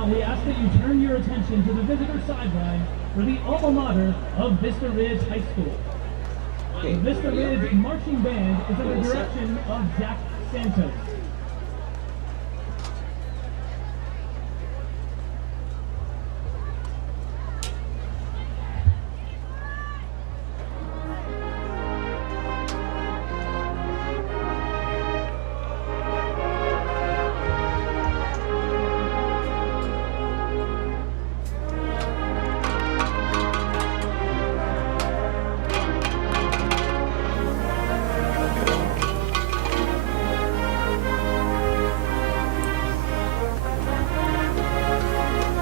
now we ask that you turn your attention to the visitor sideline for the alma mater of Vista Ridge High School. The Vista Ridge Marching Band is under the direction of Zach Santos.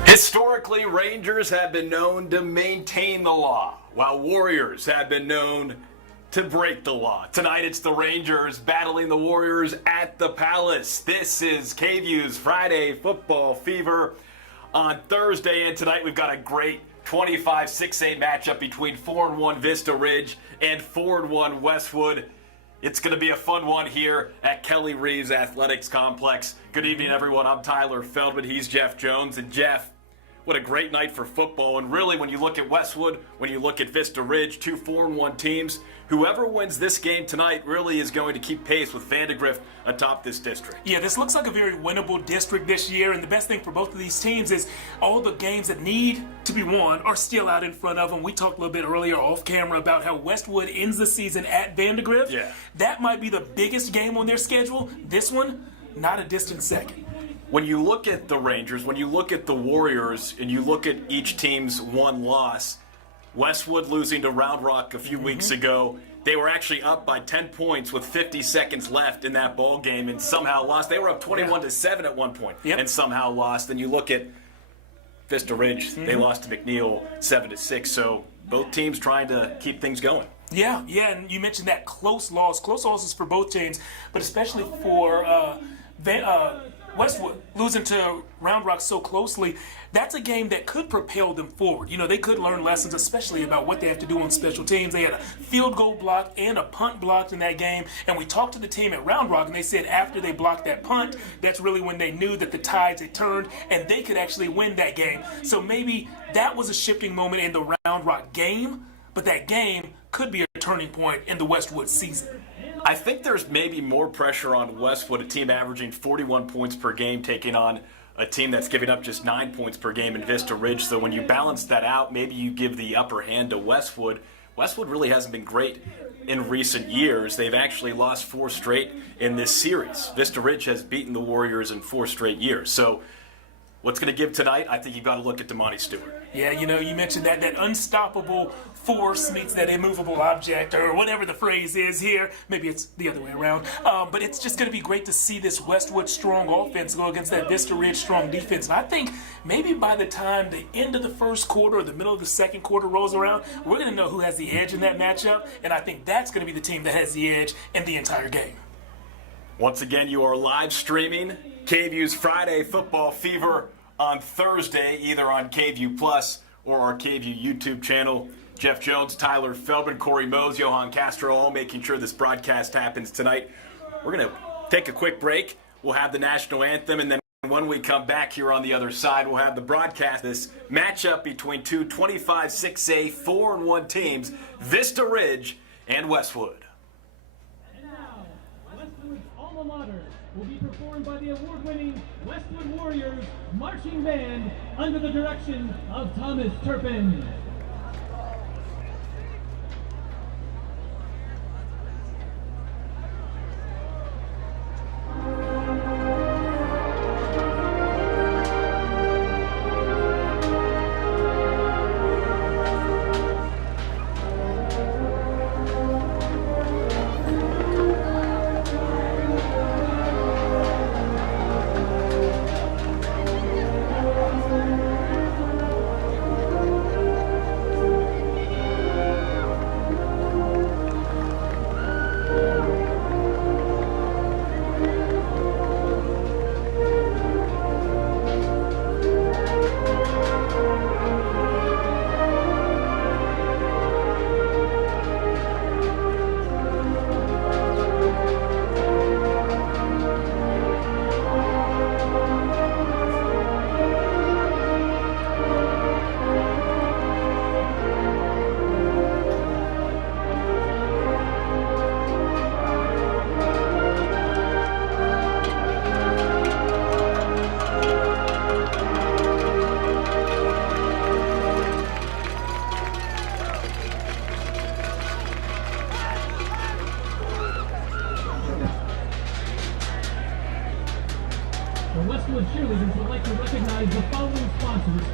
Historically, Rangers have been known to maintain the law, while Warriors have been known to break the law. Tonight, it's the Rangers battling the Warriors at the Palace. This is KVUE's Friday Football Fever on Thursday, and tonight we've got a great 25-6A matchup between 4-1 Vista Ridge and 4-1 Westwood. It's going to be a fun one here at Kelly Reeves Athletics Complex. Good evening, everyone. I'm Tyler Feldman. He's Jeff Jones. And Jeff, what a great night for football. And really, when you look at Westwood, when you look at Vista Ridge, two 4-1 teams, whoever wins this game tonight really is going to keep pace with Vandegrift atop this district. Yeah, this looks like a very winnable district this year. And the best thing for both of these teams is all the games that need to be won are still out in front of them. We talked a little bit earlier off camera about how Westwood ends the season at Vandegrift. Yeah. That might be the biggest game on their schedule. This one, not a distant second. When you look at the Rangers, when you look at the Warriors, and you look at each team's one loss, Westwood losing to Round Rock a few weeks ago, they were actually up by 10 points with 50 seconds left in that ball game and somehow lost. They were up 21-7 at one point and somehow lost. And you look at Vista Ridge, they lost to McNeil 7-6. So both teams trying to keep things going. Yeah, and you mentioned that close losses for both teams, but especially for Westwood losing to Round Rock so closely. That's a game that could propel them forward. You know, they could learn lessons, especially about what they have to do on special teams. They had a field goal blocked and a punt blocked in that game, and we talked to the team at Round Rock, and they said after they blocked that punt, that's really when they knew that the tides had turned and they could actually win that game. So maybe that was a shifting moment in the Round Rock game, but that game could be a turning point in the Westwood season. I think there's maybe more pressure on Westwood, a team averaging 41 points per game, taking on a team that's giving up just 9 points per game in Vista Ridge. So when you balance that out, maybe you give the upper hand to Westwood. Westwood really hasn't been great in recent years. They've actually lost 4 straight in this series. Vista Ridge has beaten the Warriors in 4 straight years. So what's going to give tonight? I think you've got to look at Damani Stewart. Yeah, you know, you mentioned that unstoppable force meets that immovable object, or whatever the phrase is here. Maybe it's the other way around. But it's just going to be great to see this Westwood strong offense go against that Vista Ridge strong defense. And I think maybe by the time the end of the first quarter or the middle of the second quarter rolls around, we're going to know who has the edge in that matchup. And I think that's going to be the team that has the edge in the entire game. Once again, you are live streaming KVUE's Friday Football Fever on Thursday, either on KVUE Plus or our KVUE YouTube channel. Jeff Jones, Tyler Feldman, Corey Mose, Johan Castro, all making sure this broadcast happens tonight. We're going to take a quick break. We'll have the national anthem, and then when we come back here on the other side, we'll have the broadcast, this matchup between two 25-6A 4-1 teams, Vista Ridge and Westwood. And now, Westwood's alma mater will be performed by the award-winning Westwood Warriors Marching Band under the direction of Thomas Turpin.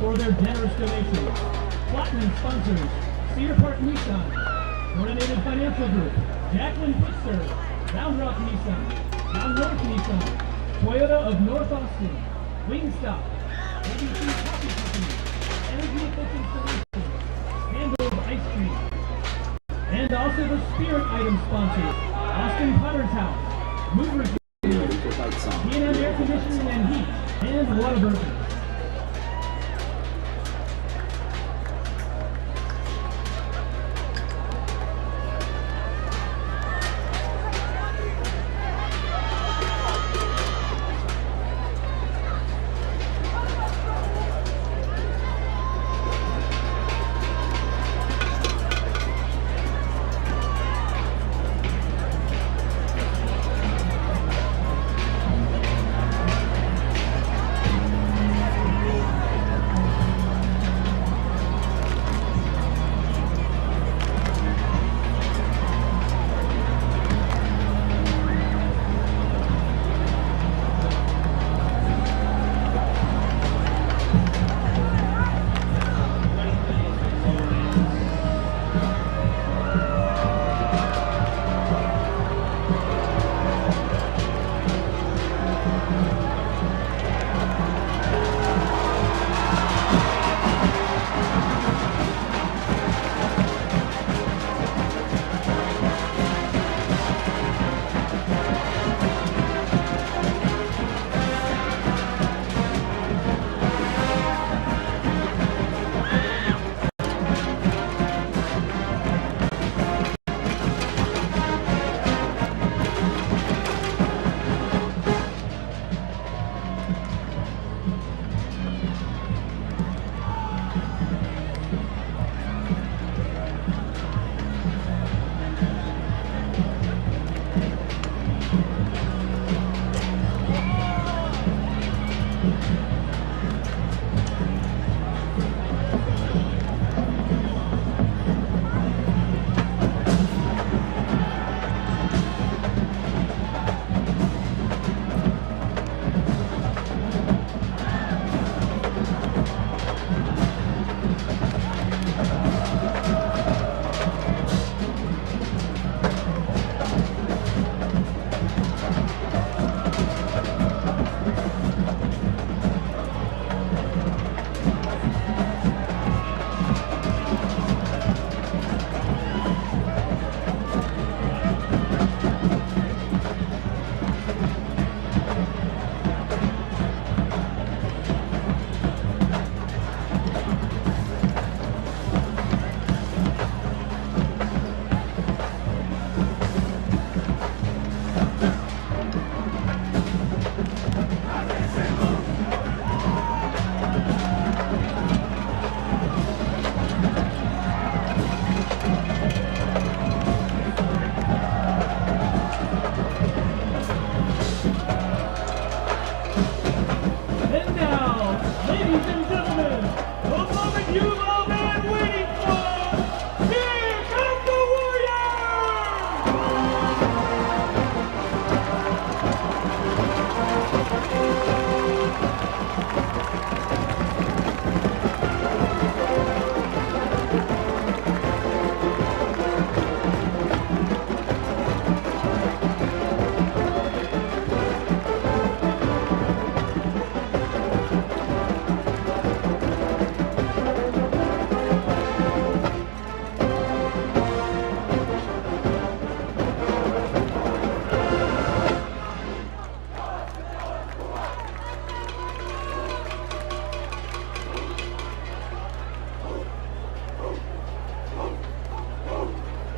for their generous donations. Platinum sponsors, Cedar Park Nissan, Coordinated Financial Group, Jacqueline Pfister, Round Rock Nissan, Round North Nissan, Toyota of North Austin, Wingstop, ABC Coffee Company, Energy Efficient Solutions, Handles Ice Cream, and also the Spirit Item sponsors, Austin Potter's House, Movers P&M Air Conditioning and Heat, and Whataburger.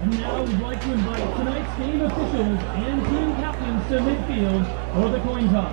And now we'd like to invite tonight's game officials and team captains to midfield for the coin toss.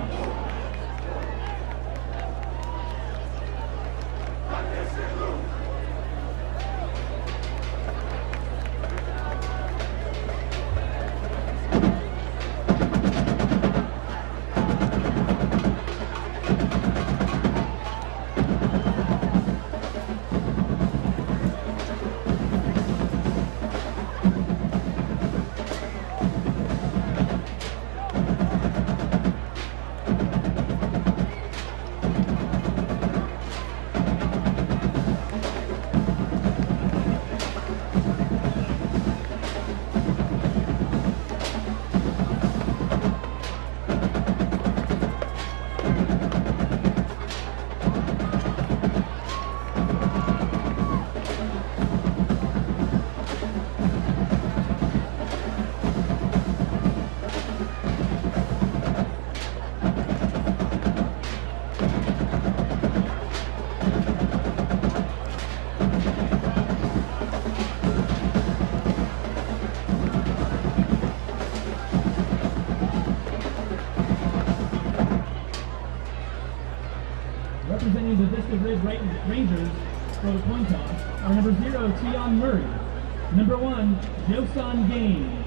Ridge Rangers for the coin toss are number 0, Tion Murray, number 1, Joson Gaines,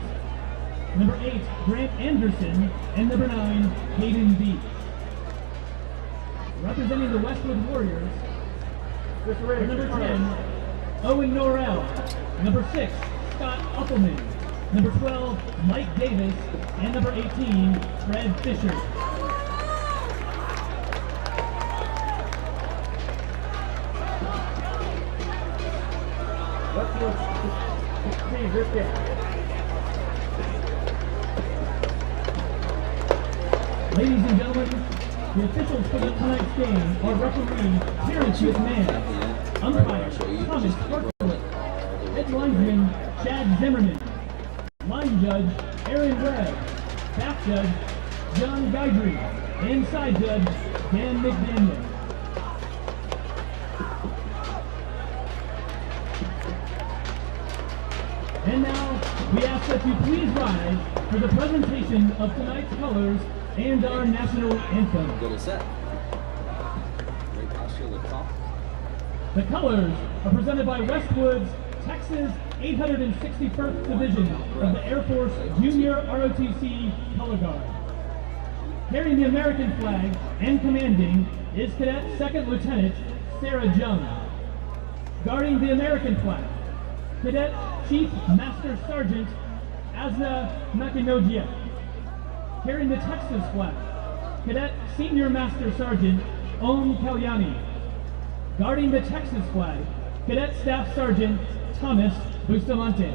number 8, Grant Anderson, and number 9, Hayden Beach. Representing the Westwood Warriors, are number 10, Owen Norrell, number 6, Scott Uppelman, number 12, Mike Davis, and number 18, Fred Fisher. Ladies and gentlemen, the officials for tonight's game are referee Terrence McMahon, umpire Thomas Hartford, head linesman Chad Zimmerman, line judge Aaron Webb, back judge John Guidry, and side judge Dan McDaniel. And now, we ask that you please rise for the presentation of tonight's colors and our national anthem. Go to set. Great posture, lift off. The colors are presented by Westwood's Texas 861st Division of the Air Force Junior ROTC Color Guard. Carrying the American flag and commanding is Cadet Second Lieutenant Sarah Jung. Guarding the American flag, Cadet Chief Master Sergeant Asna Makinogia. Carrying the Texas flag, Cadet Senior Master Sergeant Om Kalyani. Guarding the Texas flag, Cadet Staff Sergeant Thomas Bustamante.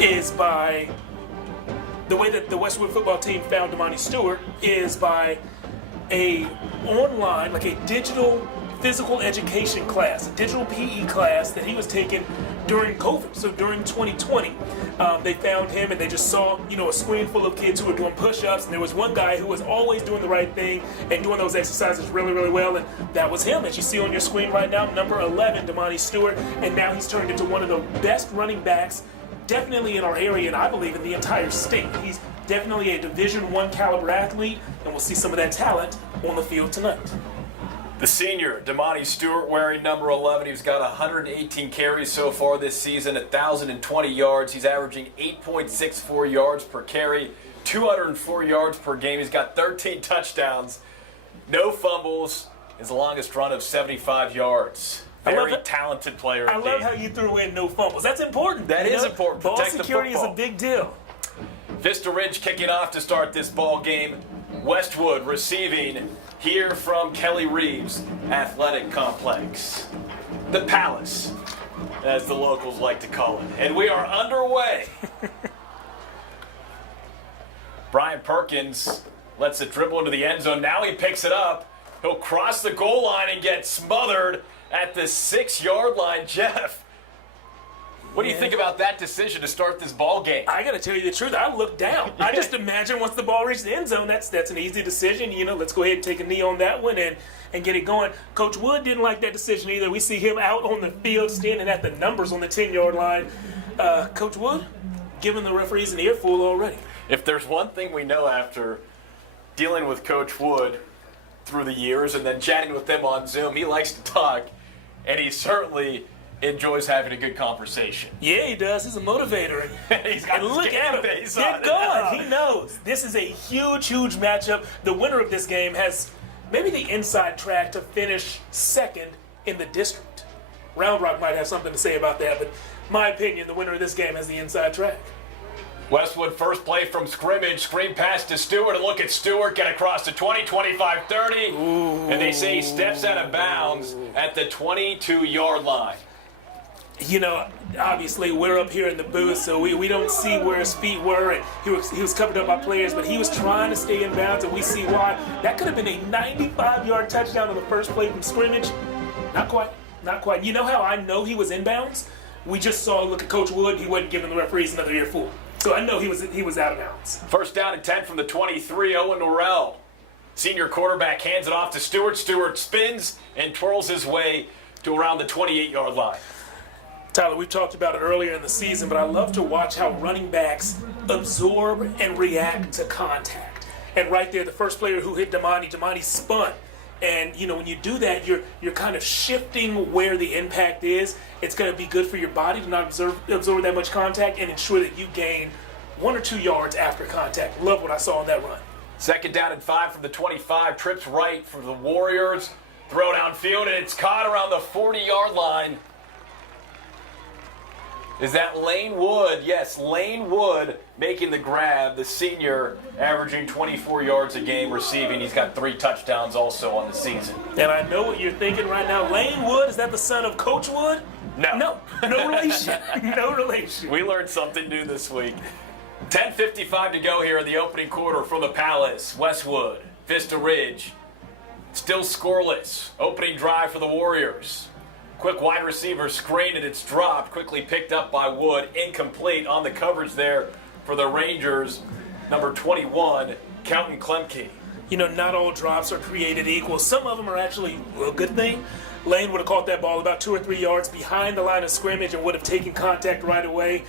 Is by the way that the Westwood football team found Damani Stewart is by a online, like a digital physical education class, a digital PE class that he was taking during COVID, so during 2020. They found him and they just saw, a screen full of kids who were doing push-ups, and there was one guy who was always doing the right thing and doing those exercises really, really well, and that was him, as you see on your screen right now, number 11, Damani Stewart, and now he's turned into one of the best running backs, definitely in our area, and I believe in the entire state. He's definitely a Division I caliber athlete, and we'll see some of that talent on the field tonight. The senior, Damani Stewart, wearing number 11. He's got 118 carries so far this season, 1,020 yards. He's averaging 8.64 yards per carry, 204 yards per game. He's got 13 touchdowns, no fumbles, his longest run of 75 yards. Very talented player. I love how you threw in no fumbles. That's important. That is important. Ball Protect security the football. is a big deal. Vista Ridge kicking off to start this ball game. Westwood receiving here from Kelly Reeves Athletic Complex. The Palace, as the locals like to call it. And we are underway. Brian Perkins lets it dribble into the end zone. Now he picks it up. He'll cross the goal line and get smothered at the 6-yard line. Jeff, what do you think about that decision to start this ball game? I got to tell you the truth. I looked down. I just imagine once the ball reaches the end zone, that's an easy decision. Let's go ahead and take a knee on that one and get it going. Coach Wood didn't like that decision either. We see him out on the field standing at the numbers on the 10-yard line. Coach Wood giving the referees an earful already. If there's one thing we know after dealing with Coach Wood through the years and then chatting with them on Zoom, he likes to talk, and he certainly enjoys having a good conversation. Yeah, he does. He's a motivator. He's got and look at him. Get going. He knows. This is a huge, huge matchup. The winner of this game has maybe the inside track to finish second in the district. Round Rock might have something to say about that, but my opinion, the winner of this game has the inside track. Westwood first play from scrimmage, screen pass to Stewart, and look at Stewart get across the 20, 25, 30, and they say he steps out of bounds at the 22-yard line. Obviously we're up here in the booth, so we don't see where his feet were, and he was covered up by players, but he was trying to stay in bounds, and we see why. That could have been a 95-yard touchdown on the first play from scrimmage. Not quite. You know how I know he was in bounds? We just saw a look at Coach Wood. He wasn't giving the referees another earful. So I know he was out of bounds. First down and 10 from the 23, Owen Norrell. Senior quarterback hands it off to Stewart. Stewart spins and twirls his way to around the 28-yard line. Tyler, we've talked about it earlier in the season, but I love to watch how running backs absorb and react to contact. And right there, the first player who hit Damani spun. And, when you do that, you're kind of shifting where the impact is. It's going to be good for your body to not absorb that much contact and ensure that you gain 1 or 2 yards after contact. Love what I saw on that run. Second down and 5 from the 25. Trips right for the Warriors. Throw downfield, and it's caught around the 40-yard line. Is that Lane Wood? Yes, Lane Wood making the grab. The senior averaging 24 yards a game receiving. He's got 3 touchdowns also on the season. And I know what you're thinking right now. Lane Wood, is that the son of Coach Wood? No. No relation. No relation. We learned something new this week. 10:55 to go here in the opening quarter from the Palace. Westwood, Vista Ridge, still scoreless. Opening drive for the Warriors. Quick wide receiver screen, and it's dropped. Quickly picked up by Wood. Incomplete on the coverage there for the Rangers. Number 21, Countin Klemke. Not all drops are created equal. Some of them are actually a good thing. Lane would have caught that ball about 2 or 3 yards behind the line of scrimmage and would have taken contact right away.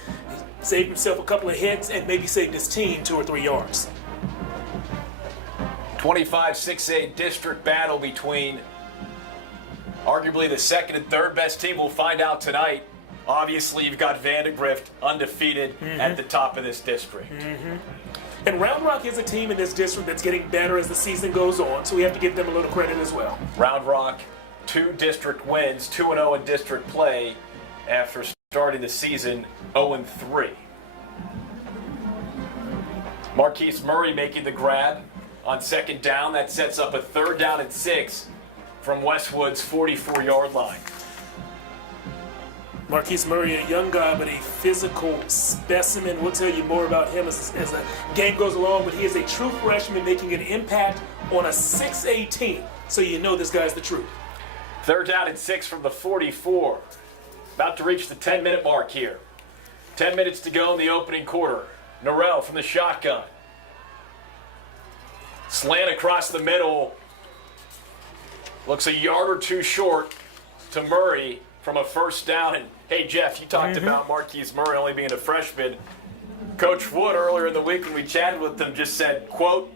He saved himself a couple of hits and maybe saved his team 2 or 3 yards. 25-6A district battle between arguably the second and third best team. We'll find out tonight. Obviously, you've got Vandegrift undefeated at the top of this district. And Round Rock is a team in this district that's getting better as the season goes on, so we have to give them a little credit as well. Round Rock, 2 district wins, 2-0 in district play after starting the season 0-3. Marquise Murray making the grab on second down. That sets up a 3rd down and 6 from Westwood's 44-yard line. Marquise Murray, a young guy, but a physical specimen. We'll tell you more about him as the game goes along, but he is a true freshman making an impact on a 6A team. so you know this guy's the truth. 3rd down and 6 from the 44. About to reach the 10-minute mark here. 10 minutes to go in the opening quarter. Norrell from the shotgun. Slant across the middle. Looks a yard or two short to Murray from a 1st down. And hey, Jeff, you talked about Marquise Murray only being a freshman. Coach Wood earlier in the week when we chatted with him just said, quote,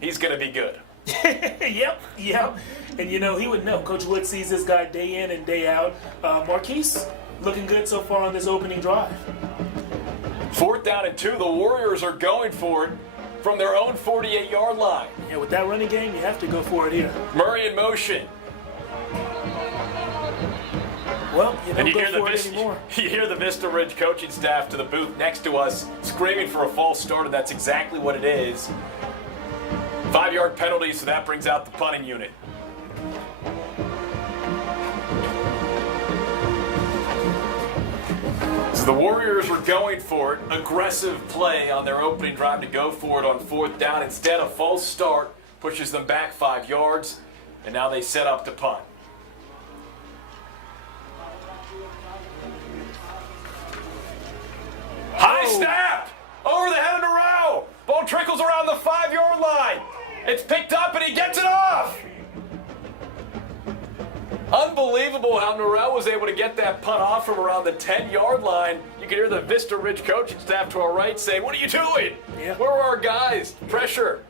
he's going to be good. Yep. And he would know. Coach Wood sees this guy day in and day out. Marquise looking good so far on this opening drive. 4th down and 2. The Warriors are going for it from their own 48-yard line. Yeah, with that running game, you have to go for it here. Murray in motion. Well, you don't And go for it anymore. You hear the Vista Ridge coaching staff to the booth next to us screaming for a false start, and that's exactly what it is. 5-yard penalty, so that brings out the punting unit. So the Warriors were going for it. Aggressive play on their opening drive to go for it on 4th down. Instead, a false start pushes them back 5 yards, and now they set up to punt. High snap! Over the head of Norrell! Ball trickles around the 5-yard line. It's picked up and he gets it off! Unbelievable how Norrell was able to get that punt off from around the 10-yard line. You can hear the Vista Ridge coaching staff to our right saying, what are you doing? Yeah. Where are our guys? Pressure.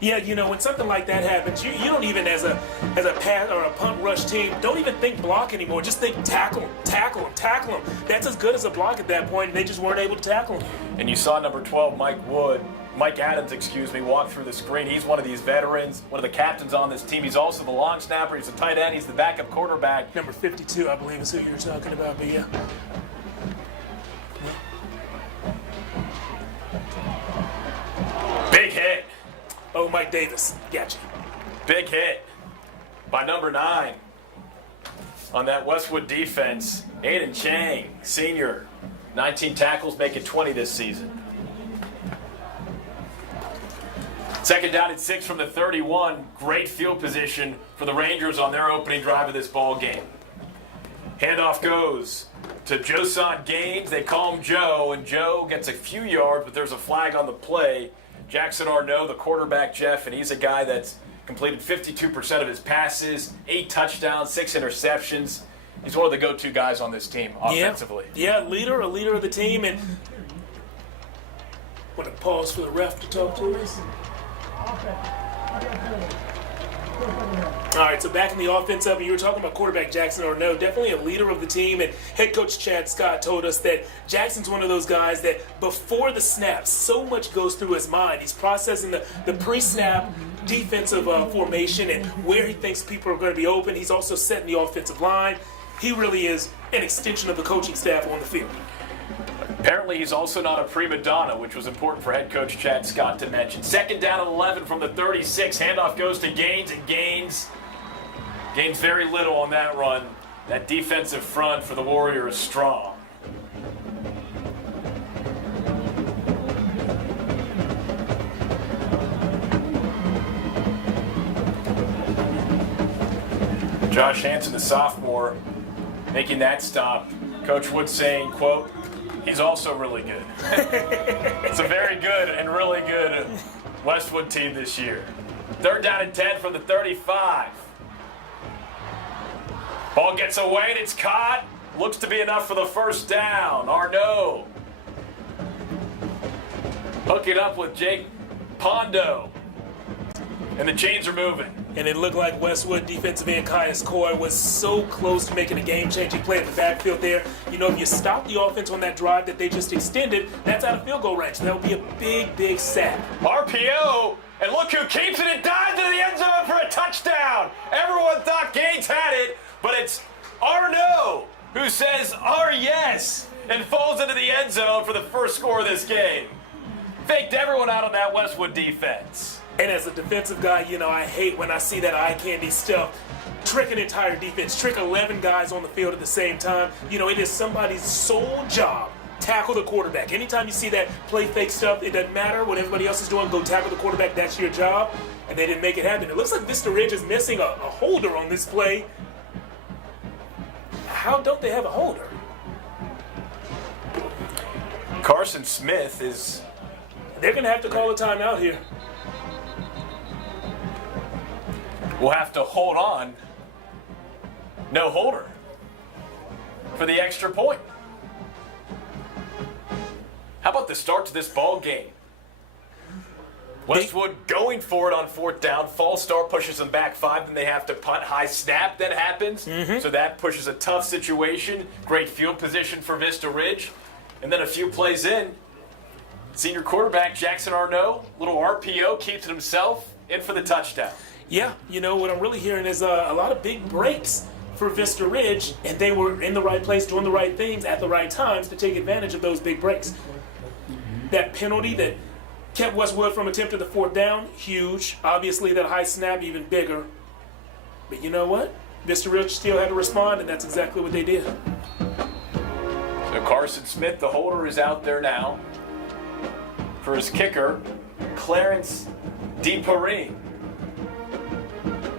Yeah, when something like that happens, you don't even as a pass or a punt rush team, don't even think block anymore. Just think tackle him. That's as good as a block at that point, and they just weren't able to tackle him. And you saw number 12, Mike Adams, walk through the screen. He's one of these veterans, one of the captains on this team. He's also the long snapper. He's the tight end. He's the backup quarterback. Number 52, I believe, is who you're talking about, but yeah. Big hit. Oh, Mike Davis. Gotcha. Big hit by number 9 on that Westwood defense. Aiden Chang, senior. 19 tackles, making 20 this season. 2nd down and 6 from the 31. Great field position for the Rangers on their opening drive of this ball game. Handoff goes to Joson Gaines. They call him Joe, and Joe gets a few yards, but there's a flag on the play. Jackson Arnaud, the quarterback, Jeff, and he's a guy that's completed 52% of his passes, 8 touchdowns, 6 interceptions. He's one of the go-to guys on this team offensively. Yeah, a leader of the team. And want to pause for the ref to talk to us. All right, so back in the offense you were talking about quarterback Jackson Arnaud, definitely a leader of the team, and head coach Chad Scott told us that Jackson's one of those guys that before the snap, so much goes through his mind. He's processing the pre-snap defensive formation and where he thinks people are going to be open. He's also setting the offensive line. He really is an extension of the coaching staff on the field. Apparently, he's also not a prima donna, which was important for head coach Chad Scott to mention. 2nd down and 11 from the 36. Handoff goes to Gaines, and Gaines very little on that run. That defensive front for the Warriors is strong. Josh Hansen, the sophomore, making that stop. Coach Wood saying, quote, he's also really good. It's a very good and really good Westwood team this year. 3rd down and 10 from the 35. Ball gets away and it's caught. Looks to be enough for the 1st down. Arnaud hooking up with Jake Pondo. And the chains are moving. And it looked like Westwood defensive end Caius Coy was so close to making a game-changing play in the backfield there. If you stop the offense on that drive that they just extended, that's out of field goal range. That would be a big, big sack. RPO, and look who keeps it and dives into the end zone for a touchdown. Everyone thought Gaines had it, but it's Arnaud who says, yes, and falls into the end zone for the first score of this game. Faked everyone out on that Westwood defense. And as a defensive guy, I hate when I see that eye candy stuff. Trick an entire defense, trick 11 guys on the field at the same time. It is somebody's sole job tackle the quarterback. Anytime you see that play fake stuff, it doesn't matter what everybody else is doing. Go tackle the quarterback. That's your job. And they didn't make it happen. It looks like Vista Ridge is missing a holder on this play. How don't they have a holder? Carson Smith is... They're going to have to call a timeout here. We'll have to hold on. No holder for the extra point. How about the start to this ball game? Westwood going for it on 4th down. False start pushes them back 5. Then they have to punt. High snap then happens. So that pushes a tough situation. Great field position for Vista Ridge. And then a few plays in, senior quarterback Jackson Arnaud, little RPO, keeps it himself, in for the touchdown. Yeah, you know, what I'm really hearing is a lot of big breaks for Vista Ridge, and they were in the right place doing the right things at the right times to take advantage of those big breaks. That penalty that kept Westwood from attempting the 4th down, huge. Obviously, that high snap, even bigger. But you know what? Vista Ridge still had to respond, and that's exactly what they did. So Carson Smith, the holder, is out there now for his kicker, Clarence DePerine.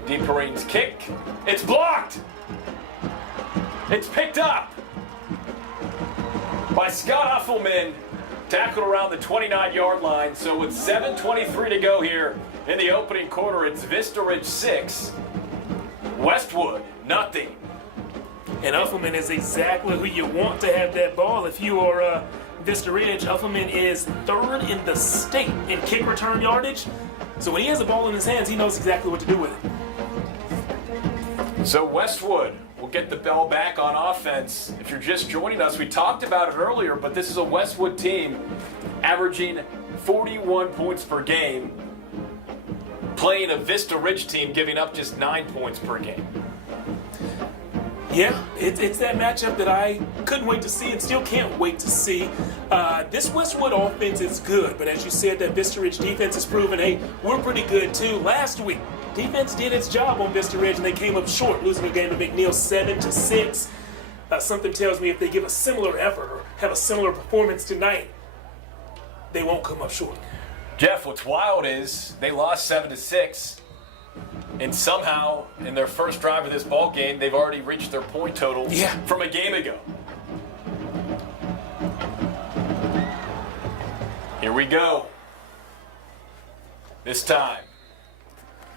DePerine's kick. It's blocked. It's picked up by Scott Uffelman. Tackled around the 29-yard line. So with 7:23 to go here in the opening quarter, it's Vista Ridge 6, Westwood nothing. And Uffelman is exactly who you want to have that ball. If you are Vista Ridge, Uffelman is 3rd in the state in kick return yardage. So when he has a ball in his hands, he knows exactly what to do with it. So Westwood will get the bell back on offense. If you're just joining us, we talked about it earlier, but this is a Westwood team averaging 41 points per game, playing a Vista Ridge team giving up just 9 points per game. Yeah, it's that matchup that I couldn't wait to see and still can't wait to see. This Westwood offense is good, but as you said, that Vista Ridge defense has proven, hey, we're pretty good too. Last week, defense did its job on Vista Ridge, and they came up short, losing the game to McNeil 7-6. Something tells me if they give a similar effort or have a similar performance tonight, they won't come up short. Jeff, what's wild is they lost 7-6, and somehow in their first drive of this ball game, they've already reached their point total from a game ago. Here we go. This time,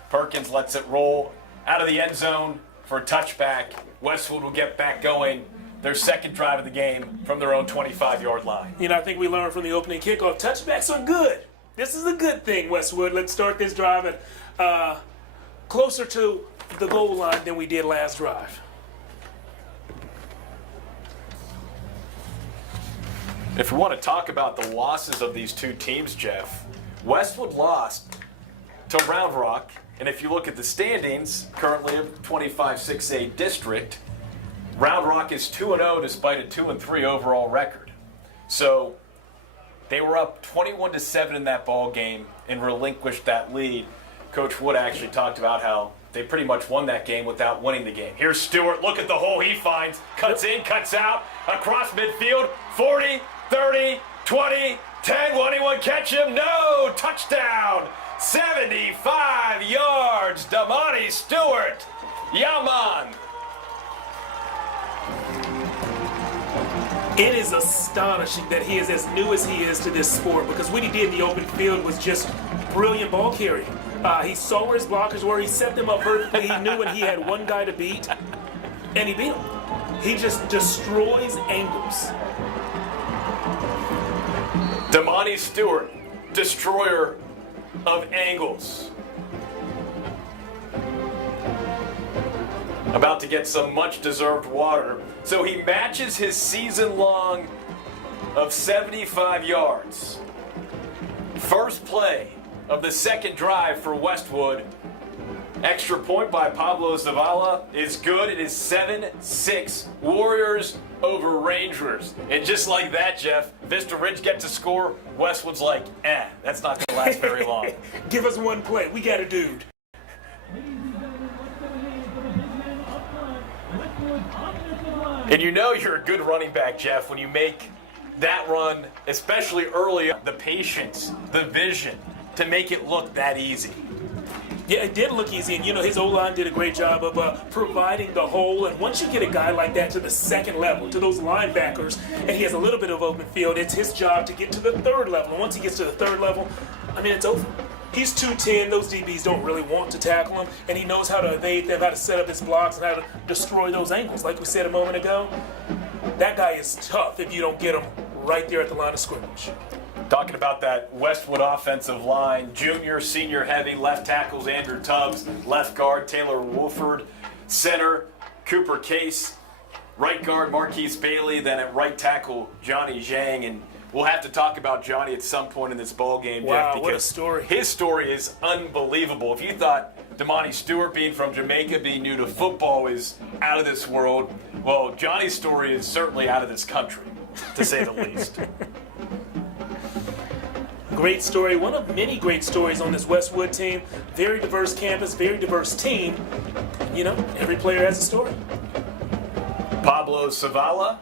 Perkins lets it roll out of the end zone for a touchback. Westwood will get back going. Their second drive of the game from their own 25-yard line. You know, I think we learned from the opening kickoff, touchbacks are good. This is a good thing, Westwood. Let's start this drive at closer to the goal line than we did last drive. If we want to talk about the losses of these two teams, Jeff, Westwood lost to Round Rock, and if you look at the standings, currently a 25-6A district, Round Rock is 2-0 despite a 2-3 overall record. So they were up 21-7 in that ball game and relinquished that lead. Coach Wood actually talked about how they pretty much won that game without winning the game. Here's Stewart. Look at the hole he finds. Cuts in, cuts out, across midfield. 40, 30, 20, 10. Will anyone catch him? No! Touchdown! 75 yards. Damani Stewart. Yaman. It is astonishing that he is as new as he is to this sport, because what he did in the open field was just brilliant ball carrying. He saw where his blockers were. He set them up perfectly. He knew when he had one guy to beat, and he beat him. He just destroys angles. Damani Stewart, destroyer of angles. About to get some much-deserved water. So he matches his season-long of 75 yards. First play of the second drive for Westwood. Extra point by Pablo Zavala is good. It is 7-6 Warriors over Rangers. And just like that, Jeff, Vista Ridge gets to score. Westwood's like, that's not going to last very long. Give us one play. We got a dude. And you know you're a good running back, Jeff, when you make that run, especially early, the patience, the vision to make it look that easy. Yeah, it did look easy, and his O-line did a great job of providing the hole. And once you get a guy like that to the second level, to those linebackers, and he has a little bit of open field, it's his job to get to the third level. And once he gets to the third level, it's over. He's 210. Those DBs don't really want to tackle him, and he knows how to evade them, how to set up his blocks, and how to destroy those angles. Like we said a moment ago, that guy is tough if you don't get him right there at the line of scrimmage. Talking about that Westwood offensive line, junior, senior heavy, left tackles Andrew Tubbs, left guard Taylor Wolford, center Cooper Case, right guard Marquise Bailey, then at right tackle Johnny Zhang. And we'll have to talk about Johnny at some point in this ball game, wow, Jeff, because what a story. His story is unbelievable. If you thought Damani Stewart, being from Jamaica, being new to football, is out of this world, well, Johnny's story is certainly out of this country, to say the least. Great story, one of many great stories on this Westwood team. Very diverse campus, very diverse team. Every player has a story. Pablo Zavala,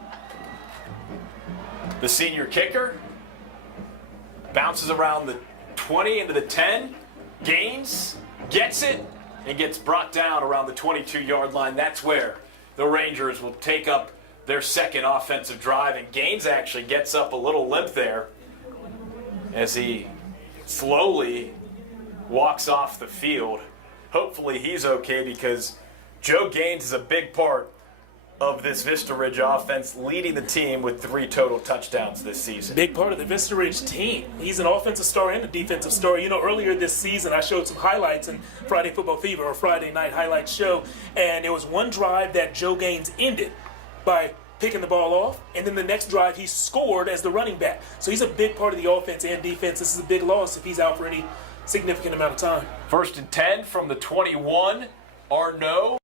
the senior kicker, bounces around the 20 into the 10, gains, gets it, and gets brought down around the 22-yard line. That's where the Rangers will take up their second offensive drive, and Gaines actually gets up a little limp there as he slowly walks off the field. Hopefully he's okay, because Joe Gaines is a big part of this Vista Ridge offense, leading the team with 3 total touchdowns this season. Big part of the Vista Ridge team. He's an offensive star and a defensive star. Earlier this season I showed some highlights in Friday Football Fever, or Friday Night Highlights show, and there was one drive that Joe Gaines ended by picking the ball off, and then the next drive he scored as the running back. So he's a big part of the offense and defense. This is a big loss if he's out for any significant amount of time. 1st and 10 from the 21. Arnaud.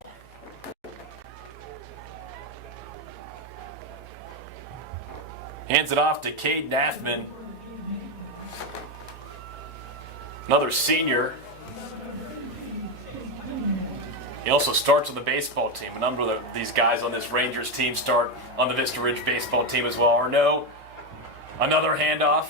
Hands it off to Cade Naffman. Another senior. He also starts on the baseball team. A number of these guys on this Rangers team start on the Vista Ridge baseball team as well. Arnaud, another handoff.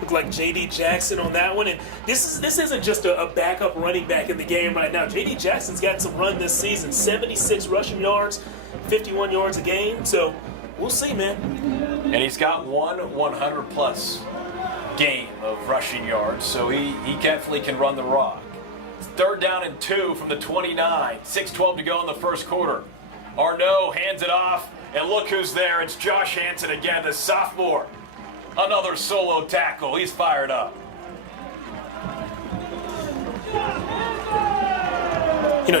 Looked like J.D. Jackson on that one. And this isn't just a backup running back in the game right now. J.D. Jackson's got some run this season. 76 rushing yards, 51 yards a game. So we'll see, man. And he's got one 100-plus game of rushing yards, so he definitely can run the rock. 3rd down and 2 from the 29. 6:12 to go in the first quarter. Arnaud hands it off, and look who's there. It's Josh Hansen again, the sophomore. Another solo tackle. He's fired up.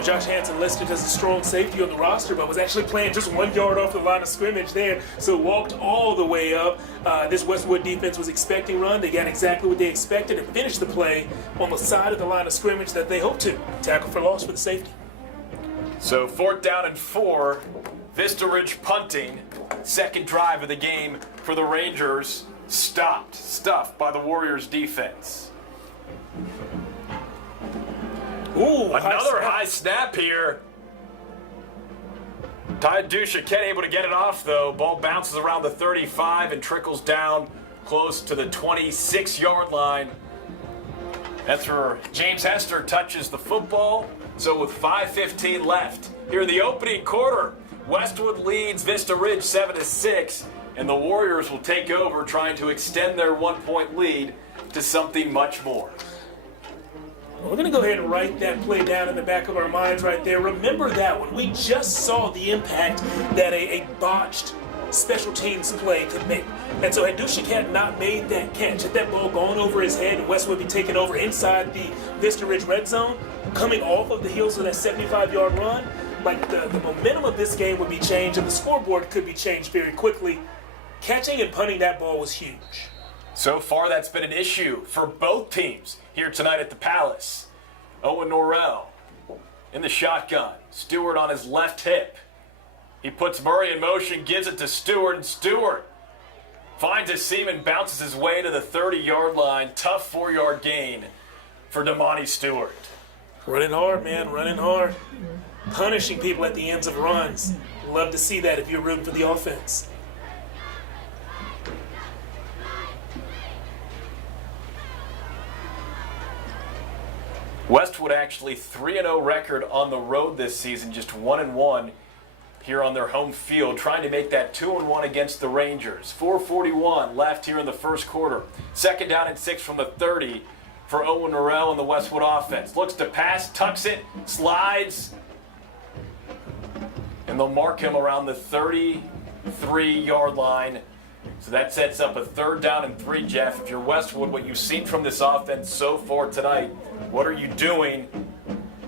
Josh Hansen listed as a strong safety on the roster, but was actually playing just 1 yard off the line of scrimmage there, so walked all the way up. This Westwood defense was expecting run. They got exactly what they expected and finished the play on the side of the line of scrimmage that they hoped to. Tackle for loss for the safety. So 4th down and 4. Vista Ridge punting. Second drive of the game for the Rangers. Stuffed by the Warriors defense. Ooh, another high snap here. Ty Duchesne able to get it off, though. Ball bounces around the 35 and trickles down close to the 26-yard line. That's where James Hester touches the football. So with 5:15 left here in the opening quarter, Westwood leads Vista Ridge 7-6, and the Warriors will take over, trying to extend their 1-point lead to something much more. We're going to go ahead and write that play down in the back of our minds right there. Remember that one. We just saw the impact that a botched special teams play could make. And so had Dushik had not made that catch, had that ball gone over his head and Westwood be taken over inside the Vista Ridge red zone, coming off of the heels of that 75-yard run, like the momentum of this game would be changed and the scoreboard could be changed very quickly. Catching and punting that ball was huge. So far, that's been an issue for both teams here tonight at the Palace. Owen Norrell in the shotgun. Stewart on his left hip. He puts Murray in motion, gives it to Stewart, and Stewart finds a seam and bounces his way to the 30-yard line. Tough 4-yard gain for Damani Stewart. Running hard, man, running hard. Punishing people at the ends of runs. Love to see that if you're rooting for the offense. Westwood actually 3-0 record on the road this season, just 1-1 here on their home field, trying to make that 2-1 against the Rangers. 4:41 left here in the first quarter. 2nd down and 6 from the 30 for Owen Norrell and the Westwood offense. Looks to pass, tucks it, slides, and they'll mark him around the 33-yard line. So that sets up a 3rd down and 3, Jeff. If you're Westwood, what you've seen from this offense so far tonight, what are you doing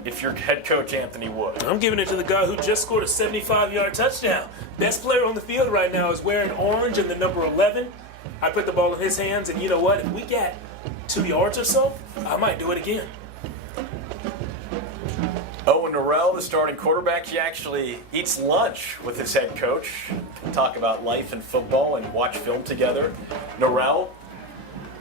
if you're head coach Anthony Wood? I'm giving it to the guy who just scored a 75-yard touchdown. Best player on the field right now is wearing orange and the number 11. I put the ball in his hands, and you know what? If we get 2 yards or so, I might do it again. Owen Norrell, the starting quarterback, he actually eats lunch with his head coach. Talk about life and football and watch film together. Norrell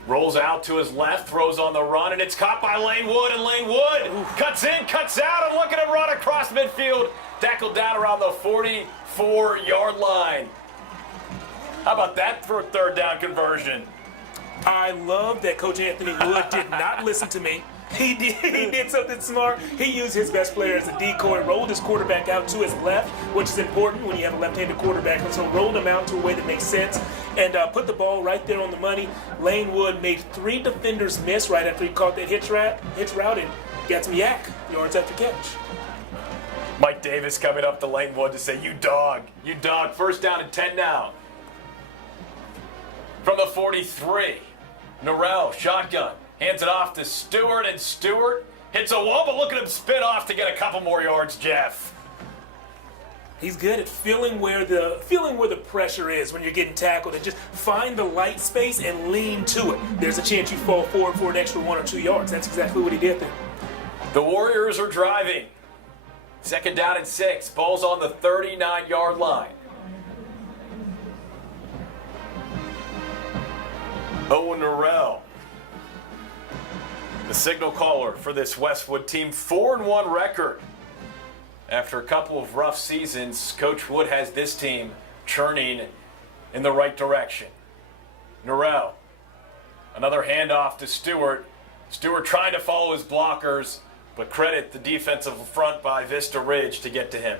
rolls out to his left, throws on the run, and it's caught by Lane Wood, and Lane Wood cuts in, cuts out, and look at him run across midfield. Tackled down around the 44-yard line. How about that for a 3rd down conversion? I love that Coach Anthony Wood did not listen to me. He did something smart. He used his best player as a decoy, rolled his quarterback out to his left, which is important when you have a left-handed quarterback. And so rolled him out to a way that makes sense and put the ball right there on the money. Lane Wood made 3 defenders miss right after he caught that hitch route and got some yak yards after catch. Mike Davis coming up to Lane Wood to say, you dog. 1st down and 10 now. From the 43, Norrell, shotgun. Hands it off to Stewart, and Stewart hits a wall, but look at him spin off to get a couple more yards, Jeff. He's good at feeling where the pressure is when you're getting tackled, and just find the light space and lean to it. There's a chance you fall forward for an extra 1 or 2 yards. That's exactly what he did there. The Warriors are driving. 2nd down and 6. Ball's on the 39-yard line. Owen Norrell, the signal caller for this Westwood team. 4-1 record. After a couple of rough seasons, Coach Wood has this team churning in the right direction. Norrell, another handoff to Stewart. Stewart trying to follow his blockers, but credit the defensive front by Vista Ridge to get to him.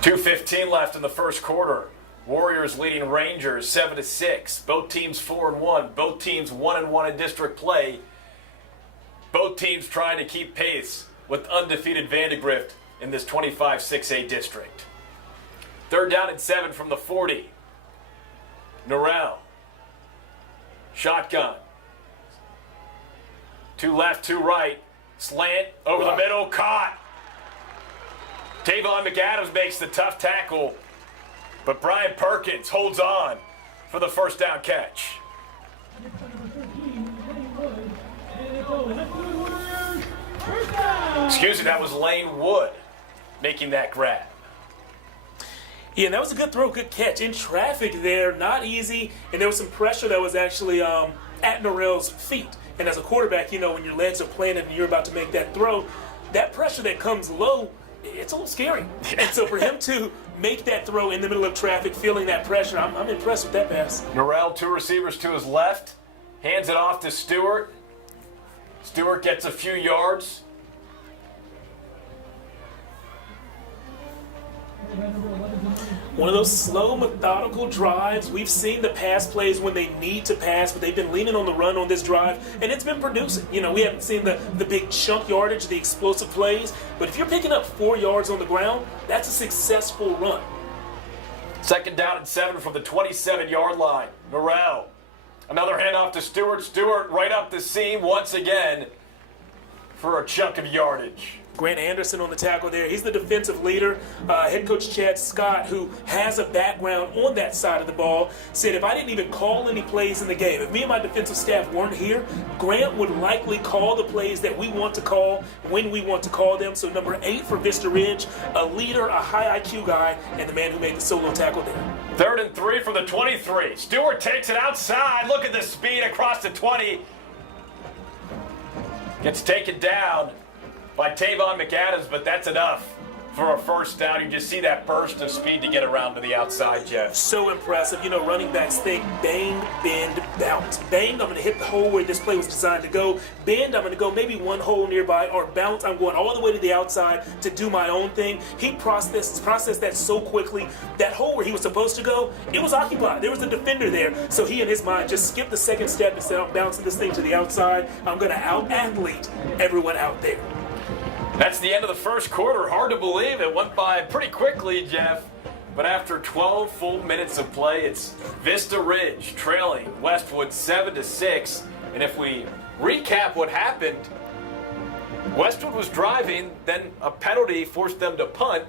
.2:15 left in the first quarter. Warriors leading Rangers 7-6. Both teams 4-1. Both teams 1-1 in district play. Both teams trying to keep pace with undefeated Vandegrift in this 25-6A district. 3rd down and 7 from the 40. Norrell, shotgun. 2 left, 2 right. Slant over the middle, caught. Tavon McAdams makes the tough tackle, but Brian Perkins holds on for the 1st down catch. Excuse me, that was Lane Wood making that grab. Yeah, and that was a good throw, good catch. In traffic there, not easy, and there was some pressure that was actually at Norrell's feet. And as a quarterback, you know, when your legs are planted and you're about to make that throw, that pressure that comes low, it's a little scary. And so for him to make that throw in the middle of traffic, feeling that pressure, I'm impressed with that pass. Norrell, 2 receivers to his left, hands it off to Stewart. Stewart gets a few yards. One of those slow, methodical drives. We've seen the pass plays when they need to pass, but they've been leaning on the run on this drive, and it's been producing. You know, we haven't seen the big chunk yardage, the explosive plays, but if you're picking up 4 yards on the ground, that's a successful run. 2nd down and 7 from the 27-yard line. Norrell, another handoff to Stewart. Stewart right up the seam once again for a chunk of yardage. Grant Anderson on the tackle there. He's the defensive leader. Head coach Chad Scott, who has a background on that side of the ball, said if I didn't even call any plays in the game, if me and my defensive staff weren't here, Grant would likely call the plays that we want to call when we want to call them. So number 8 for Vista Ridge, a leader, a high IQ guy, and the man who made the solo tackle there. 3rd and 3 from the 23. Stewart takes it outside. Look at the speed across the 20. Gets taken down by Tavon McAdams, but that's enough for a first down. You just see that burst of speed to get around to the outside, Jeff. So impressive. You know, running backs think bang, bend, bounce. Bang, I'm going to hit the hole where this play was designed to go. Bend, I'm going to go maybe one hole nearby. Or bounce, I'm going all the way to the outside to do my own thing. He processed that so quickly. That hole where he was supposed to go, it was occupied. There was a defender there. So he, in his mind, just skipped the second step and said, I'm bouncing this thing to the outside. I'm going to out-athlete everyone out there. That's the end of the first quarter. Hard to believe it went by pretty quickly, Jeff. But after 12 full minutes of play, it's Vista Ridge trailing Westwood 7-6. And if we recap what happened, Westwood was driving, then a penalty forced them to punt,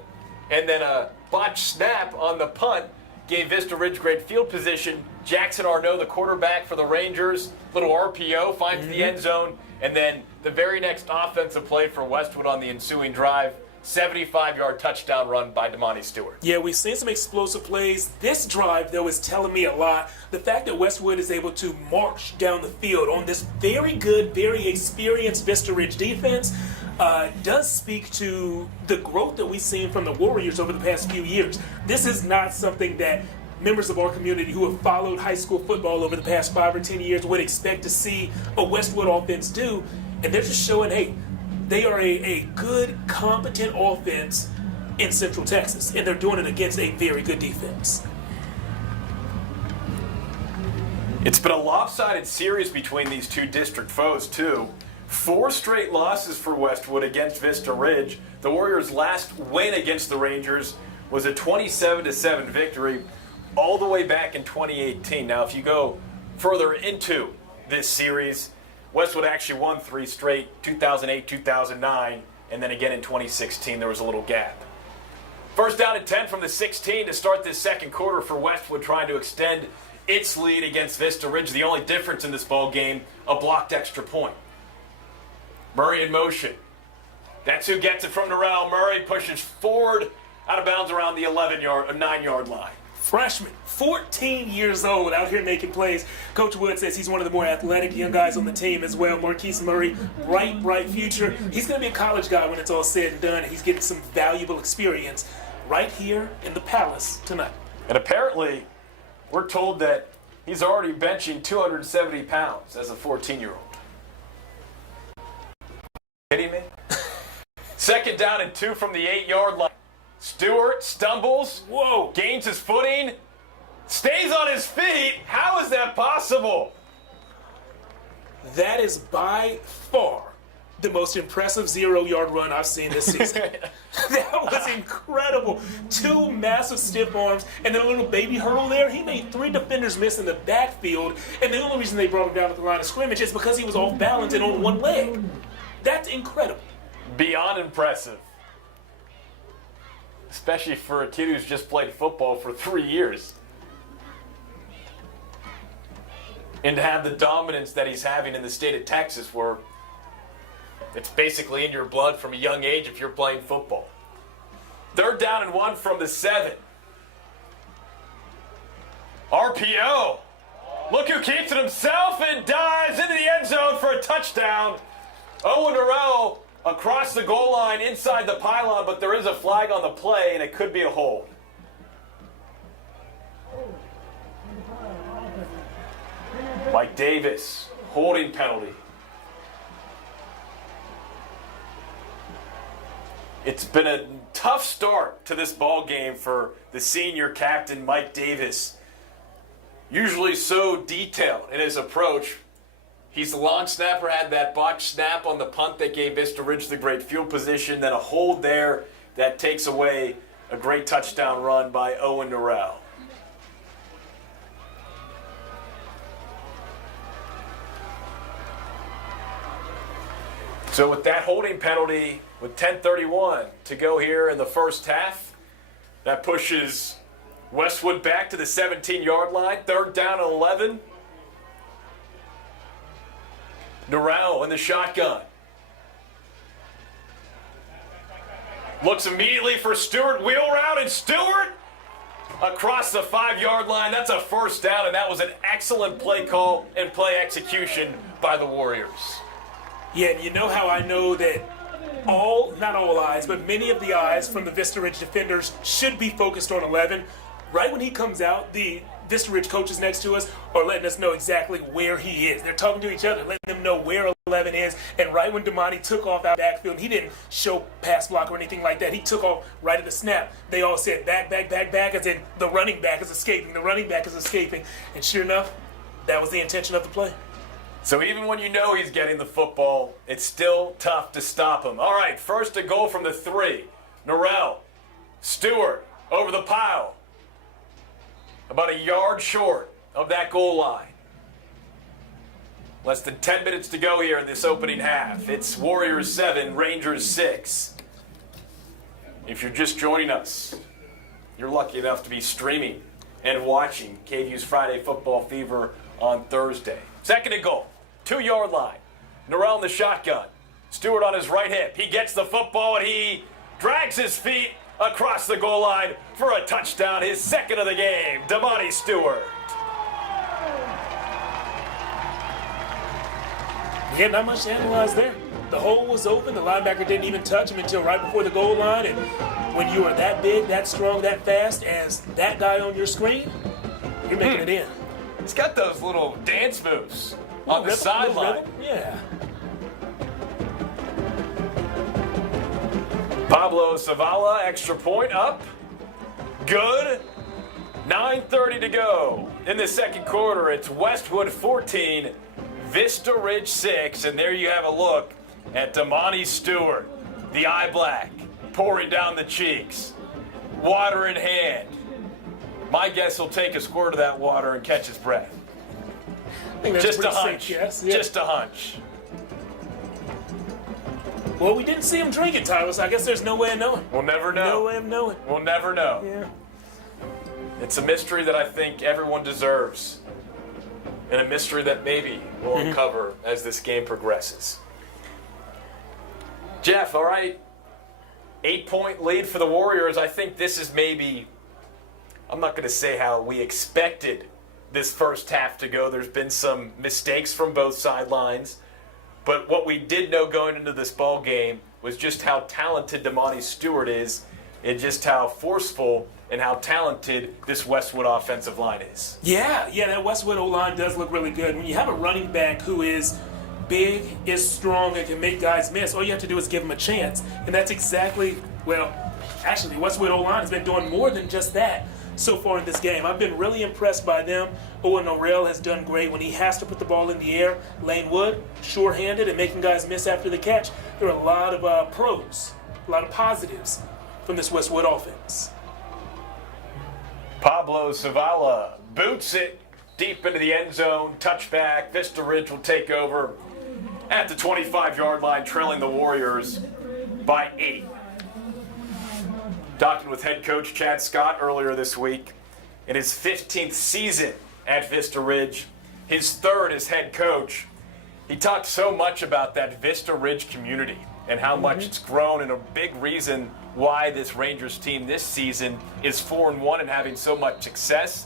and then a botched snap on the punt gave Vista Ridge great field position. Jackson Arnaud, the quarterback for the Rangers, little RPO, finds the end zone, and then the very next offensive play for Westwood on the ensuing drive, 75-yard touchdown run by Damani Stewart. Yeah, we've seen some explosive plays. This drive, though, is telling me a lot. The fact that Westwood is able to march down the field on this very good, very experienced Vista Ridge defense does speak to the growth that we've seen from the Warriors over the past few years. This is not something that members of our community who have followed high school football over the past 5 or 10 years would expect to see a Westwood offense do. And they're just showing, hey, they are a good, competent offense in Central Texas, and they're doing it against a very good defense. It's been a lopsided series between these two district foes, too. 4 straight losses for Westwood against Vista Ridge. The Warriors' last win against the Rangers was a 27-7 victory all the way back in 2018. Now, if you go further into this series, Westwood actually won 3 straight, 2008, 2009, and then again in 2016 there was a little gap. First down and 10 from the 16 to start this second quarter for Westwood, trying to extend its lead against Vista Ridge. The only difference in this ball game, a blocked extra point. Murray in motion. That's who gets it from Norrell. Murray pushes forward, out of bounds around the 9-yard line. Freshman, 14 years old, out here making plays. Coach Wood says he's one of the more athletic young guys on the team as well. Marquise Murray, bright future. He's going to be a college guy when it's all said and done. He's getting some valuable experience right here in the Palace tonight. And apparently, we're told that he's already benching 270 pounds as a 14-year-old. Kidding me? Second down and 2 from the 8-yard line. Stewart stumbles, gains his footing, stays on his feet. How is that possible? That is by far the most impressive 0-yard run I've seen this season. That was incredible. 2 massive stiff arms and then a little baby hurdle there. He made 3 defenders miss in the backfield, and the only reason they brought him down at the line of scrimmage is because he was off balance and on one leg. That's incredible. Beyond impressive. Especially for a kid who's just played football for 3 years. And to have the dominance that he's having in the state of Texas, where it's basically in your blood from a young age if you're playing football. 3rd down and 1 from the 7. RPO. Look who keeps it himself and dives into the end zone for a touchdown. Owen Norrell across the goal line inside the pylon, but there is a flag on the play, and it could be a hold. Mike Davis, holding penalty. It's been a tough start to this ball game for the senior captain, Mike Davis. Usually so detailed in his approach. He's the long snapper, had that botched snap on the punt that gave Vista Ridge the great field position, then a hold there that takes away a great touchdown run by Owen Norrell. So with that holding penalty, with 10:31 to go here in the first half. That pushes Westwood back to the 17-yard line. 3rd down and 11. Norrell in the shotgun. Looks immediately for Stewart. Wheel route, and Stewart across the 5-yard line. That's a first down, and that was an excellent play call and play execution by the Warriors. Yeah, and you know how I know that not all eyes, but many of the eyes from the Vista Ridge Defenders should be focused on 11. Right when he comes out, the Vista Ridge coaches next to us are letting us know exactly where he is. They're talking to each other, letting them know where 11 is. And right when Damani took off out backfield, he didn't show pass block or anything like that. He took off right at the snap. They all said back, as in the running back is escaping. The running back is escaping. And sure enough, that was the intention of the play. So even when you know he's getting the football, it's still tough to stop him. All right, first to goal from the 3. Norrell, Stewart over the pile. About a yard short of that goal line. Less than 10 minutes to go here in this opening half. It's Warriors 7, Rangers 6. If you're just joining us, you're lucky enough to be streaming and watching KVUE's Friday Football Fever on Thursday. 2nd and goal, 2-yard line. Norrell in the shotgun. Stewart on his right hip. He gets the football and he drags his feet across the goal line for a touchdown, his 2nd of the game. Damani Stewart. Yeah, not much to analyze there. The hole was open. The linebacker didn't even touch him until right before the goal line. And when you are that big, that strong, that fast as that guy on your screen, you're making it in. He's got those little dance moves on the sideline. Yeah. Pablo Zavala, extra point up. Good. 9:30 to go in the second quarter. It's Westwood 14, Vista Ridge 6. And there you have a look at Damani Stewart, the eye black, pouring down the cheeks, water in hand. My guess he'll take a squirt of that water and catch his breath. I think that's Just a pretty hunch. safe guess. Yeah. Just a hunch. Well, we didn't see him drink it, Tyler, so I guess there's no way of knowing. We'll never know. No way of knowing. We'll never know. Yeah. It's a mystery that I think everyone deserves, and a mystery that maybe we'll uncover as this game progresses. Jeff, all right, 8-point lead for the Warriors. I think this is maybe, I'm not going to say how we expected this first half to go. There's been some mistakes from both sidelines. But what we did know going into this ball game was just how talented Damani Stewart is and just how forceful and how talented this Westwood offensive line is. Yeah, that Westwood O-line does look really good. When you have a running back who is big, is strong, and can make guys miss, all you have to do is give him a chance. And that's exactly, actually, Westwood O-line has been doing more than just that so far in this game. I've been really impressed by them. Owen Norrell has done great when he has to put the ball in the air. Lane Wood, sure-handed and making guys miss after the catch. There are a lot of pros, a lot of positives from this Westwood offense. Pablo Zavala boots it deep into the end zone. Touchback. Vista Ridge will take over at the 25-yard line, trailing the Warriors by 8. Talking with head coach Chad Scott earlier this week. In his 15th season at Vista Ridge, his 3rd as head coach, he talked so much about that Vista Ridge community and how much it's grown, and a big reason why this Rangers team this season is 4-1 and having so much success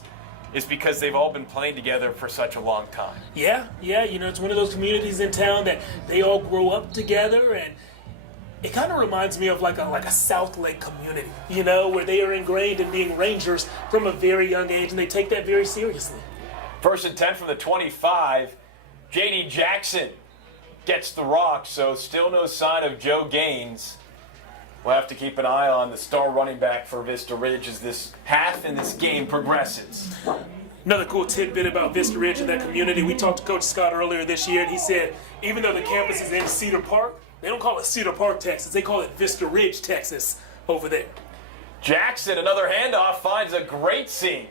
is because they've all been playing together for such a long time. Yeah, it's one of those communities in town that they all grow up together, and it kind of reminds me of like a South Lake community, where they are ingrained in being Rangers from a very young age, and they take that very seriously. 1st and 10 from the 25. J.D. Jackson gets the rock, so still no sign of Joe Gaines. We'll have to keep an eye on the star running back for Vista Ridge as this half in this game progresses. Another cool tidbit about Vista Ridge and that community. We talked to Coach Scott earlier this year, and he said even though the campus is in Cedar Park, they don't call it Cedar Park, Texas. They call it Vista Ridge, Texas, over there. Jackson, another handoff, finds a great seam.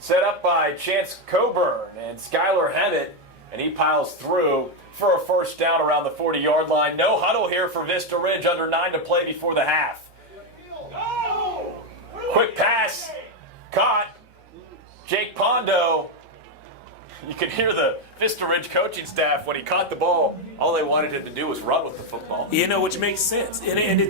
Set up by Chance Coburn, and Skylar Hammett and he piles through for a first down around the 40-yard line. No huddle here for Vista Ridge, under 9 to play before the half. Quick pass, caught. Jake Pondo. You can hear the Vista Ridge coaching staff when he caught the ball. All they wanted him to do was run with the football. You know, which makes sense. And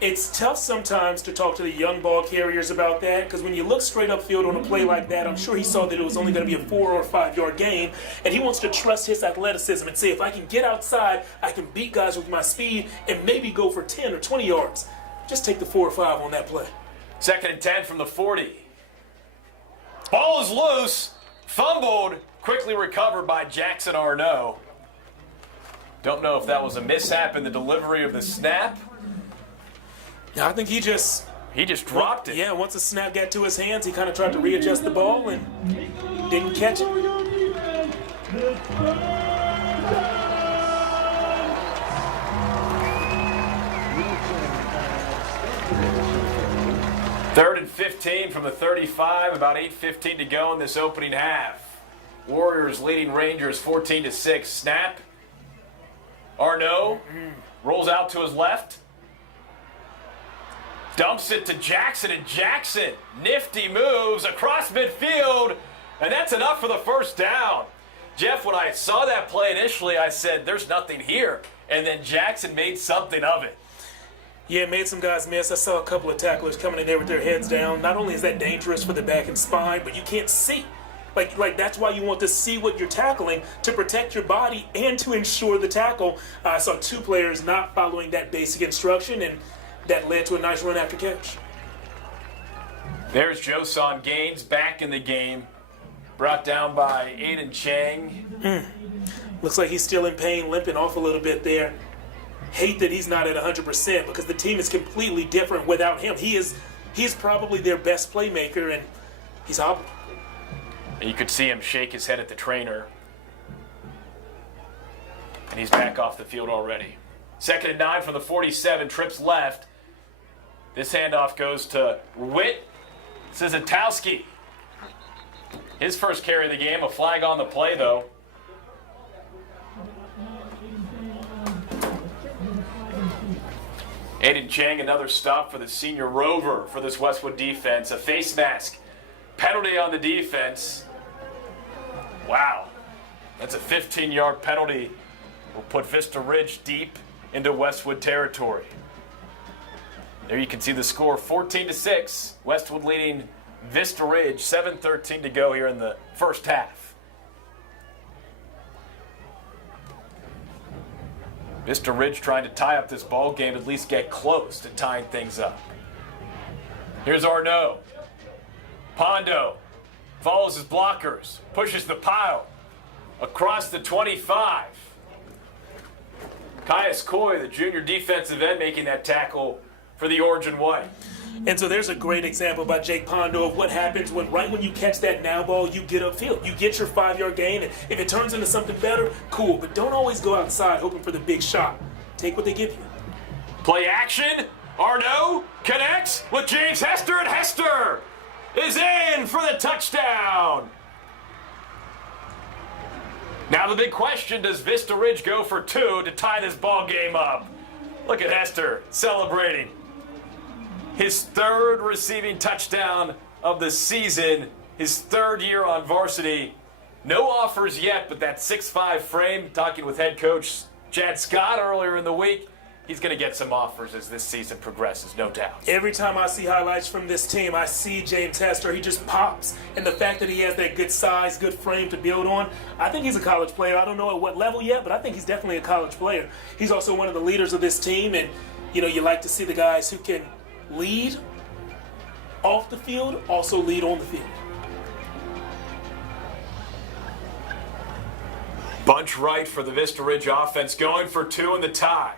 it's tough sometimes to talk to the young ball carriers about that, because when you look straight upfield on a play like that, I'm sure he saw that it was only going to be a 4 or 5 yard gain, and he wants to trust his athleticism and say, if I can get outside, I can beat guys with my speed and maybe go for 10 or 20 yards. Just take the 4 or 5 on that play. 2nd and 10 from the 40. Ball is loose, fumbled, quickly recovered by Jackson Arnaud. Don't know if that was a mishap in the delivery of the snap. Yeah, I think he just dropped it. Yeah, once the snap got to his hands, he kind of tried to readjust the ball and didn't catch it. Third and 15 from the 35, about 8:15 to go in this opening half. Warriors leading Rangers 14-6. Snap. Arnaud rolls out to his left. Dumps it to Jackson, and Jackson, nifty moves across midfield, and that's enough for the first down. Jeff, when I saw that play initially, I said, there's nothing here. And then Jackson made something of it. Yeah, made some guys miss. I saw a couple of tacklers coming in there with their heads down. Not only is that dangerous for the back and spine, but you can't see. Like that's why you want to see what you're tackling, to protect your body and to ensure the tackle. I saw 2 players not following that basic instruction, and that led to a nice run after catch. There's Joson Gaines back in the game, brought down by Aiden Chang. Looks like he's still in pain, limping off a little bit there. Hate that he's not at 100%, because the team is completely different without him. He's probably their best playmaker, and he's hobbling. You could see him shake his head at the trainer. And he's back off the field already. 2nd and 9 from the 47, trips left. This handoff goes to Witt Sizatowski. His first carry of the game, a flag on the play though. Aiden Chang, another stop for the senior rover for this Westwood defense. A face mask penalty on the defense. Wow, that's a 15-yard penalty. Will put Vista Ridge deep into Westwood territory. There you can see the score, 14-6. Westwood leading Vista Ridge, 7:13 to go here in the first half. Vista Ridge trying to tie up this ball game, at least get close to tying things up. Here's Arnaud. Pondo follows his blockers, pushes the pile across the 25. Caius Coy, the junior defensive end, making that tackle for the orange and white. And so there's a great example by Jake Pondo of what happens right when you catch that now ball, you get upfield. You get your 5-yard gain, and if it turns into something better, cool. But don't always go outside hoping for the big shot. Take what they give you. Play action. Arnaud connects with James Hester, and Hester is in for the touchdown. Now the big question, does Vista Ridge go for 2 to tie this ball game up? Look at Hester celebrating. His 3rd receiving touchdown of the season, his 3rd year on varsity. No offers yet, but that 6'5" frame, talking with head coach Chad Scott earlier in the week, he's going to get some offers as this season progresses, no doubt. Every time I see highlights from this team, I see James Hester. He just pops. And the fact that he has that good size, good frame to build on, I think he's a college player. I don't know at what level yet, but I think he's definitely a college player. He's also one of the leaders of this team, and you like to see the guys who can lead off the field, also lead on the field. Bunch right for the Vista Ridge offense, going for 2 in the tie.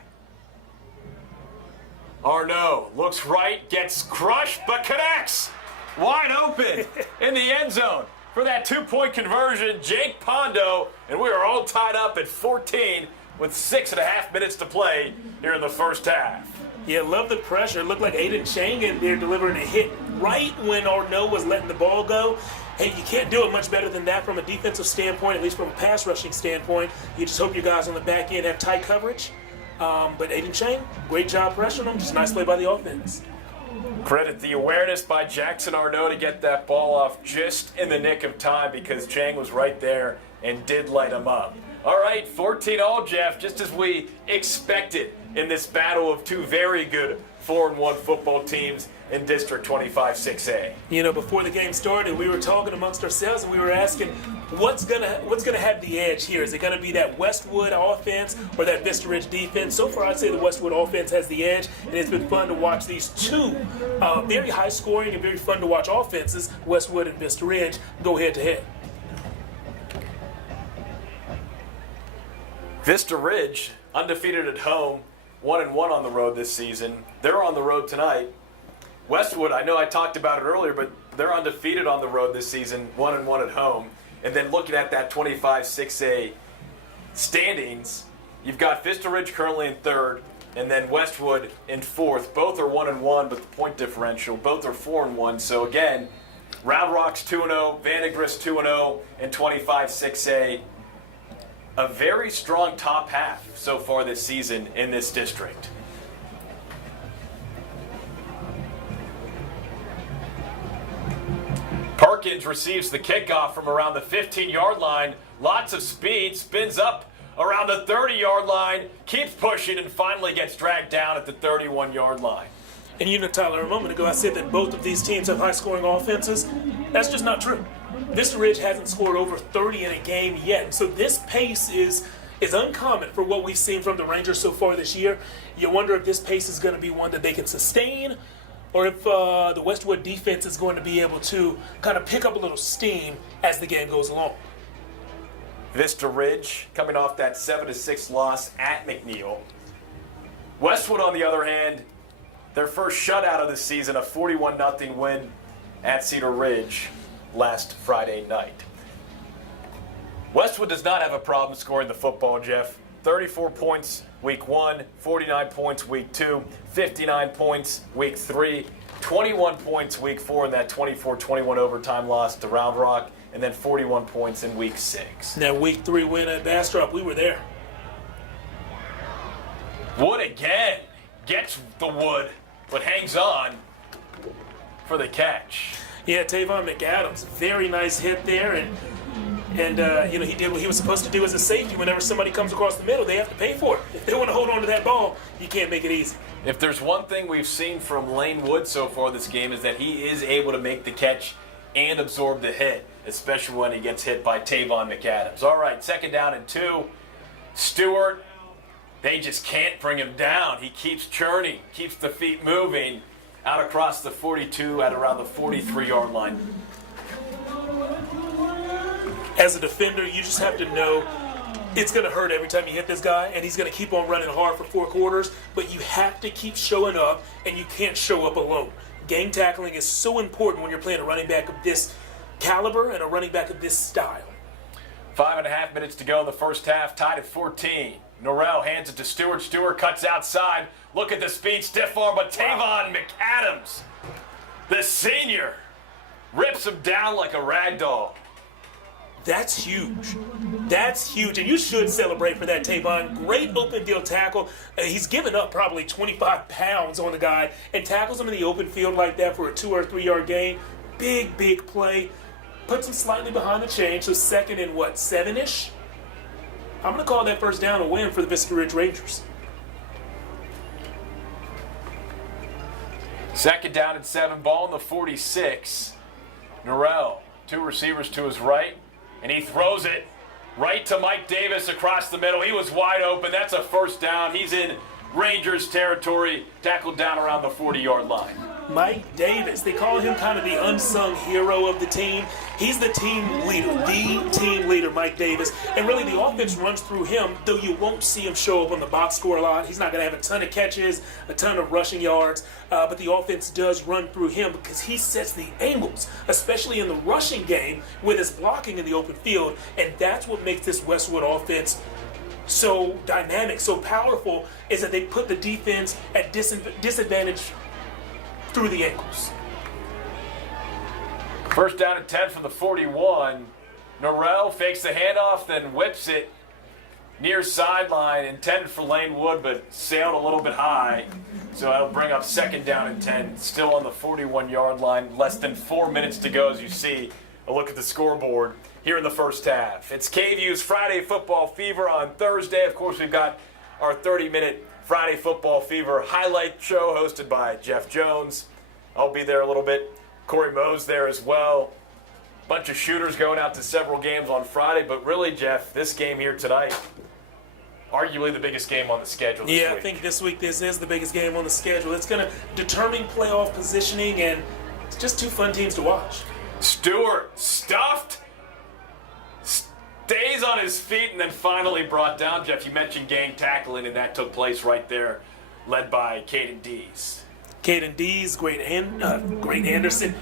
Arnaud looks right, gets crushed, but connects. Wide open in the end zone for that 2-point conversion. Jake Pondo, and we are all tied up at 14 with 6.5 minutes to play here in the first half. Yeah, love the pressure. It looked like Aiden Chang in there delivering a hit right when Arnaud was letting the ball go. hey, you can't do it much better than that from a defensive standpoint, at least from a pass rushing standpoint. You just hope your guys on the back end have tight coverage. But Aiden Chang, great job pressuring them. Just a nice play by the offense. Credit the awareness by Jackson Arnaud to get that ball off just in the nick of time because Chang was right there and did light him up. All right, 14-all, Jeff, just as we expected in this battle of two very good 4-1 football teams in District 25-6A. You know, before the game started, we were talking amongst ourselves and we were asking, what's gonna have the edge here? Is it gonna be that Westwood offense or that Vista Ridge defense? So far, I'd say the Westwood offense has the edge, and it's been fun to watch these two very high-scoring and very fun to watch offenses, Westwood and Vista Ridge, go head-to-head. Vista Ridge, undefeated at home, 1-1 on the road this season. They're on the road tonight. Westwood, I know I talked about it earlier, but they're undefeated on the road this season, 1-1 at home. And then looking at that 25-6A standings, you've got Vista Ridge currently in third, and then Westwood in fourth. Both are 1-1, but the point differential, both are 4-1. So again, Round Rock's 2-0, Vandegrist 2-0 in 25-6A. A very strong top half so far this season in this district. Parkins receives the kickoff from around the 15-yard line. Lots of speed, spins up around the 30-yard line, keeps pushing, and finally gets dragged down at the 31-yard line. And you know, Tyler, a moment ago I said that both of these teams have high-scoring offenses. That's just not true. Vista Ridge hasn't scored over 30 in a game yet. So this pace is uncommon for what we've seen from the Rangers so far this year. You wonder if this pace is going to be one that they can sustain, or if the Westwood defense is going to be able to kind of pick up a little steam as the game goes along. Vista Ridge coming off that 7-6 loss at McNeil. Westwood, on the other hand, their first shutout of the season, a 41-0 win at Cedar Ridge last Friday night. Westwood does not have a problem scoring the football, Jeff. 34 points week 1, 49 points week 2, 59 points week 3, 21 points week 4 in that 24-21 overtime loss to Round Rock, and then 41 points in week 6. That week 3 win at Bastrop, we were there. Wood again gets the wood, but hangs on for the catch. Yeah, Tavon McAdams, very nice hit there, and you know, he did what he was supposed to do as a safety. Whenever somebody comes across the middle, they have to pay for it. If they want to hold on to that ball, you can't make it easy. If there's one thing we've seen from Lane Wood so far this game is that he is able to make the catch and absorb the hit, especially when he gets hit by Tavon McAdams. All right, 2nd down and 2. Stewart, they just can't bring him down. He keeps churning, keeps the feet moving out across the 42 at around the 43-yard line. As a defender, you just have to know it's going to hurt every time you hit this guy, and he's going to keep on running hard for 4 quarters, but you have to keep showing up, and you can't show up alone. Gang tackling is so important when you're playing a running back of this caliber and a running back of this style. 5.5 minutes to go in the first half, tied at 14. Norrell hands it to Stewart. Stewart cuts outside. Look at the speed, stiff arm, but Tavon McAdams, the senior, rips him down like a rag doll. That's huge. That's huge, and you should celebrate for that, Tavon. Great open field tackle. He's given up probably 25 pounds on the guy and tackles him in the open field like that for a 2 or 3 yard gain. Big, big play. Puts him slightly behind the chain, so 2nd and 7-ish? I'm going to call that first down a win for the Vista Ridge Rangers. 2nd down and 7, ball in the 46. Norrell, 2 receivers to his right, and he throws it right to Mike Davis across the middle. He was wide open. That's a first down. He's in Rangers territory, tackled down around the 40-yard line. Mike Davis, they call him kind of the unsung hero of the team. He's the team leader, Mike Davis. And really the offense runs through him, though you won't see him show up on the box score a lot. He's not going to have a ton of catches, a ton of rushing yards, but the offense does run through him because he sets the angles, especially in the rushing game with his blocking in the open field. And that's what makes this Westwood offense so dynamic, so powerful, is that they put the defense at disadvantage through the ankles. First down and 10 from the 41. Norrell fakes the handoff, then whips it near sideline, intended for Lane Wood, but sailed a little bit high. So that'll bring up second down and 10, still on the 41-yard line. Less than 4 minutes to go as you see a look at the scoreboard here in the first half. It's KVUE's Friday Football Fever on Thursday. Of course, we've got our 30-minute Friday Football Fever highlight show hosted by Jeff Jones. I'll be there a little bit. Corey Moe's there as well. Bunch of shooters going out to several games on Friday, but really, Jeff, this game here tonight, arguably the biggest game on the schedule this week. Yeah, I think this week this is the biggest game on the schedule. It's going to determine playoff positioning, and it's just two fun teams to watch. Stewart stuffed, stays on his feet, and then finally brought down. Jeff, you mentioned gang tackling, and that took place right there, led by Caden Dees. Caden Dees, Grant Anderson,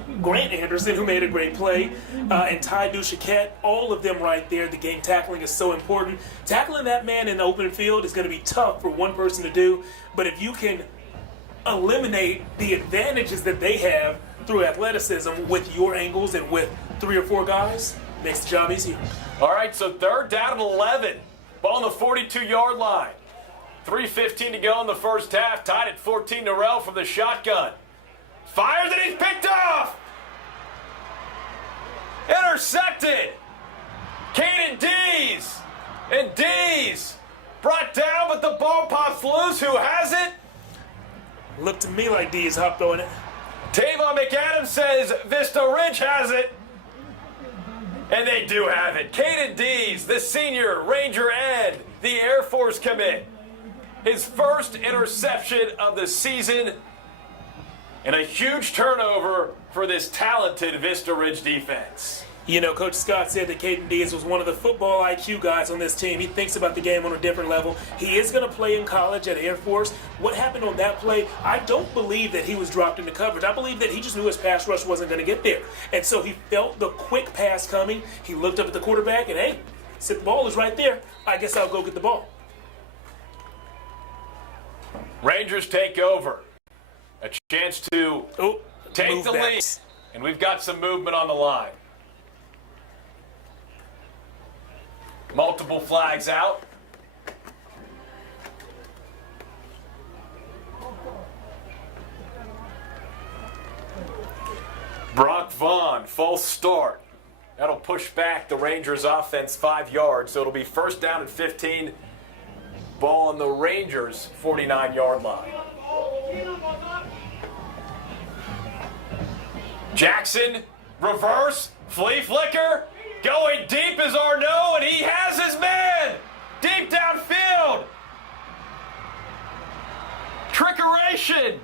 who made a great play, and Ty Duchette, all of them right there. The game tackling is so important. Tackling that man in the open field is going to be tough for one person to do, but if you can eliminate the advantages that they have through athleticism with your angles and with 3 or 4 guys, makes the job easier. All right, so third down and 11. Ball on the 42-yard line. 3:15 to go in the first half. Tied at 14. Norrell from the shotgun. Fires and he's picked off. Intercepted. Caden Dees. And Dees brought down, but the ball pops loose. Who has it? Looked to me like Dees hopped on it. Tavon McAdams says Vista Ridge has it. And they do have it. Caden Dees, the senior Ranger end, the Air Force commit. His first interception of the season, and a huge turnover for this talented Vista Ridge defense. You know, Coach Scott said that Caden Dees was one of the football IQ guys on this team. He thinks about the game on a different level. He is going to play in college at Air Force. What happened on that play, I don't believe that he was dropped into coverage. I believe that he just knew his pass rush wasn't going to get there. And so he felt the quick pass coming. He looked up at the quarterback and, hey, said the ball is right there. I guess I'll go get the ball. Rangers take over. A chance to take the lead. And we've got some movement on the line. Multiple flags out. Brock Vaughn, false start. That'll push back the Rangers offense 5 yards. So it'll be first down and 15. Ball on the Rangers' 49-yard line. Jackson, reverse, flea flicker. Going deep is Arnaud, and he has his man. Deep downfield. Trickeration.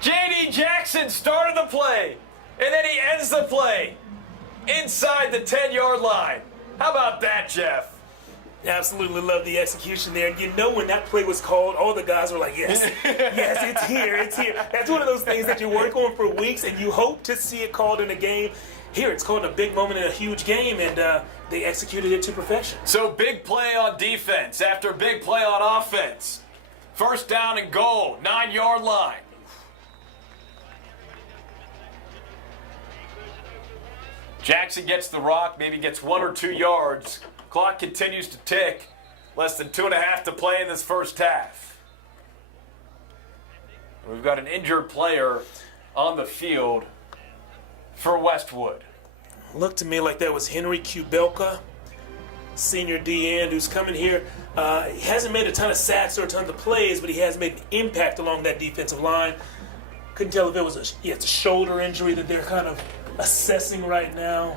J.D. Jackson started the play, and then he ends the play inside the 10-yard line. How about that, Jeff? Absolutely love the execution there. You know, when that play was called, all the guys were like, yes, yes, it's here, it's here. That's one of those things that you work on for weeks and you hope to see it called in a game. Here, it's called a big moment in a huge game, and they executed it to perfection. So big play on defense after big play on offense. First down and goal, 9-yard line. Jackson gets the rock, maybe gets 1 or 2 yards. Clock continues to tick. Less than 2.5 to play in this first half. We've got an injured player on the field for Westwood. Looked to me like that was Henry Kubelka, senior D-end, who's coming here. He hasn't made a ton of sacks or a ton of plays, but he has made an impact along that defensive line. Couldn't tell if it was it's a shoulder injury that they're kind of assessing right now.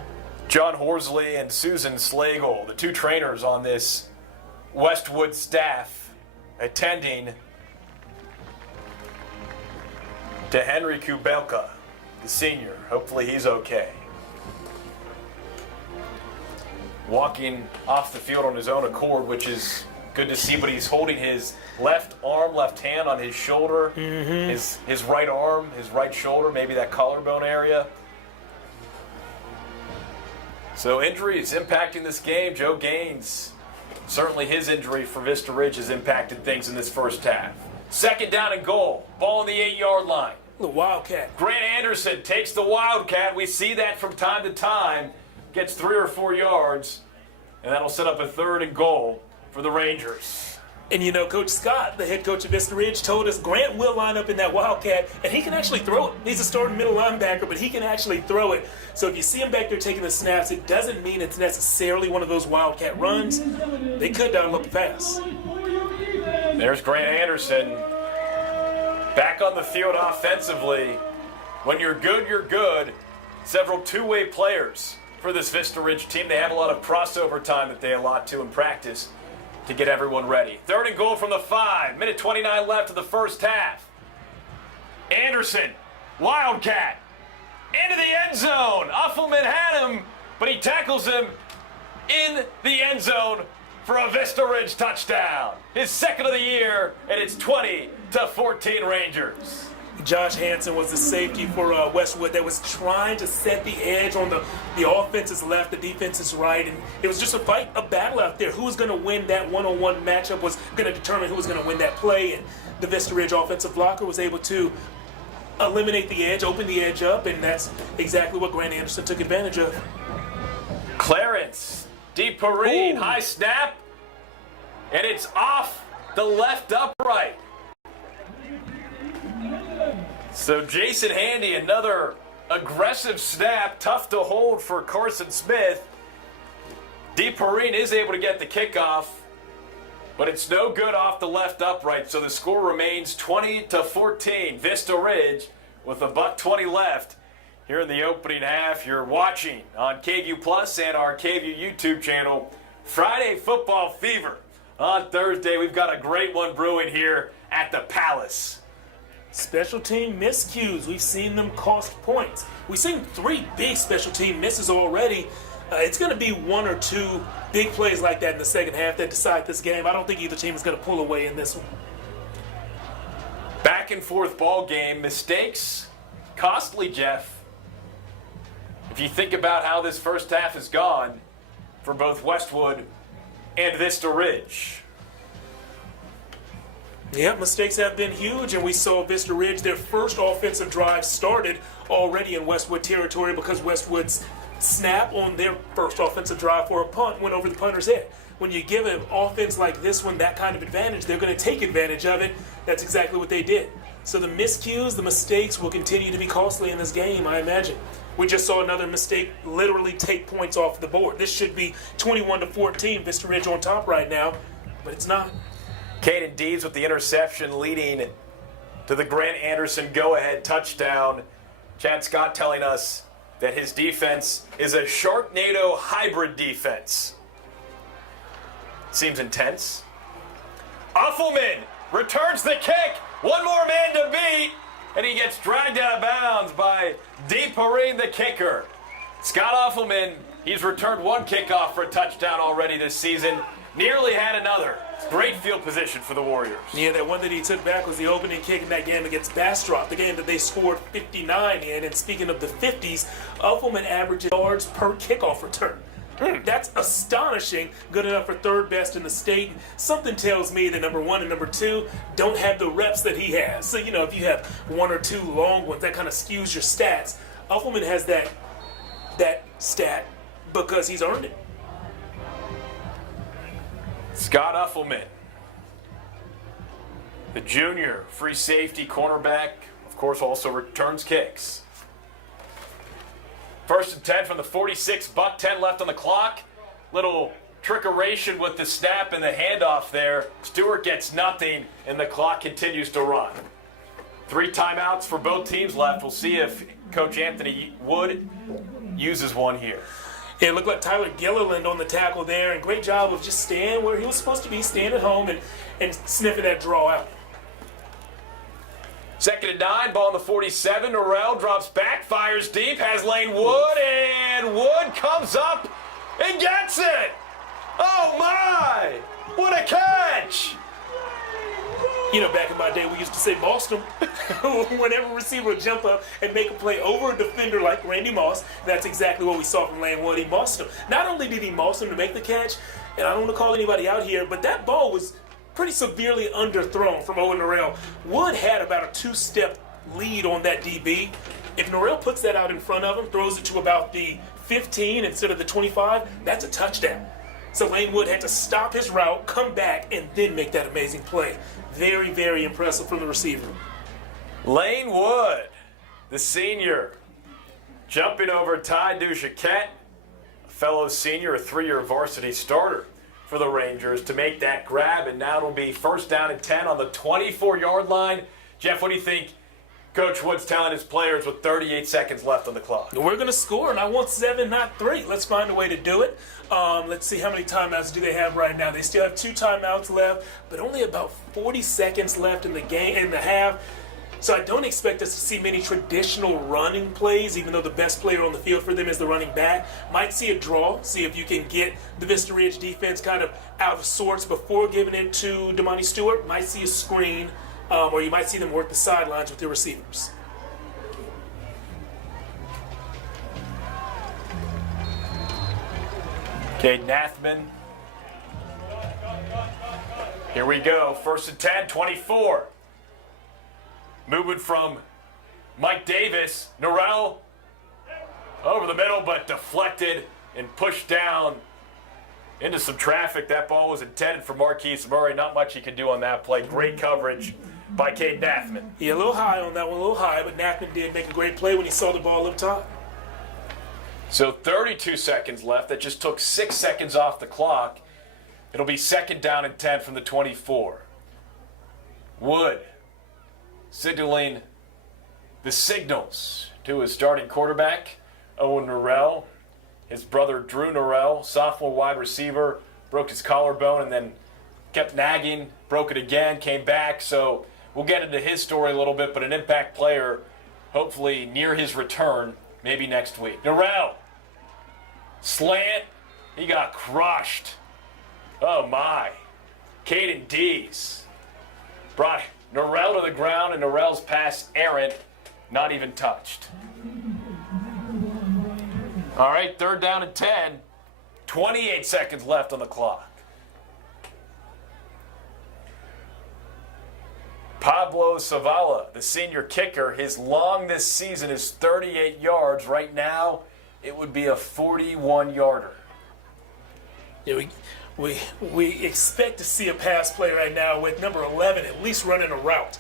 John Horsley and Susan Slagle, the 2 trainers on this Westwood staff, attending to Henry Kubelka, the senior. Hopefully he's okay. Walking off the field on his own accord, which is good to see, but he's holding his left arm, left hand on his shoulder, his right arm, his right shoulder, maybe that collarbone area. So injuries impacting this game. Joe Gaines, certainly his injury for Vista Ridge has impacted things in this first half. Second down and goal. Ball on the 8-yard line. Little Wildcat. Grant Anderson takes the Wildcat. We see that from time to time. Gets 3 or 4 yards, and that'll set up a 3rd and goal for the Rangers. And you know, Coach Scott, the head coach of Vista Ridge, told us Grant will line up in that Wildcat, and he can actually throw it. He's a starting middle linebacker, but he can actually throw it. So if you see him back there taking the snaps, it doesn't mean it's necessarily one of those Wildcat runs. They could download the pass. There's Grant Anderson back on the field offensively. When you're good, you're good. Several two-way players for this Vista Ridge team. They have a lot of crossover time that they allot to in practice to get everyone ready. 3rd and goal from the 5. Minute 29 left of the first half. Anderson, Wildcat, into the end zone. Uffelman had him, but he tackles him in the end zone for a Vista Ridge touchdown. His 2nd of the year, and it's 20-14 Rangers. Josh Hansen was the safety for Westwood that was trying to set the edge on the offense's left, the defense's right, and it was just a battle out there. Who was going to win that one-on-one matchup was going to determine who was going to win that play, and the Vista Ridge offensive blocker was able to eliminate the edge, open the edge up, and that's exactly what Grant Anderson took advantage of. Clarence, deep Perrine, high snap, and it's off the left upright. So Jason Handy, another aggressive snap, tough to hold for Carson Smith. Deep Perrine is able to get the kickoff, but it's no good off the left upright, so the score remains 20-14. Vista Ridge with $1:20 left here in the opening half. You're watching on KVUE Plus and our KVUE YouTube channel. Friday Football Fever on Thursday. We've got a great one brewing here at the Palace. Special team miscues. We've seen them cost points. We've seen 3 big special team misses already. It's going to be 1 or 2 big plays like that in the second half that decide this game. I don't think either team is going to pull away in this one. Back and forth ball game. Mistakes costly, Jeff. If you think about how this first half has gone for both Westwood and Vista Ridge. Yeah, mistakes have been huge, and we saw Vista Ridge, their first offensive drive started already in Westwood territory because Westwood's snap on their first offensive drive for a punt went over the punter's head. When you give an offense like this one that kind of advantage, they're going to take advantage of it. That's exactly what they did. So the miscues, the mistakes will continue to be costly in this game, I imagine. We just saw another mistake literally take points off the board. This should be 21-14, Vista Ridge on top right now, but it's not. Caden Deeds with the interception leading to the Grant Anderson go-ahead touchdown. Chad Scott telling us that his defense is a Sharknado hybrid defense. Seems intense. Uffelman returns the kick. One more man to beat, and he gets dragged out of bounds by Deep Perrine, the kicker. Scott Uffelman, he's returned 1 kickoff for a touchdown already this season. Nearly had another. Great field position for the Warriors. Yeah, that one that he took back was the opening kick in that game against Bastrop, the game that they scored 59 in. And speaking of the 50s, Uffelman averages yards per kickoff return. That's astonishing. Good enough for 3rd best in the state. Something tells me that number 1 and number 2 don't have the reps that he has. So, if you have 1 or 2 long ones, that kind of skews your stats. Uffelman has that stat because he's earned it. Scott Uffelman, the junior free safety cornerback, of course, also returns kicks. 1st and 10 from the 46, $1:10 left on the clock. Little trickeration with the snap and the handoff there. Stewart gets nothing, and the clock continues to run. 3 timeouts for both teams left. We'll see if Coach Anthony Wood uses one here. It looked like Tyler Gilliland on the tackle there, and great job of just staying where he was supposed to be, staying at home and sniffing that draw out. 2nd and 9, ball on the 47. Norrell drops back, fires deep, has Lane Wood, and Wood comes up and gets it! Oh my! What a catch! Back in my day, we used to say mossed him. Whenever a receiver would jump up and make a play over a defender like Randy Moss, that's exactly what we saw from Lane Wood. He mossed him. Not only did he moss him to make the catch, and I don't want to call anybody out here, but that ball was pretty severely underthrown from Owen Norrell. Wood had about a 2-step lead on that DB. If Norrell puts that out in front of him, throws it to about the 15 instead of the 25, that's a touchdown. So Lane Wood had to stop his route, come back, and then make that amazing play. Very, very impressive from the receiver. Lane Wood, the senior, jumping over Ty Duchette, a fellow senior, a 3-year varsity starter for the Rangers, to make that grab, and now it'll be first down and 10 on the 24-yard line. Jeff, what do you think Coach Wood's telling his players with 38 seconds left on the clock? We're going to score, and I want 7, not 3. Let's find a way to do it. Let's see, how many timeouts do they have right now? They still have 2 timeouts left, but only about 40 seconds left in the game, in the half. So I don't expect us to see many traditional running plays, even though the best player on the field for them is the running back. Might see a draw, see if you can get the Vista Ridge defense kind of out of sorts before giving it to Damani Stewart. Might see a screen, or you might see them work the sidelines with their receivers. Cade Nathman. Here we go. First and 10, 24. Movement from Mike Davis. Norrell over the middle, but deflected and pushed down into some traffic. That ball was intended for Marquise Murray. Not much he could do on that play. Great coverage by Cade Nathman. Yeah, a little high on that one, a little high, but Nathman did make a great play when he saw the ball up top. So 32 seconds left. That just took 6 seconds off the clock. It'll be second down and 10 from the 24. Wood signaling the signals to his starting quarterback, Owen Norrell. His brother Drew Norrell, sophomore wide receiver, broke his collarbone and then kept nagging, broke it again, came back. So we'll get into his story a little bit, but an impact player, hopefully near his return, maybe next week. Norrell, slant, he got crushed. Oh my. Caden Dees brought Norrell to the ground, and Norrell's pass errant, not even touched. All right, third down and 10. 28 seconds left on the clock. Pablo Zavala, the senior kicker, his long this season is 38 yards. Right now, it would be a 41-yarder. Yeah, we expect to see a pass play right now with number 11 at least running a route.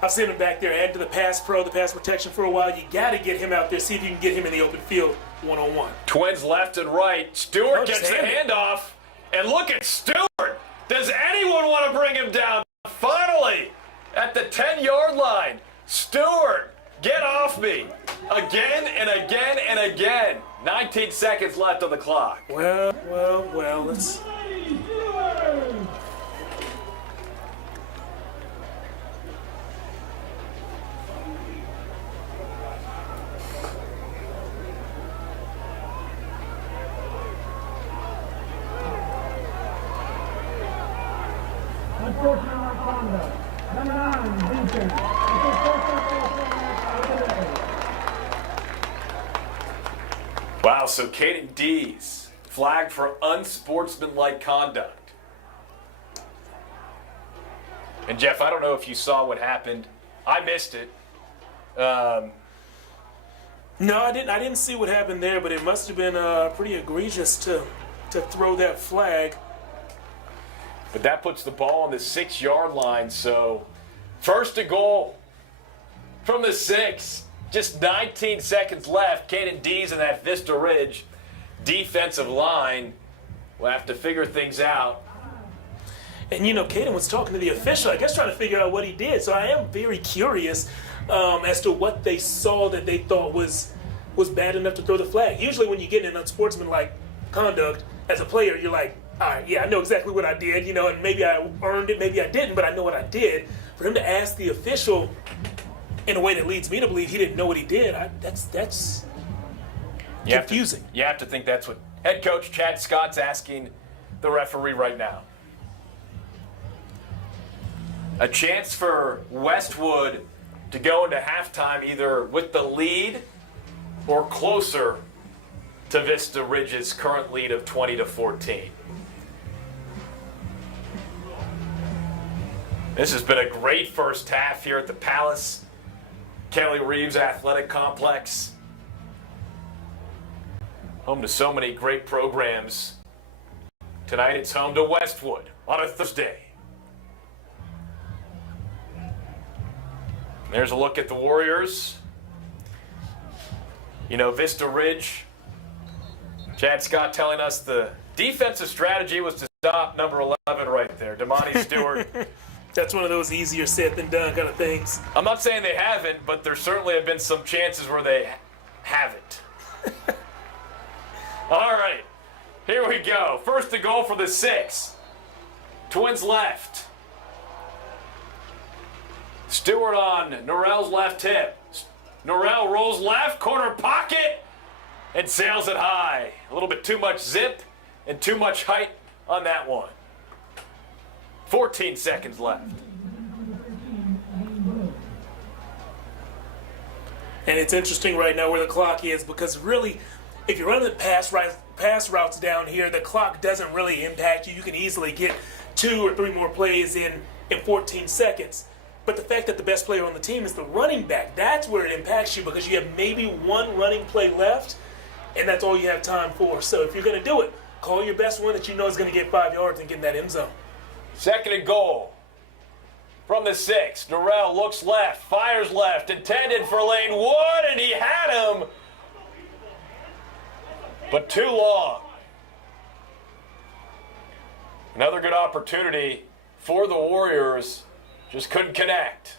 I've seen him back there add to the pass pro, the pass protection for a while. You got to get him out there, see if you can get him in the open field one-on-one. Twins left and right. Stewart gets the handoff. And look at Stewart. Does anyone want to bring him down? Finally, at the 10-yard line, Stewart, get off me. Again and again and again. 19 seconds left on the clock. Well, let's... Unfortunate conduct. Number 9, Vincent. Wow, so Caden Dees flagged for unsportsmanlike conduct. And Jeff, I don't know if you saw what happened. I missed it. No, I didn't see what happened there, but it must have been pretty egregious to throw that flag. But that puts the ball on the 6-yard line, so first and goal from the 6. Just 19 seconds left. Caden Dees and that Vista Ridge defensive line will have to figure things out. And, you know, Caden was talking to the official, I guess trying to figure out what he did. So I am very curious as to what they saw that they thought was bad enough to throw the flag. Usually when you get in unsportsmanlike conduct as a player, you're like, all right, yeah, I know exactly what I did, you know, and maybe I earned it, maybe I didn't, but I know what I did. For him to ask the official in a way that leads me to believe he didn't know what he did, that's confusing. You have to think that's what head coach Chad Scott's asking the referee right now. A chance for Westwood to go into halftime either with the lead or closer to Vista Ridge's current lead of 20-14. This has been a great first half here at the Palace. Kelly Reeves Athletic Complex. Home to so many great programs. Tonight it's home to Westwood on a Thursday. There's a look at the Warriors. You know, Vista Ridge, Chad Scott telling us the defensive strategy was to stop number 11 right there, Damani Stewart. That's one of those easier said than done kind of things. I'm not saying they haven't, but there certainly have been some chances where they haven't. All right, here we go. First to goal for the 6. Twins left. Stewart on Norrell's left hip. Norrell rolls left, corner pocket, and sails it high. A little bit too much zip and too much height on that one. 14 seconds left. And it's interesting right now where the clock is because really, if you're running the pass routes down here, the clock doesn't really impact you. You can easily get 2 or 3 more plays in 14 seconds. But the fact that the best player on the team is the running back, that's where it impacts you because you have maybe 1 running play left, and that's all you have time for. So if you're going to do it, call your best one that you know is going to get 5 yards and get in that end zone. Second and goal from the 6. Norrell looks left, fires left, intended for Lane Wood, and he had him, but too long. Another good opportunity for the Warriors. Just couldn't connect.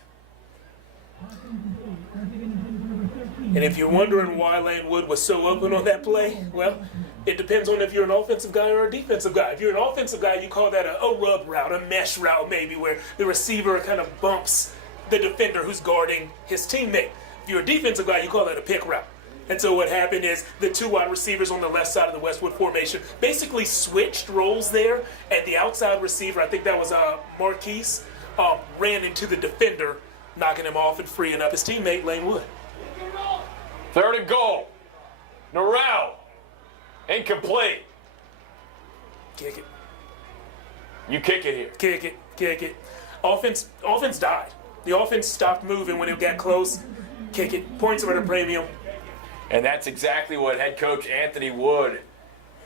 And if you're wondering why Lane Wood was so open on that play, well, it depends on if you're an offensive guy or a defensive guy. If you're an offensive guy, you call that a rub route, a mesh route maybe, where the receiver kind of bumps the defender who's guarding his teammate. If you're a defensive guy, you call that a pick route. And so what happened is the 2 wide receivers on the left side of the Westwood formation basically switched roles there, and the outside receiver, I think that was Marquise, ran into the defender, knocking him off and freeing up his teammate, Lane Wood. Third and goal. Norrell. Incomplete. Kick it. You kick it here. Kick it. Offense died. The offense stopped moving when it got close. Kick it. Points are at a premium. And that's exactly what head coach Anthony Wood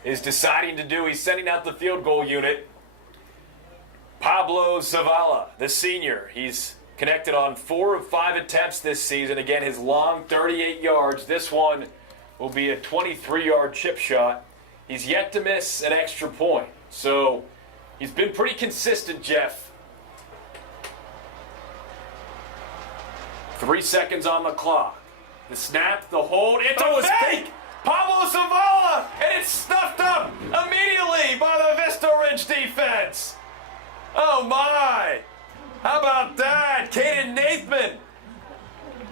is deciding to do. He's sending out the field goal unit. Pablo Zavala, the senior, he's connected on 4 of 5 attempts this season. Again, his long 38 yards. This one will be a 23-yard chip shot. He's yet to miss an extra point. So he's been pretty consistent, Jeff. 3 seconds on the clock. The snap, the hold, it's a fake! Pablo Zavala, and it's stuffed up immediately by the Vista Ridge defense. Oh my! How about that? Caden Nathman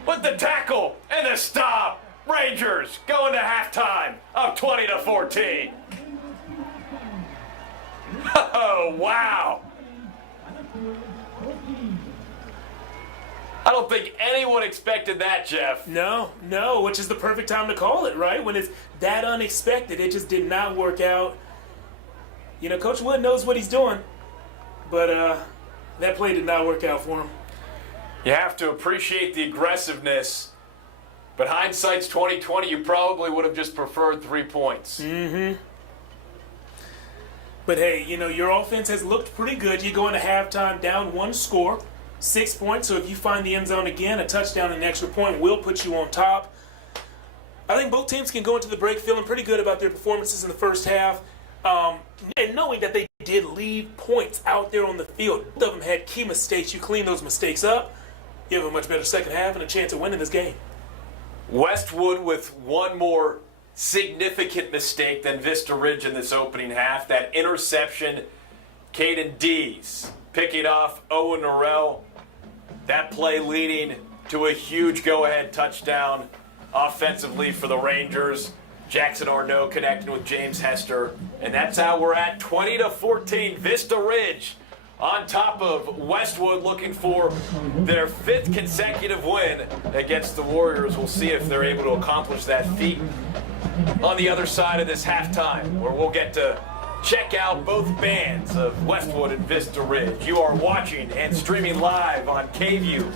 with the tackle and the stop. Rangers going to halftime of 20-14. Oh, wow. I don't think anyone expected that, Jeff. No, which is the perfect time to call it, right? When it's that unexpected, it just did not work out. You know, Coach Wood knows what he's doing, but that play did not work out for him. You have to appreciate the aggressiveness, but hindsight's 20/20. You probably would have just preferred 3 points. Mm-hmm. But hey, you know, your offense has looked pretty good. You go into halftime down 1 score, 6 points. So if you find the end zone again, a touchdown and an extra point will put you on top. I think both teams can go into the break feeling pretty good about their performances in the first half. And knowing that they did leave points out there on the field. Both of them had key mistakes. You clean those mistakes up, you have a much better second half and a chance of winning this game. Westwood with one more significant mistake than Vista Ridge in this opening half. That interception, Caden Dees picking off Owen Norrell. That play leading to a huge go-ahead touchdown offensively for the Rangers. Jackson Arnaud connecting with James Hester. And that's how we're at 20-14. Vista Ridge on top of Westwood, looking for their 5th consecutive win against the Warriors. We'll see if they're able to accomplish that feat on the other side of this halftime, where we'll get to check out both bands of Westwood and Vista Ridge. You are watching and streaming live on KVUE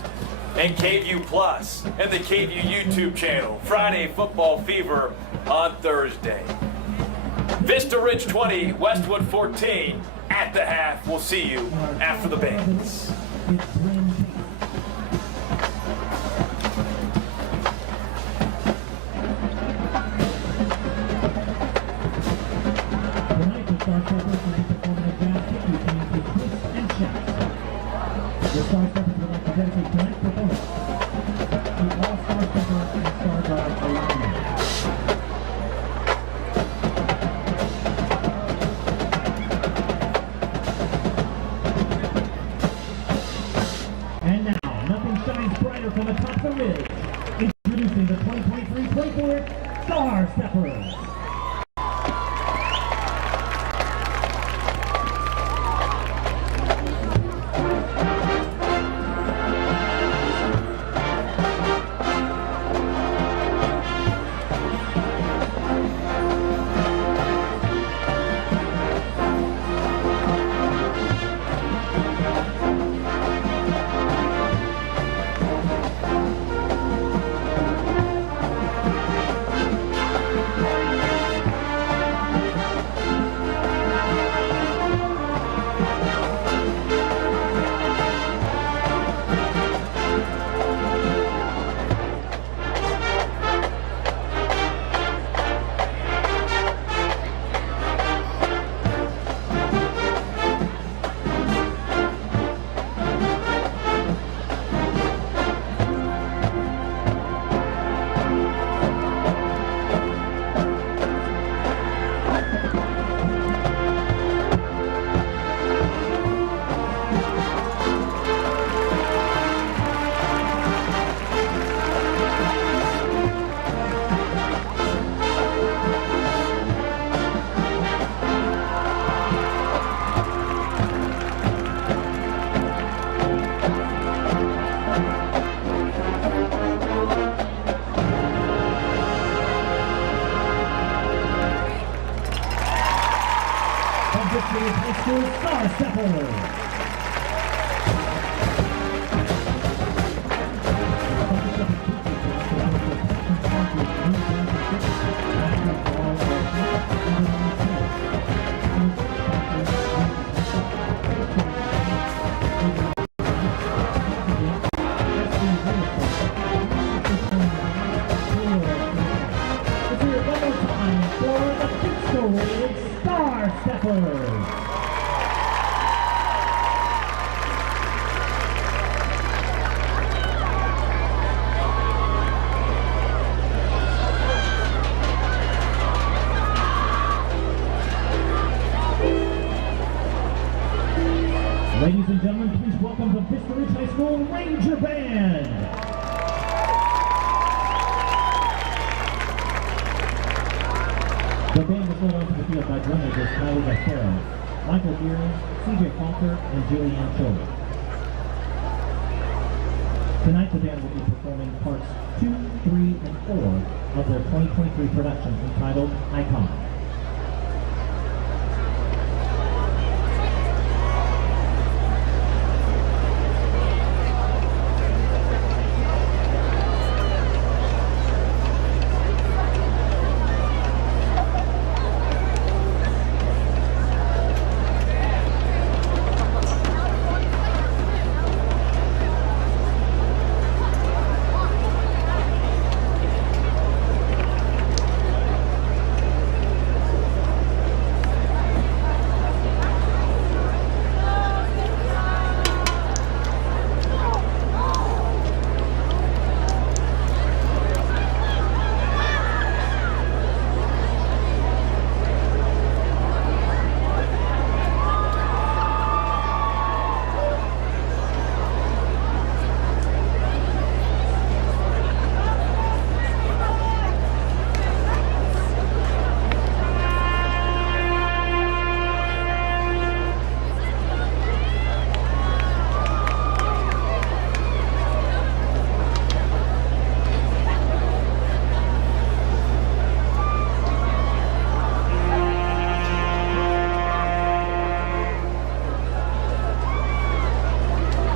and KVUE Plus, and the KVUE YouTube channel. Friday Football Fever on Thursday. Vista Ridge 20, Westwood 14 at the half. We'll see you after the bands. Tonight, the Star Steppers will be performing a jazz kicking team with twists and shouts. The Star Steppers would like to dedicate tonight's performance to all Star Stepper and Star Guard alumni. And now, nothing shines brighter from atop the ridge. Introducing the 2023-24 Star Steppers. Vista Ridge High School Star Steppers. Star Steppers. Ladies and gentlemen, please welcome the Vista Ridge High School Ranger Band. The band was led onto the field by drum majors Kylie Gastero, Michael Geary, CJ Falker, and Julianne Choi. Tonight the band will be performing parts 2, 3, and 4 of their 2023 production entitled Icon.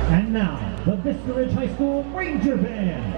And now, the Vista Ridge High School Ranger Band.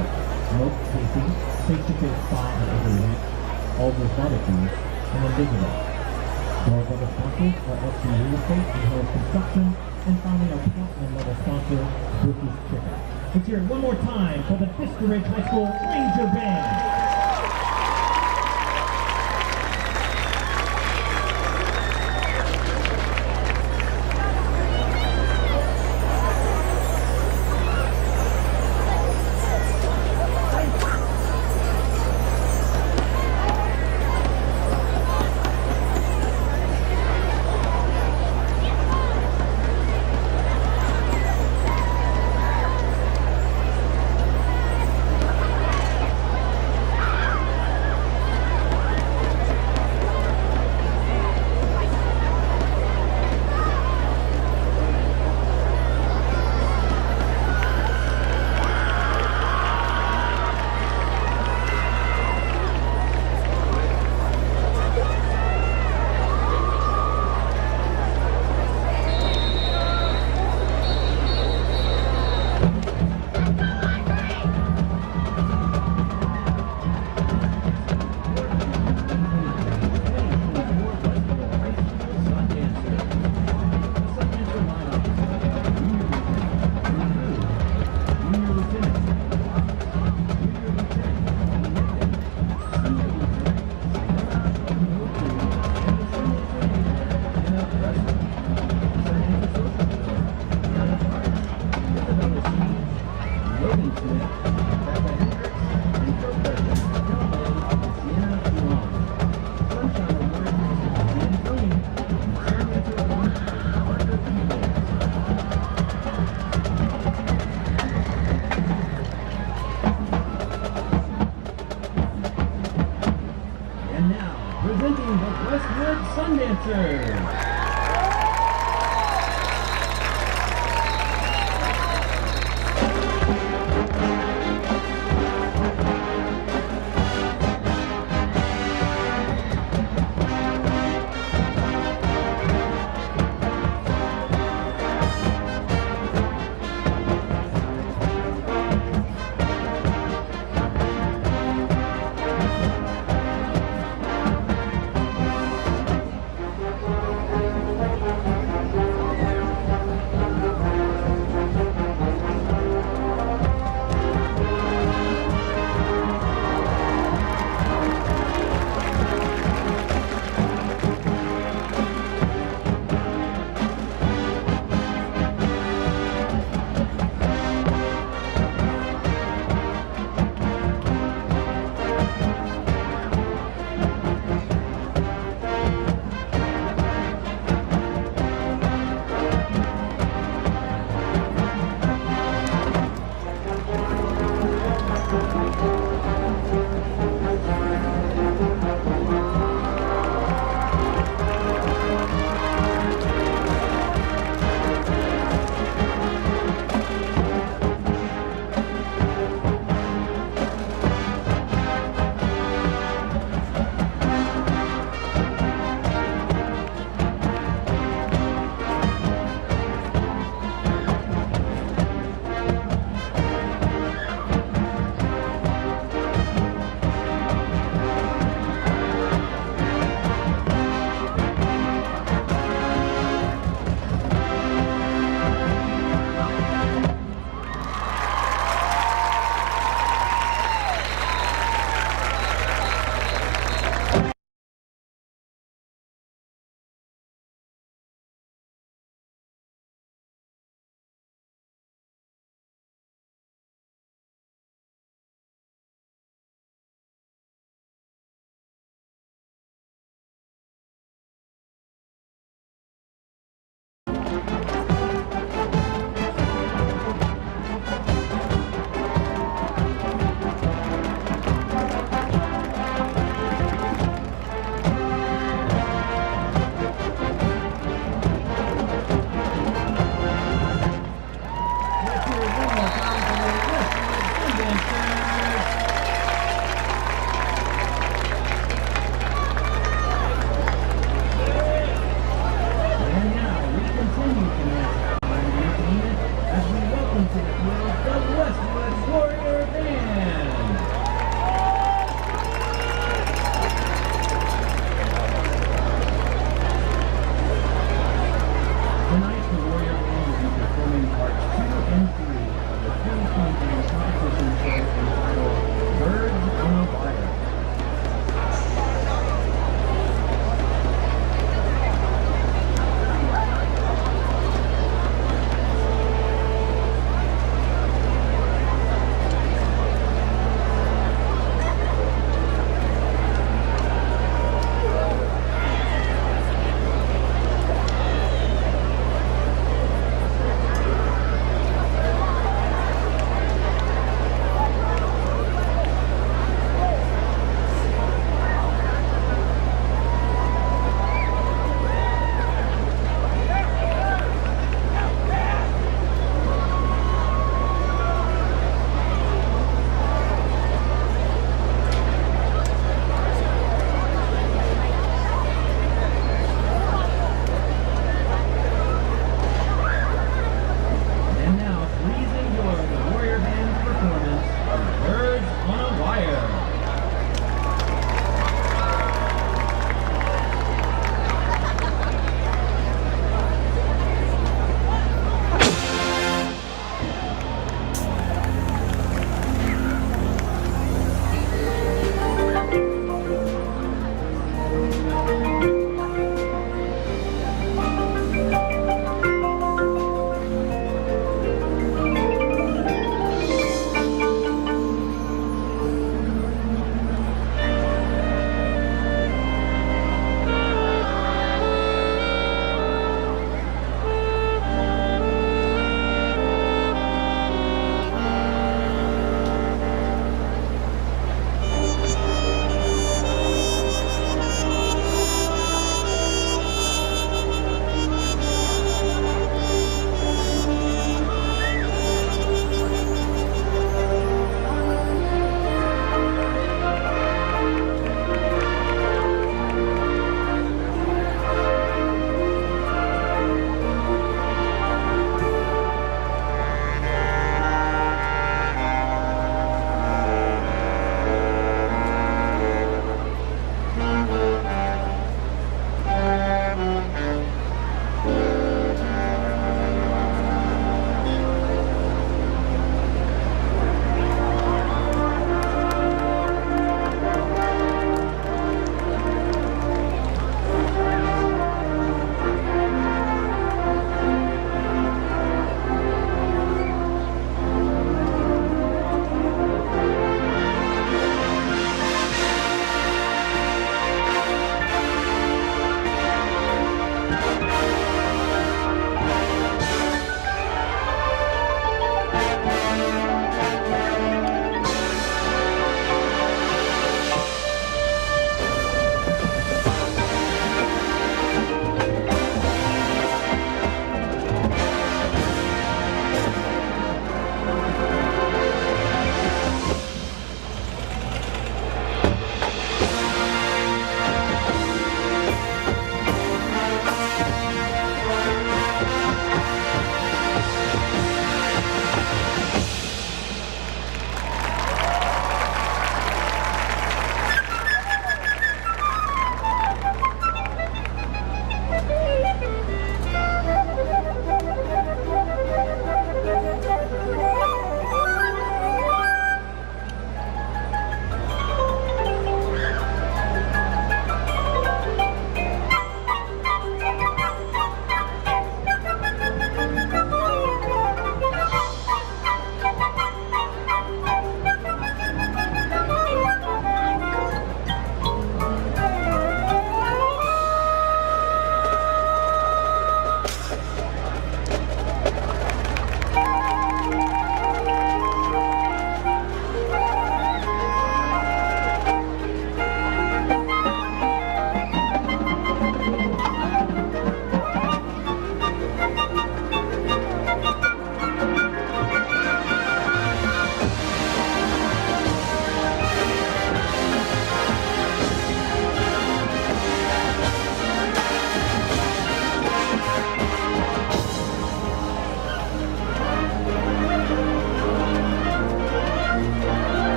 products, milk tasting, face-to-face spa and overreach, all orthotics, and Invisible. More of other sponsors are LC Real Estate and Hills Construction, and finally our platinum level sponsor, Brookies Chicken. Let's hear it one more time for the Vista Ridge High School Ranger Band. Presenting the Westwood Sundancers.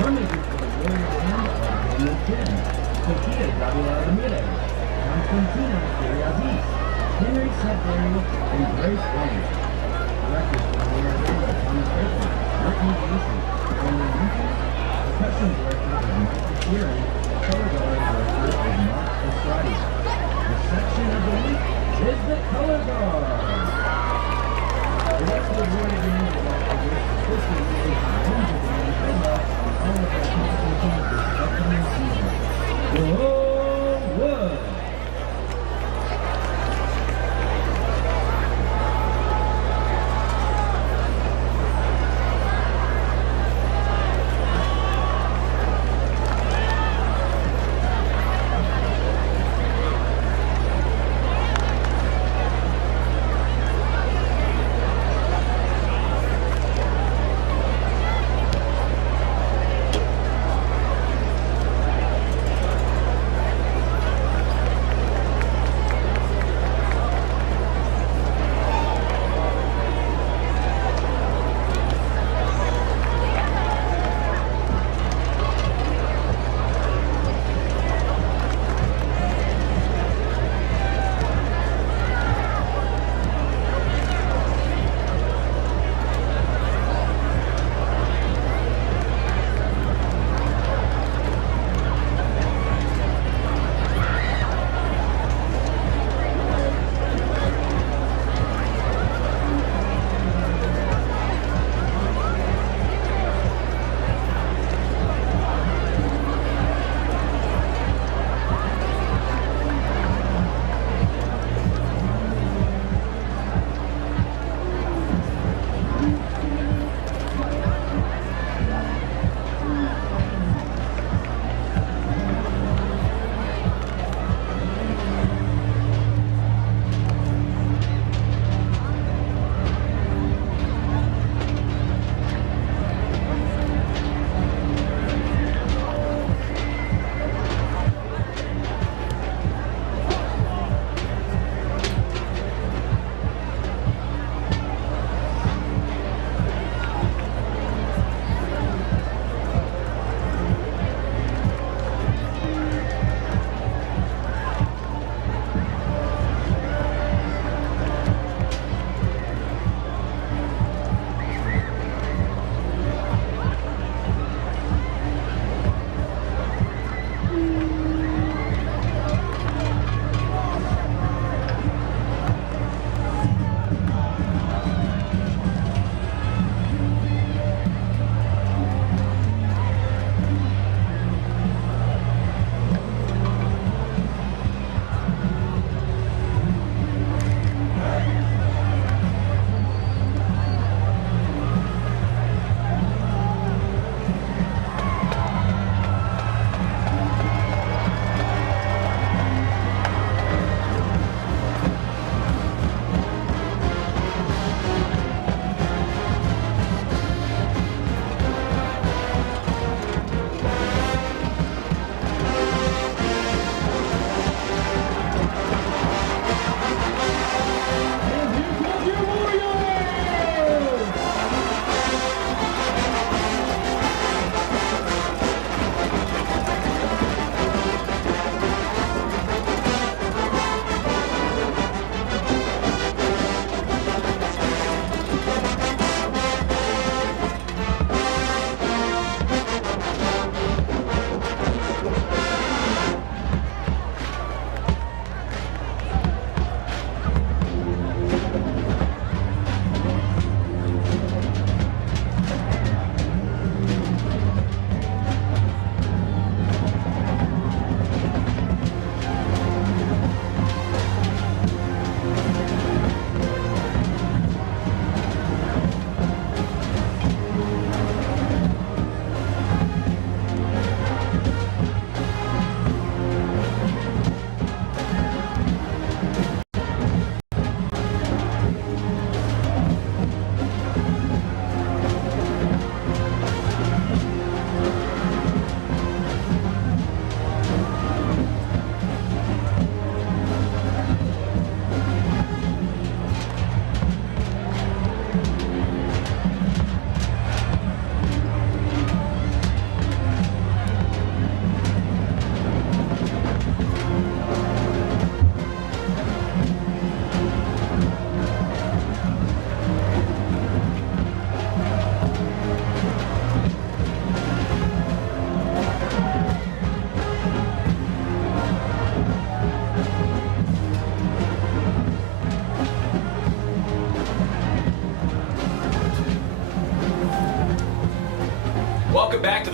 Drummakers for the Warrior band are Daniel Kim, Sophia Gabriela Ramirez, Constantina Iriazis, Henry Sudbury, and Grace Blank. Directors for the Warrior band are Thomas Baker, Brittany Mason, Brandon Winter. Percussion director is Michael Sheeran. Color guard director is Mark Estradi. The section of the week is the color guard. The Westwood Warriors band will offer this week a range of bands held up on all of their competitions this upcoming season. Go Wood!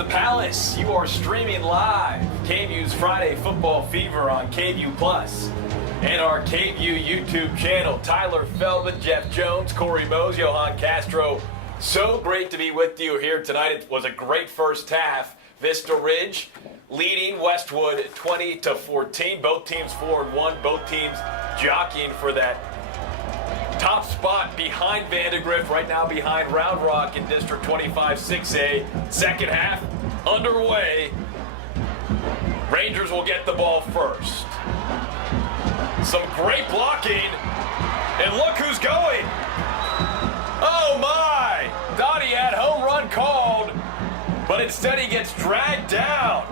Palace. You are streaming live KVUE's Friday Football Fever on KVUE Plus and our KVUE YouTube channel. Tyler Feldman, Jeff Jones, Corey Mose, Johan Castro. So great to be with you here tonight. It was a great first half. Vista Ridge leading Westwood 20-14. Both teams 4-1. Both teams jockeying for that top spot behind Vandegrift, right now behind Round Rock in District 25 6A. Second half underway. Rangers will get the ball first. Some great blocking, and look who's going. Oh my! Donnie had home run called, but instead he gets dragged down.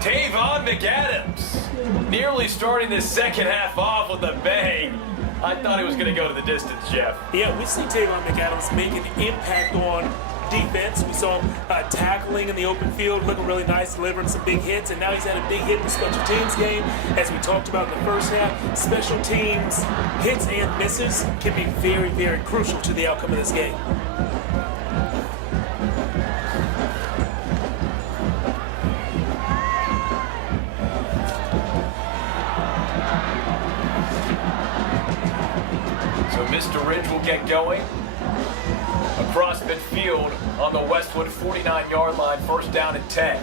Tavon McAdams nearly starting this second half off with a bang. I thought he was going to go to the distance, Jeff. Yeah, we see Tavon McAdams make an impact on defense. We saw him tackling in the open field, looking really nice, delivering some big hits, and now he's had a big hit in the special teams game. As we talked about in the first half, special teams hits and misses can be very, very crucial to the outcome of this game. Vista Ridge will get going across midfield on the Westwood 49-yard line, first down and 10.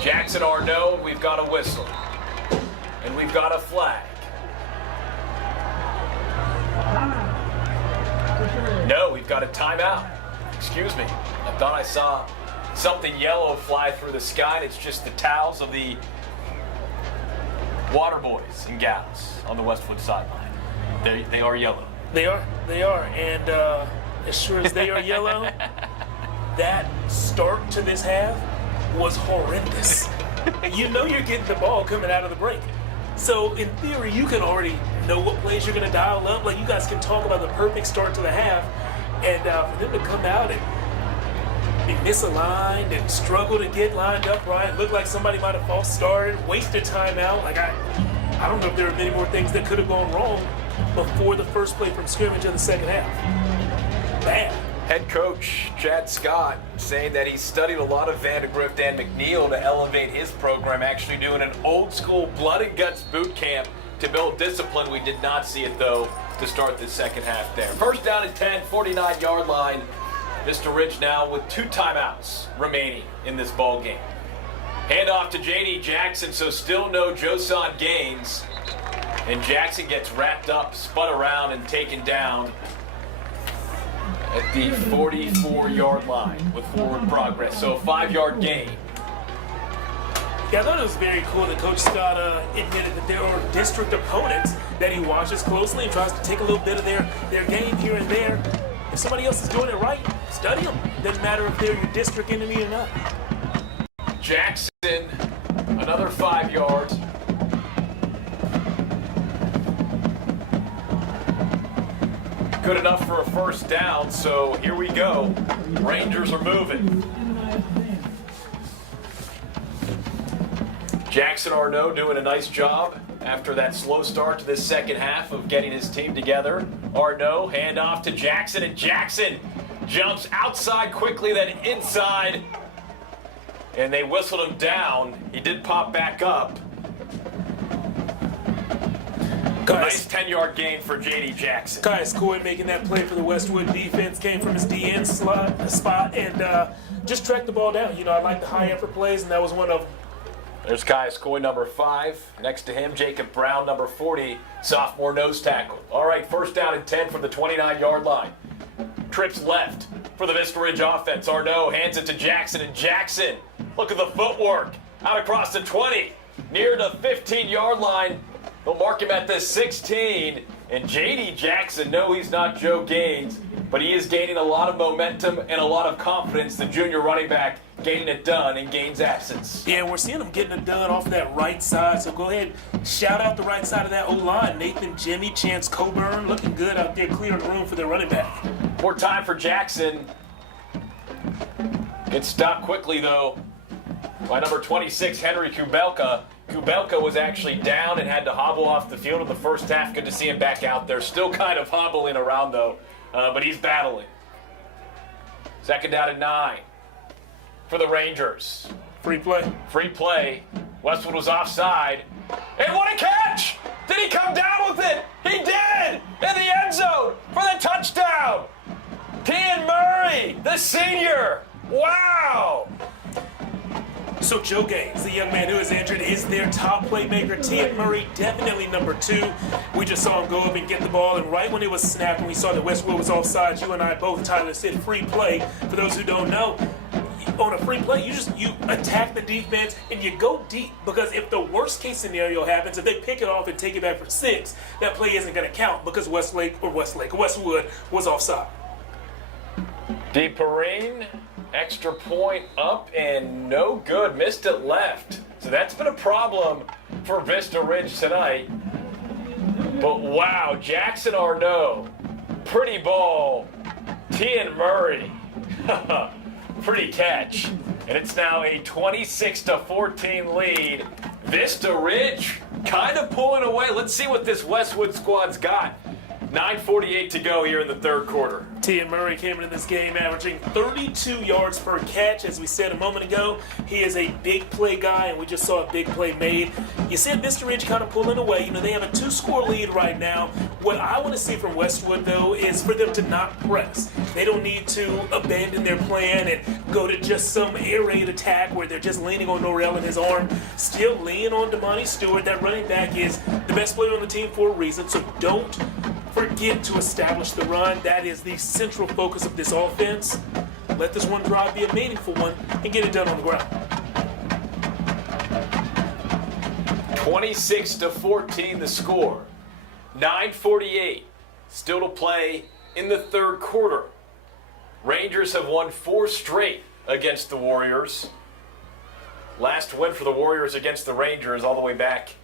Jackson Arnaud, we've got a whistle, and we've got a flag. No, we've got a timeout. Excuse me. I thought I saw something yellow fly through the sky, and it's just the towels of the water boys and gals on the Westwood sideline. They are yellow. They are, and as sure as they are yellow, that start to this half was horrendous. You know you're getting the ball coming out of the break. So in theory, you can already know what plays you're going to dial up. Like, you guys can talk about the perfect start to the half, and for them to come out and be misaligned and struggle to get lined up right, looked like somebody might have false started, wasted timeout. Like, I don't know if there were many more things that could have gone wrong before the first play from scrimmage of the second half. Bad. Head coach Chad Scott saying that he studied a lot of Vandegrift and McNeil to elevate his program, actually doing an old school blood and guts boot camp to build discipline. We did not see it, though, to start the second half there. First down and 10, 49-yard line. Vista Ridge now with 2 timeouts remaining in this ball game. Handoff to J.D. Jackson, so still no Josan Gaines. And Jackson gets wrapped up, spun around, and taken down at the 44-yard line with forward progress. So a 5-yard gain. Yeah, I thought it was very cool that Coach Scott admitted that there are district opponents that he watches closely and tries to take a little bit of their game here and there. If somebody else is doing it right, study them. Doesn't matter if they're your district enemy or not. Jackson, another 5 yards. Good enough for a first down, so here we go. Rangers are moving. Jackson Arnaud doing a nice job after that slow start to this second half of getting his team together. Arnaud, handoff to Jackson, and Jackson jumps outside quickly, then inside, and they whistled him down. He did pop back up. Nice 10-yard gain for J.D. Jackson. Kai Coy making that play for the Westwood defense, came from his DN spot and just tracked the ball down. You know, I like the high effort plays, and that was one of them. There's Kai Coy, number 5. Next to him, Jacob Brown, number 40, sophomore nose tackle. All right, first down and 10 from the 29-yard line. Trips left for the Vista Ridge offense. Arnaud hands it to Jackson, and Jackson, look at the footwork, out across the 20, near the 15-yard line. They'll mark him at the 16, and J.D. Jackson, no, he's not Joe Gaines, but he is gaining a lot of momentum and a lot of confidence, the junior running back, getting it done in Gaines' absence. Yeah, we're seeing him getting it done off that right side, so go ahead, shout out the right side of that O-line. Nathan Jimmy, Chance Coburn, looking good out there, clearing room for their running back. More time for Jackson. Gets stopped quickly, though, by number 26, Henry Kubelka. Kubelka was actually down and had to hobble off the field in the first half. Good to see him back out there. Still kind of hobbling around, though, but he's battling. Second down and 9. for the Rangers. Free play. Free play. Westwood was offside. And what a catch! Did he come down with it? He did! In the end zone for the touchdown! Tian Murray, the senior. Wow! So Joe Gaines, the young man who is injured, is their top playmaker. Tian Murray, definitely number 2. We just saw him go up and get the ball, and right when it was snapped, when we saw that Westwood was offside, you and I both, Tyler, said free play. For those who don't know, on a free play, you attack the defense and you go deep, because if the worst case scenario happens, if they pick it off and take it back for 6, that play isn't going to count because Westwood was offside. DePerine, extra point up and no good. Missed it left. So that's been a problem for Vista Ridge tonight. But wow, Jackson Arnaud, pretty ball. Tian Murray, pretty catch. And it's now a 26-14 lead. Vista Ridge kind of pulling away. Let's see what this Westwood squad's got. 9:48 to go here in the third quarter. Tian Murray came into this game averaging 32 yards per catch. As we said a moment ago, he is a big play guy, and we just saw a big play made. You said Vista Ridge kind of pulling away. You know, they have a 2-score lead right now. What I want to see from Westwood, though, is for them to not press. They don't need to abandon their plan and go to just some air raid attack where they're just leaning on Norrell and his arm. Still lean on Damani Stewart. That running back is the best player on the team for a reason, so don't forget to establish the run. That is the central focus of this offense. Let this one drive be a meaningful one and get it done on the ground. 26-14 the score. 9:48 still to play in the third quarter. Rangers have won 4 straight against the Warriors. Last win for the Warriors against the Rangers all the way back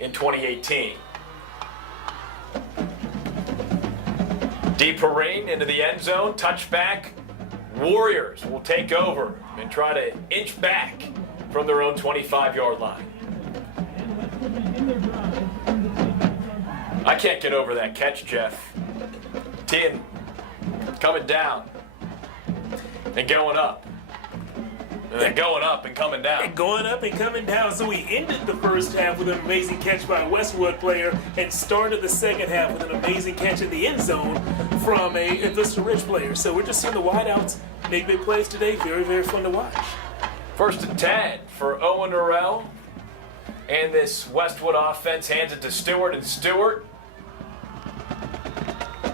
in 2018. DePerine into the end zone, touchback. Warriors will take over and try to inch back from their own 25-yard line. I can't get over that catch, Jeff. Tian coming down and going up. And then going up and coming down. And going up and coming down. So we ended the first half with an amazing catch by a Westwood player and started the second half with an amazing catch in the end zone from a Vista Ridge player. So we're just seeing the wideouts make big plays today. Very, very fun to watch. 1st and 10 for Owen Norrell. And this Westwood offense hands it to Stewart, and Stewart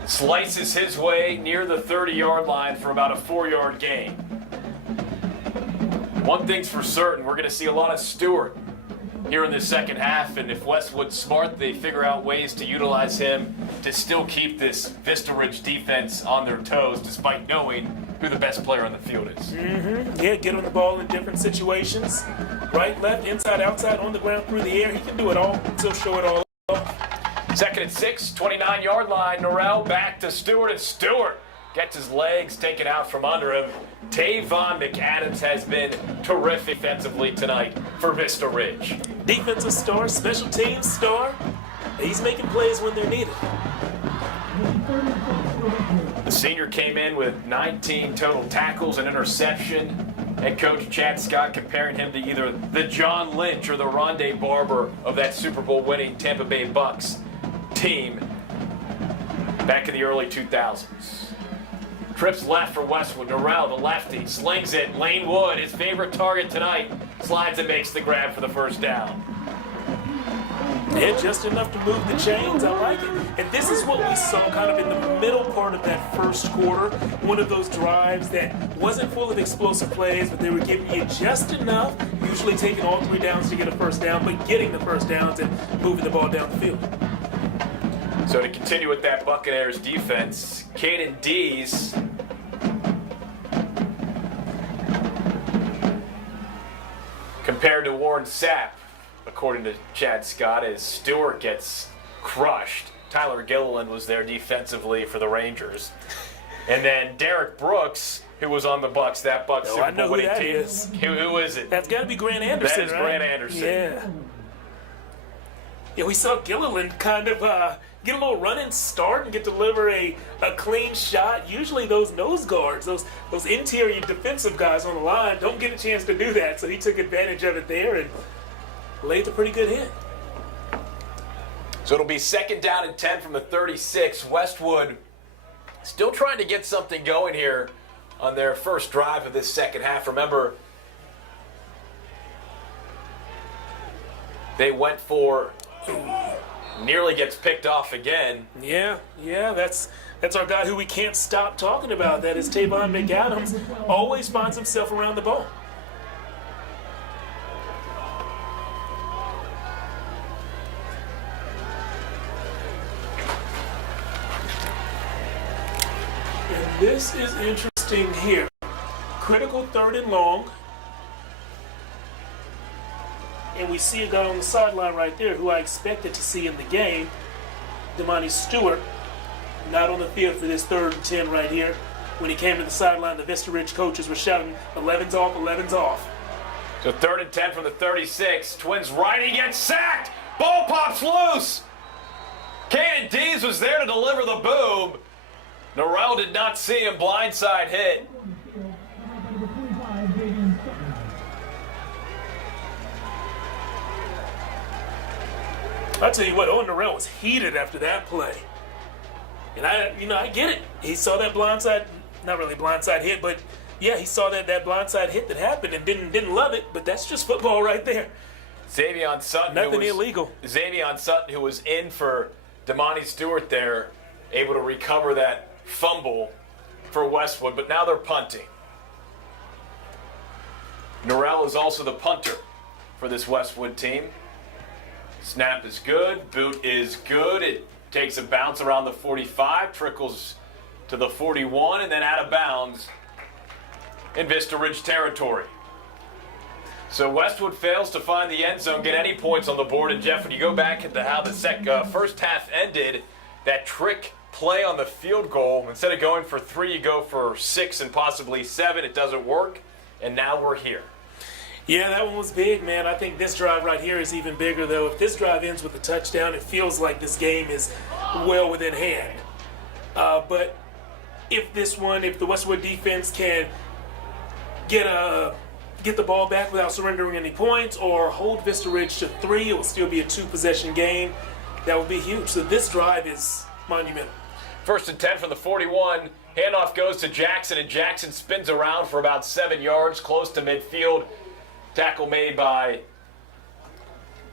slices his way near the 30-yard line for about a 4-yard gain. One thing's for certain, we're going to see a lot of Stewart here in the second half, and if Westwood's smart, they figure out ways to utilize him to still keep this Vista Ridge defense on their toes, despite knowing who the best player on the field is. Yeah, get on the ball in different situations. Right, left, inside, outside, on the ground, through the air. He can do it all. He'll show it all. 2nd and 6, 29-yard line. Norrell back to Stewart, and Stewart gets his legs taken out from under him. Tavon McAdams has been terrific defensively tonight for Vista Ridge. Defensive star, special teams star. He's making plays when they're needed. The senior came in with 19 total tackles and interception. Head coach Chad Scott comparing him to either the John Lynch or the Rondé Barber of that Super Bowl winning Tampa Bay Bucks team back in the early 2000s. Trips left for Westwood. Norrell, the lefty, slings it. Lane Wood, his favorite target tonight, slides and makes the grab for the first down. Yeah, just enough to move the chains. I like it. And this is what we saw kind of in the middle part of that first quarter. One of those drives that wasn't full of explosive plays, but they were giving you just enough, usually taking all 3 downs to get a first down, but getting the first downs and moving the ball down the field. So to continue with that Buccaneers defense, Caden Dees compared to Warren Sapp, according to Chad Scott, as Stewart gets crushed. Tyler Gilliland was there defensively for the Rangers. And then Derek Brooks, who was on the Bucks, that Bucks Super Bowl winning team. Is. Who is it? That's got to be Grant Anderson, That is right? Grant Anderson. Yeah. Yeah, we saw Gilliland kind of get a little running start and get to deliver a clean shot. Usually those nose guards, those interior defensive guys on the line don't get a chance to do that. So he took advantage of it there and laid a pretty good hit. So it'll be second down and 10 from the 36. Westwood still trying to get something going here on their first drive of this second half. Remember, they went for, nearly gets picked off again. Yeah, that's our guy who we can't stop talking about. That is Tavon McAdams. Always finds himself around the ball. And this is interesting here. Critical third and long. And we see a guy on the sideline right there who I expected to see in the game, Damani Stewart, not on the field for this 3rd and 10 right here. When he came to the sideline, the Vista Ridge coaches were shouting, 11's off, 11's off. So 3rd and 10 from the 36. Twins right, he gets sacked. Ball pops loose. Caden Dees was there to deliver the boom. Norrell did not see him, blindside hit. I'll tell you what, Owen Norrell was heated after that play. And I get it. He saw that blindside, not really blindside hit, but yeah, he saw that blindside hit that happened and didn't love it, but that's just football right there. Xavion Sutton, nothing illegal. Xavion Sutton, who was in for Damani Stewart there, able to recover that fumble for Westwood, but now they're punting. Norrell is also the punter for this Westwood team. Snap is good, boot is good. It takes a bounce around the 45, trickles to the 41, and then out of bounds in Vista Ridge territory. So Westwood fails to find the end zone, get any points on the board. And Jeff, when you go back into how the first half ended, that trick play on the field goal, instead of going for 3, you go for 6 and possibly 7. It doesn't work, and now we're here. Yeah, that one was big, man. I think this drive right here is even bigger, though. If this drive ends with a touchdown, it feels like this game is well within hand. But if the Westwood defense can get the ball back without surrendering any points or hold Vista Ridge to 3, it will still be a 2-possession game. That would be huge. So this drive is monumental. 1st and 10 from the 41. Handoff goes to Jackson, and Jackson spins around for about 7 yards, close to midfield. Tackle made by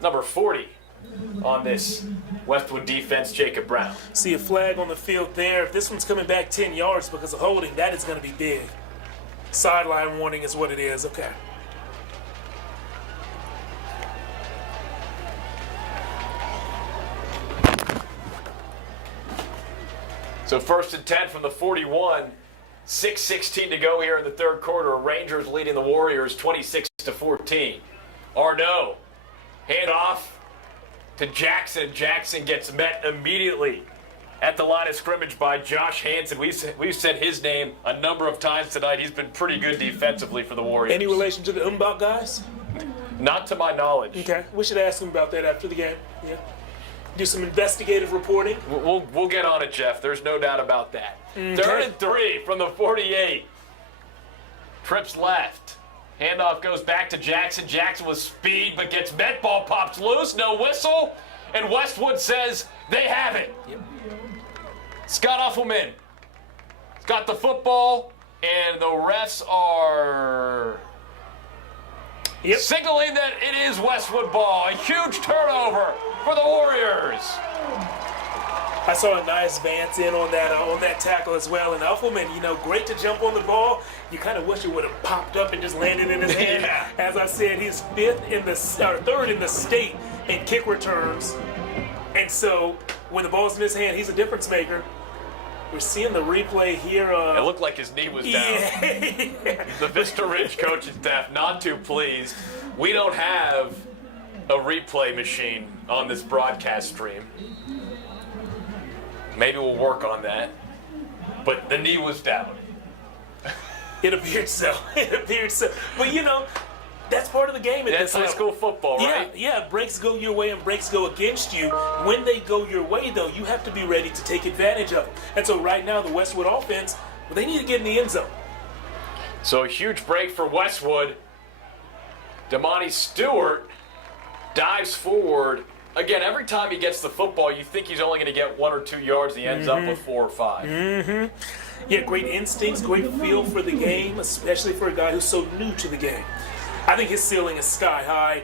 number 40 on this Westwood defense, Jacob Brown. See a flag on the field there. If this one's coming back 10 yards because of holding, that is going to be big. Sideline warning is what it is. Okay. So 1st and 10 from the 41. 6:16 to go here in the 3rd quarter. Rangers leading the Warriors 26-14. Arnaud, handoff to Jackson. Jackson gets met immediately at the line of scrimmage by Josh Hansen. We've said his name a number of times tonight. He's been pretty good defensively for the Warriors. Any relation to the Umbach guys? Not to my knowledge. Okay, we should ask him about that after the game. Yeah. Do some investigative reporting. We'll get on it, Jeff. There's no doubt about that. Okay. 3rd and 3 from the 48. Trips left. Handoff goes back to Jackson. Jackson with speed, but gets met. Ball pops loose. No whistle. And Westwood says they have it. Yep. Scott Uffelman has got the football, and the refs are signaling that it is Westwood ball. A huge turnover for the Warriors. I saw a nice Vance in on that tackle as well. And Uffelman, great to jump on the ball. You kind of wish it would have popped up and just landed in his hand. Yeah. As I said, he's 3rd in the state in kick returns. And so when the ball's in his hand, he's a difference maker. We're seeing the replay here. It looked like his knee was down. Yeah. The Vista Ridge coaching staff not too pleased. We don't have a replay machine on this broadcast stream. Maybe we'll work on that. But the knee was down. It appeared so. But That's part of the game at That's this high level. school football, right? Yeah, breaks go your way and breaks go against you. When they go your way, though, you have to be ready to take advantage of it. And so right now, the Westwood offense, well, they need to get in the end zone. So a huge break for Westwood. Damani Stewart dives forward. Again, every time he gets the football, you think he's only going to get 1 or 2 yards, and he ends up with 4 or 5. Yeah, great instincts, great feel for the game, especially for a guy who's so new to the game. I think his ceiling is sky high,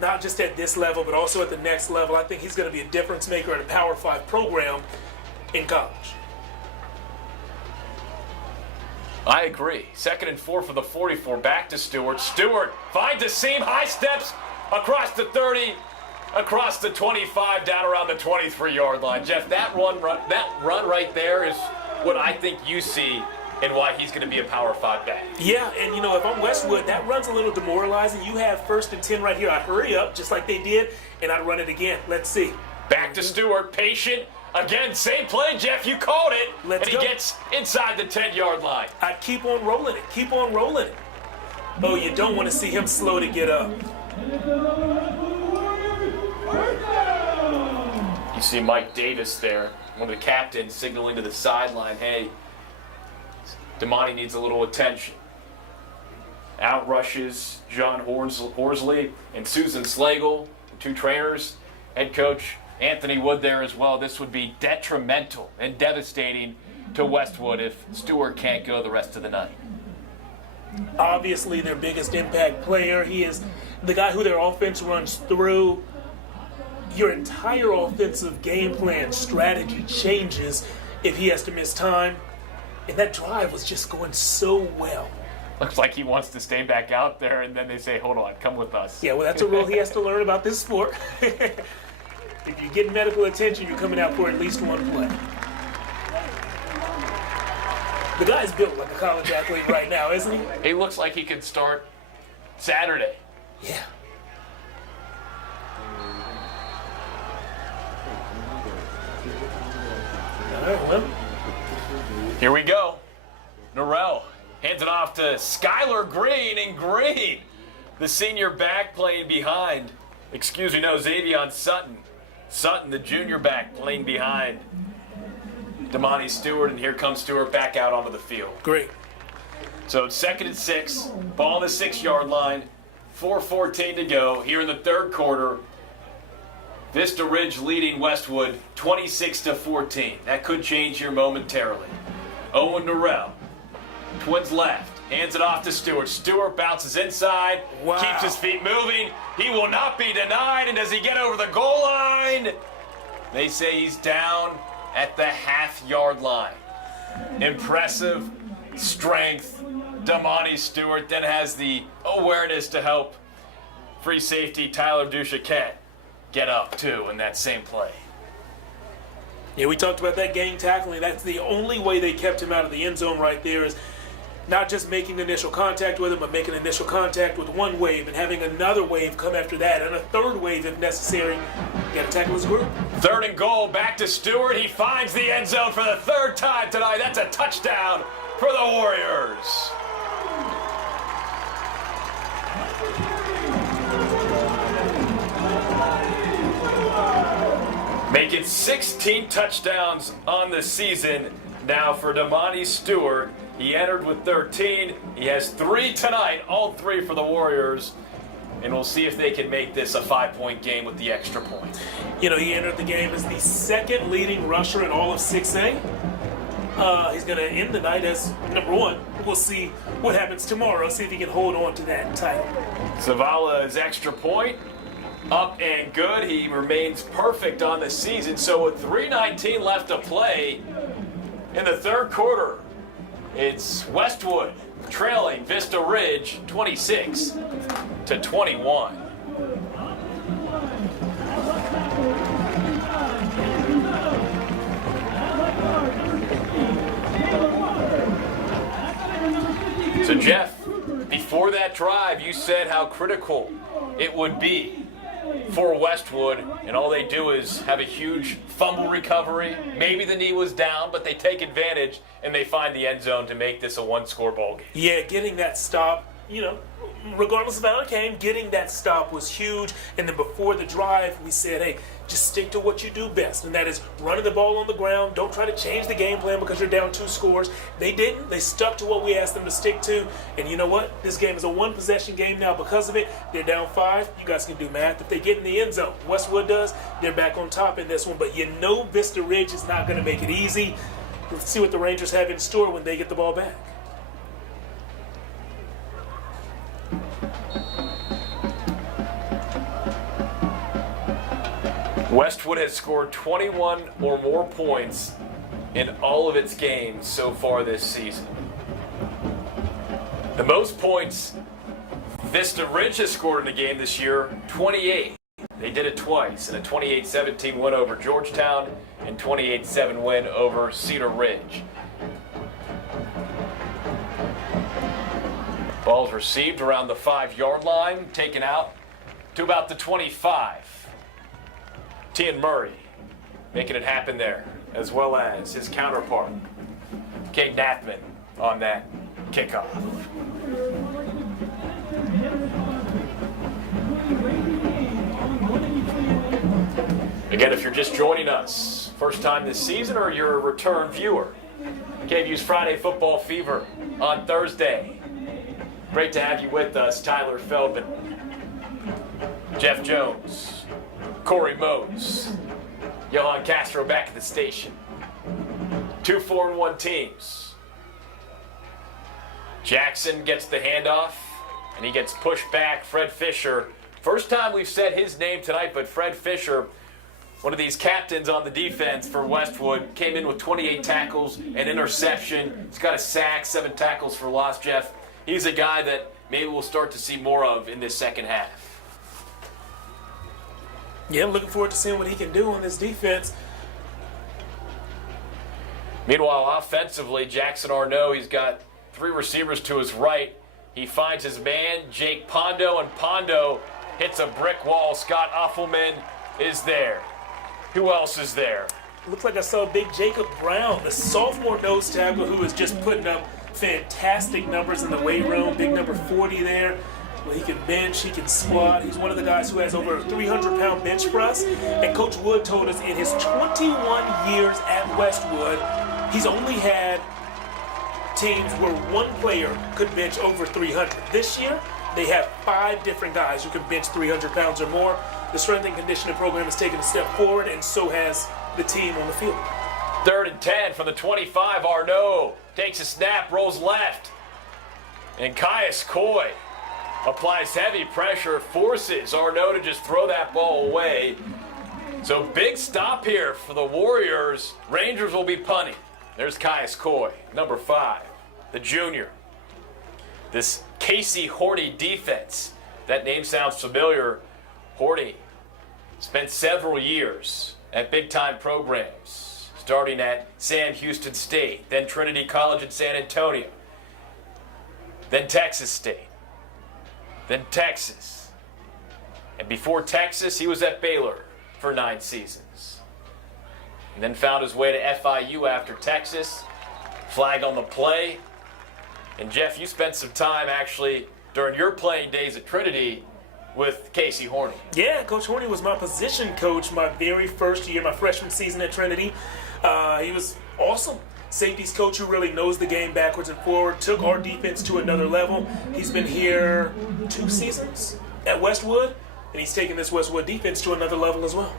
not just at this level, but also at the next level. I think he's going to be a difference maker at a Power 5 program in college. I agree. 2nd and 4 for the 44. Back to Stewart. Stewart finds a seam, high steps across the 30, across the 25, down around the 23-yard line. Jeff, that run right there is what I think you see and why he's going to be a Power 5 back. Yeah, and you know, if I'm Westwood, that run's a little demoralizing. You have 1st and 10 right here. I'd hurry up, just like they did, and I'd run it again. Let's see. Back to Stewart, patient. Again, same play, Jeff, you called it. Let's and he go. gets inside the 10-yard line. I'd keep on rolling it. Keep on rolling it. Oh, you don't want to see him slow to get up. You see Mike Davis there, one of the captains, signaling to the sideline, hey, Damani needs a little attention. Out rushes John Horsley and Susan Slagle, the 2 trainers, head coach Anthony Wood there as well. This would be detrimental and devastating to Westwood if Stewart can't go the rest of the night. Obviously their biggest impact player. He is the guy who their offense runs through. Your entire offensive game plan strategy changes if he has to miss time. And that drive was just going so well. Looks like he wants to stay back out there, and then they say, hold on, come with us. Yeah, well, that's a rule he has to learn about this sport. If you get medical attention, you're coming out for at least one play. The guy's built like a college athlete right now, isn't he? He looks like he could start Saturday. Yeah. All right, well. Here we go. Norrell hands it off to Skylar Green, and Green, the senior back playing behind. Xavion Sutton. Sutton, the junior back, playing behind Damani Stewart, and here comes Stewart back out onto the field. Great. So it's 2nd and 6, ball on the 6-yard line, 4:14 to go here in the 3rd quarter. Vista Ridge leading Westwood 26-14. That could change here momentarily. Owen Norrell, Twins left, hands it off to Stewart. Stewart bounces inside, Wow. keeps his feet moving. He will not be denied, and does he get over the goal line? They say he's down at the half-yard line. Impressive strength. Damani Stewart then has the awareness to help free safety Tyler Duchesquette get up too in that same play. Yeah, we talked about that gang tackling. That's the only way they kept him out of the end zone right there, is not just making initial contact with him, but making initial contact with one wave and having another wave come after that, and a 3rd wave if necessary. You got to tackle his group. 3rd and goal, back to Stewart. He finds the end zone for the 3rd time tonight. That's a touchdown for the Warriors. Making 16 touchdowns on the season now for Damani Stewart. He entered with 13. He has 3 tonight, all 3 for the Warriors. And we'll see if they can make this a 5-point game with the extra point. You know, he entered the game as the 2nd leading rusher in all of 6A. He's going to end the night as number 1. We'll see what happens tomorrow, see if he can hold on to that title. Zavala's extra point, up and good. He remains perfect on the season. So with 3:19 left to play in the 3rd quarter, it's Westwood trailing Vista Ridge 26-21. So Jeff, before that drive, you said how critical it would be for Westwood, and all they do is have a huge fumble recovery. Maybe the knee was down, but they take advantage and they find the end zone to make this a 1-score ball game. Yeah, getting that stop, you know, regardless of how it came, getting that stop was huge. And then before the drive, we said, hey, just stick to what you do best, and that is running the ball on the ground. Don't try to change the game plan because you're down 2 scores. They didn't. They stuck to what we asked them to stick to. And you know what? This game is a 1-possession game now because of it. They're down 5. You guys can do math. If they get in the end zone, Westwood does, they're back on top in this one. But you know Vista Ridge is not going to make it easy. Let's see what the Rangers have in store when they get the ball back. Westwood has scored 21 or more points in all of its games so far this season. The most points Vista Ridge has scored in a game this year, 28. They did it twice in a 28-17 win over Georgetown and 28-7 win over Cedar Ridge. Ball's received around the 5-yard line, taken out to about the 25. Tian Murray making it happen there, as well as his counterpart, Kate Nathman, on that kickoff. Again, if you're just joining us, first time this season or you're a return viewer, KVUE's Friday Football Fever on Thursday. Great to have you with us, Tyler Feldman, Jeff Jones, Corey Mose, Johan Castro back at the station. 2 4-1 teams. Jackson gets the handoff, and he gets pushed back. Fred Fisher, first time we've said his name tonight, but Fred Fisher, one of these captains on the defense for Westwood, came in with 28 tackles, an interception. He's got a sack, 7 tackles for loss, Jeff. He's a guy that maybe we'll start to see more of in this second half. Yeah, I'm looking forward to seeing what he can do on this defense. Meanwhile, offensively, Jackson Arnaud, he's got 3 receivers to his right. He finds his man, Jake Pondo, and Pondo hits a brick wall. Scott Offelman is there. Who else is there? Looks like I saw big Jacob Brown, the sophomore nose tackle who is just putting up fantastic numbers in the weight room. Big number 40 there. Well, he can bench, he can squat. He's one of the guys who has over a 300-pound bench press. And Coach Wood told us in his 21 years at Westwood, he's only had teams where one player could bench over 300. This year, they have 5 different guys who can bench 300 pounds or more. The strength and conditioning program has taken a step forward, and so has the team on the field. 3rd and 10 from the 25. Arnaud takes a snap, rolls left. And Caius Coy applies heavy pressure, forces Arnaud to just throw that ball away. So big stop here for the Warriors. Rangers will be punting. There's Caius Coy, number 5, the junior. This Casey Horney defense, that name sounds familiar. Horney spent several years at big-time programs, starting at Sam Houston State, then Trinity College in San Antonio, then Texas State, then Texas. And before Texas, he was at Baylor for 9 seasons. And then found his way to FIU after Texas. Flag on the play. And Jeff, you spent some time actually during your playing days at Trinity with Casey Horney. Yeah, Coach Horney was my position coach my very first year, my freshman season at Trinity. He was awesome. Safeties coach who really knows the game backwards and forward, took our defense to another level. He's been here 2 seasons at Westwood, and he's taken this Westwood defense to another level as well.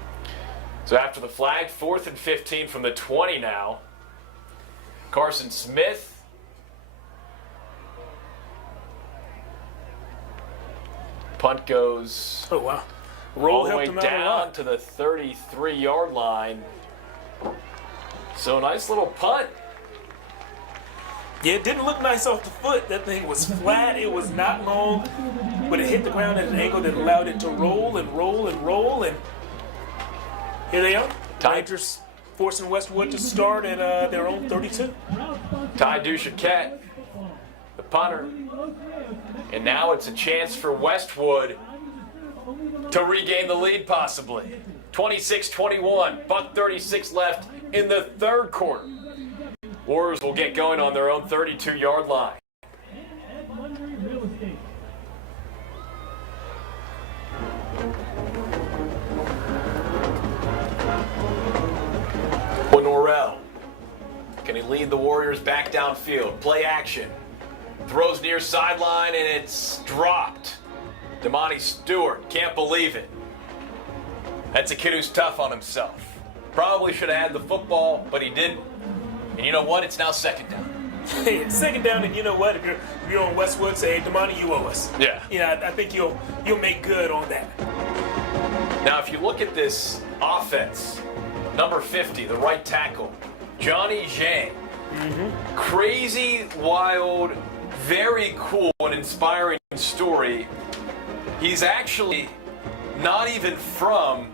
So after the flag, 4th and 15 from the 20 now. Carson Smith. Punt goes all the way down to the 33-yard line. So nice little punt. Yeah, it didn't look nice off the foot. That thing was flat. It was not long, but it hit the ground at an angle that allowed it to roll and roll and roll. And here they are. Rangers forcing Westwood to start at their own 32. Ty Duchette, the punter. And now it's a chance for Westwood to regain the lead possibly. 26-21, $1:36 left in the 3rd quarter. Warriors will get going on their own 32-yard line. Norrell. Can he lead the Warriors back downfield? Play action. Throws near sideline and it's dropped. Damani Stewart can't believe it. That's a kid who's tough on himself. Probably should have had the football, but he didn't. And you know what? It's now second down. Hey, second down, and you know what? If you're on Westwood, say, hey, Damani, you owe us. Yeah. Yeah, I think you'll make good on that. Now, if you look at this offense, number 50, the right tackle, Johnny Zhang. Crazy, wild, very cool and inspiring story. He's actually not even from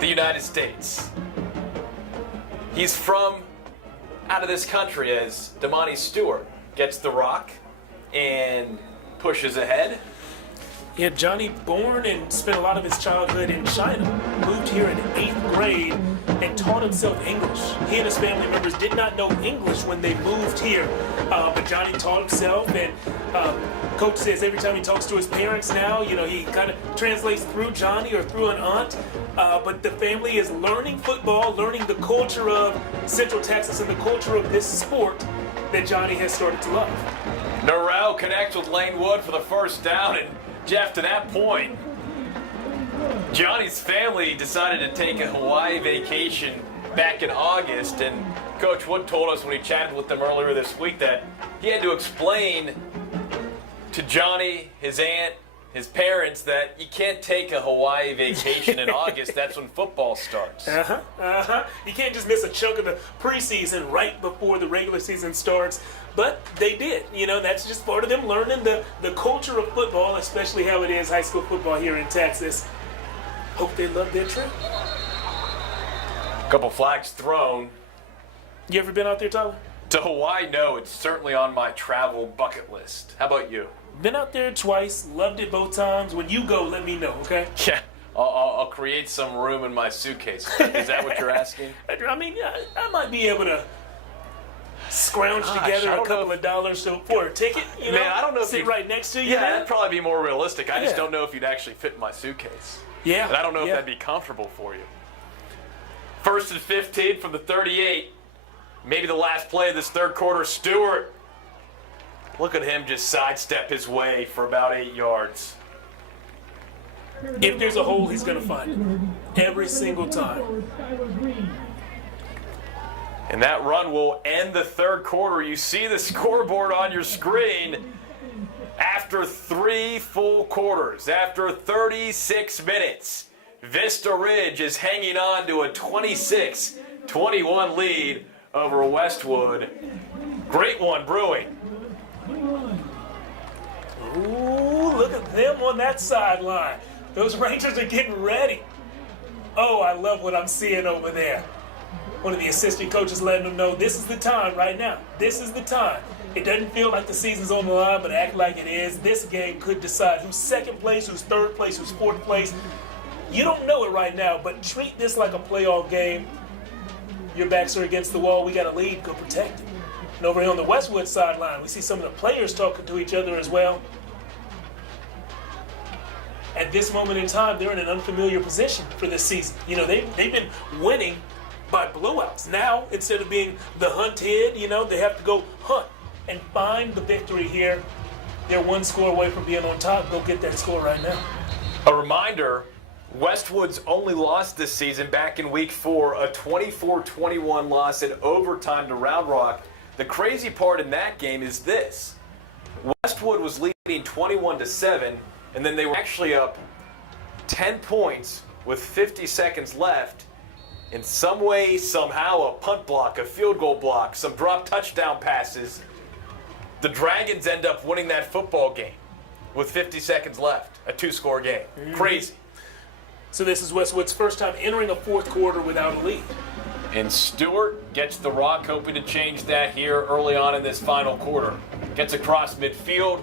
the United States. He's from out of this country, as Damani Stewart gets the rock and pushes ahead. Yeah, Johnny, born and spent a lot of his childhood in China, moved here in 8th grade and taught himself English. He and his family members did not know English when they moved here, but Johnny taught himself, and Coach says every time he talks to his parents now, you know, he kind of translates through Johnny or through an aunt, but the family is learning football, learning the culture of Central Texas and the culture of this sport that Johnny has started to love. Norrell connects with Lane Wood for the first down, and Jeff, to that point, Johnny's family decided to take a Hawaii vacation back in August, and Coach Wood told us when he chatted with them earlier this week that he had to explain to Johnny, his aunt, his parents that you can't take a Hawaii vacation in August. That's when football starts. You can't just miss a chunk of the preseason right before the regular season starts. But they did. You know, that's just part of them learning the culture of football, especially how it is high school football here in Texas. Hope they love their trip. Couple flags thrown. You ever been out there, Tyler? To Hawaii, no. It's certainly on my travel bucket list. How about you? Been out there twice, loved it both times. When you go, let me know, okay? Yeah, I'll create some room in my suitcase. Is that what you're asking? I mean, I might be able to scrounge together a couple of dollars for a ticket, you know? Man, I don't know if sit right next to you. Yeah, man. that'd probably be more realistic. I just don't know if you'd actually fit in my suitcase. Yeah. And I don't know if that'd be comfortable for you. 1st and 15 from the 38. Maybe the last play of this third quarter. Stewart. Look at him just sidestep his way for about 8 yards. If there's a hole, he's going to find it. Every single time. And that run will end the third quarter. You see the scoreboard on your screen. After 3 full quarters, after 36 minutes, Vista Ridge is hanging on to a 26-21 lead over Westwood. Great one brewing. Ooh, look at them on that sideline. Those Rangers are getting ready. Oh, I love what I'm seeing over there. One of the assistant coaches letting them know this is the time right now. This is the time. It doesn't feel like the season's on the line, but act like it is. This game could decide who's second place, who's third place, who's fourth place. You don't know it right now, but treat this like a playoff game. Your backs are against the wall. We got a lead. Go protect it. And over here on the Westwood sideline, we see some of the players talking to each other as well. At this moment in time, they're in an unfamiliar position for this season. You know, they've been winning by blowouts. Now, instead of being the hunted, you know, they have to go hunt and find the victory here. They're one score away from being on top. Go get that score right now. A reminder, Westwood's only lost this season back in week 4, a 24-21 loss in overtime to Round Rock. The crazy part in that game is this. Westwood was leading 21-7, and then they were actually up 10 points with 50 seconds left. In some way, somehow, a punt block, a field goal block, some drop touchdown passes. The Dragons end up winning that football game with 50 seconds left, a 2-score game. Crazy. So this is Westwood's first time entering a fourth quarter without a lead. And Stewart gets the rock, hoping to change that here early on in this final quarter. Gets across midfield,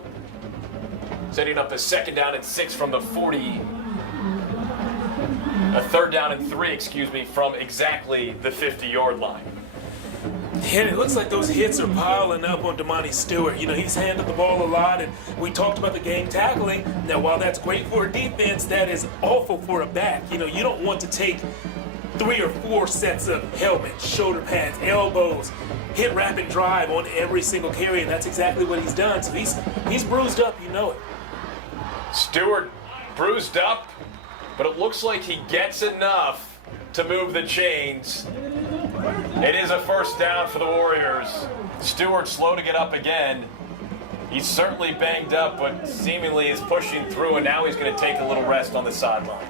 setting up a 2nd down and 6 from the 40. A 3rd down and 3, from exactly the 50-yard line. And it looks like those hits are piling up on Damani Stewart. You know, he's handled the ball a lot, and we talked about the game tackling. Now, while that's great for a defense, that is awful for a back. You know, you don't want to take 3 or 4 sets of helmets, shoulder pads, elbows, hit rapid drive on every single carry, and that's exactly what he's done. So he's bruised up, you know it. Stewart bruised up, but it looks like he gets enough to move the chains. It is a first down for the Warriors. Stewart slow to get up again. He's certainly banged up, but seemingly is pushing through, and now he's going to take a little rest on the sideline.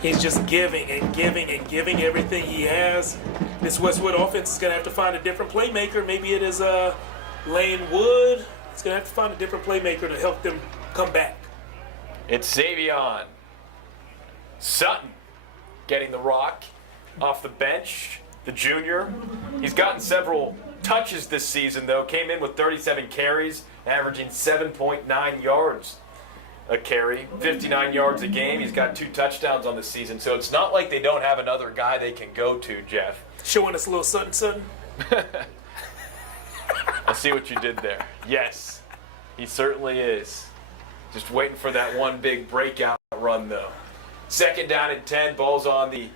He's just giving and giving and giving everything he has. This Westwood offense is going to have to find a different playmaker. Maybe it is Lane Wood. It's going to have to find a different playmaker to help them come back. It's Savion. Sutton getting the rock off the bench, the junior. He's gotten several touches this season, though. Came in with 37 carries, averaging 7.9 yards a carry, 59 yards a game. He's got 2 touchdowns on the season, so it's not like they don't have another guy they can go to, Jeff. Showing us a little Sutton. I see what you did there. Yes, he certainly is. Just waiting for that one big breakout run, though. Second down and 10, ball's on the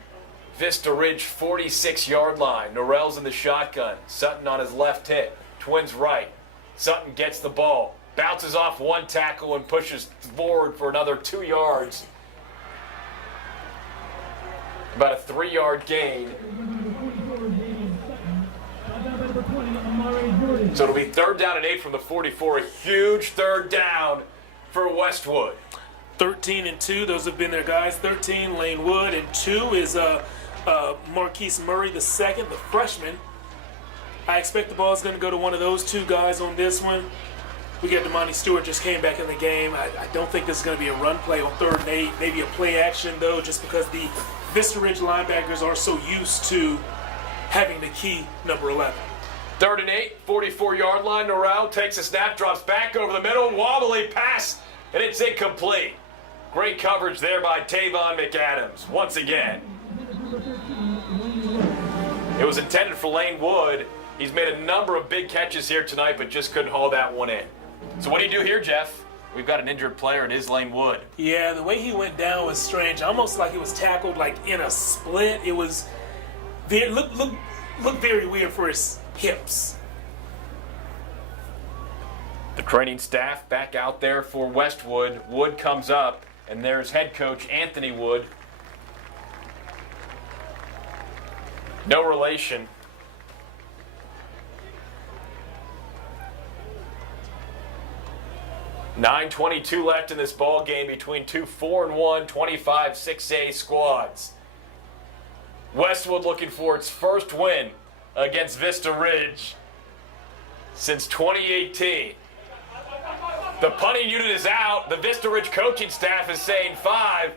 Vista Ridge 46-yard line. Norrell's in the shotgun. Sutton on his left hip. Twins right. Sutton gets the ball. Bounces off one tackle and pushes forward for another 2 yards. About a 3-yard gain. So it'll be 3rd down and 8 from the 44. A huge 3rd down for Westwood. 13 and 2, those have been their guys. 13, Lane Wood, and 2 is Marquise Murray, the second, the freshman. I expect the ball is going to go to one of those 2 guys on this one. We got Damani Stewart just came back in the game. I don't think this is going to be a run play on 3rd and 8, maybe a play action, though, just because the Vista Ridge linebackers are so used to having the key number 11. 3rd and 8, 44-yard line. Norrell takes a snap, drops back over the middle, wobbly pass, and it's incomplete. Great coverage there by Tavon McAdams once again. It was intended for Lane Wood. He's made a number of big catches here tonight, but just couldn't haul that one in. So what do you do here, Jeff? We've got an injured player. It is Lane Wood. Yeah, the way he went down was strange. Almost like he was tackled like in a split. It was very, looked very weird for his hips. The training staff back out there for Westwood. Wood comes up, and there's head coach Anthony Wood. No relation. .9:22 left in this ball game between 2 4-1, 25 6A squads. Westwood looking for its first win against Vista Ridge since 2018. The punting unit is out. The Vista Ridge coaching staff is saying 5.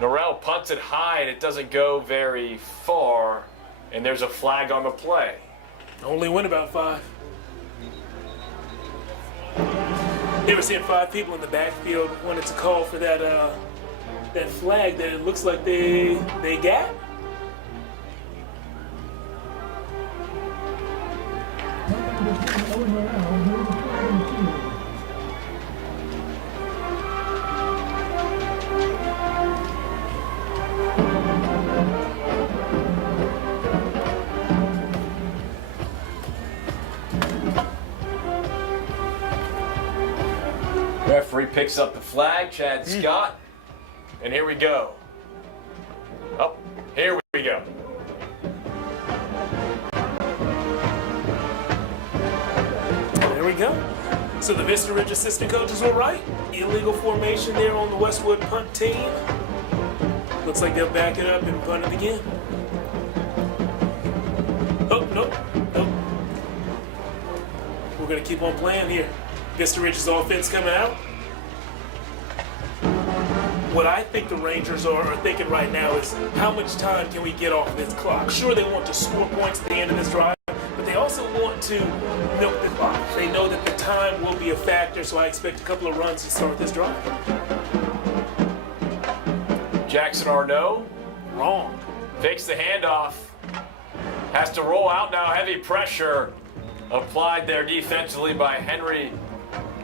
Norrell punts it high, and it doesn't go very far, and there's a flag on the play. Only win about 5. You ever seen 5 people in the backfield wanted to call for that that flag that it looks like they got? Referee picks up the flag, Chad Scott, and here we go. Oh, here we go. There we go. So the Vista Ridge assistant coaches were right. Illegal formation there on the Westwood punt team. Looks like they'll back it up and punt it again. Oh, nope. We're going to keep on playing here. Vista Ridge's offense coming out. What I think the Rangers are thinking right now is how much time can we get off this clock? Sure, they want to score points at the end of this drive, but they also want to milk the clock. They know that the time will be a factor, so I expect a couple of runs to start this drive. Jackson Arnaud wrong. Fakes the handoff. Has to roll out now. Heavy pressure applied there defensively by Henry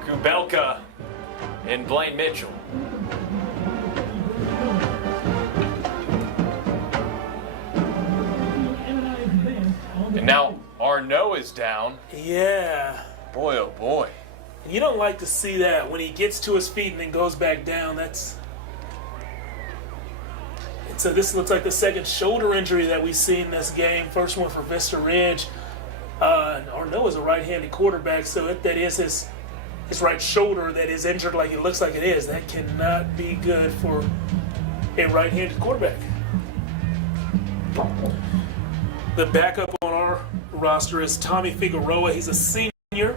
Kubelka and Blaine Mitchell. And now Arnaud is down. Yeah. Boy, oh boy. You don't like to see that when he gets to his feet and then goes back down. So this looks like the second shoulder injury that we see in this game. First one for Vista Ridge. Arnaud is a right-handed quarterback, so if that is his right shoulder that is injured like it looks like it is, that cannot be good for a right-handed quarterback. The backup on our roster is Tommy Figueroa. He's a senior,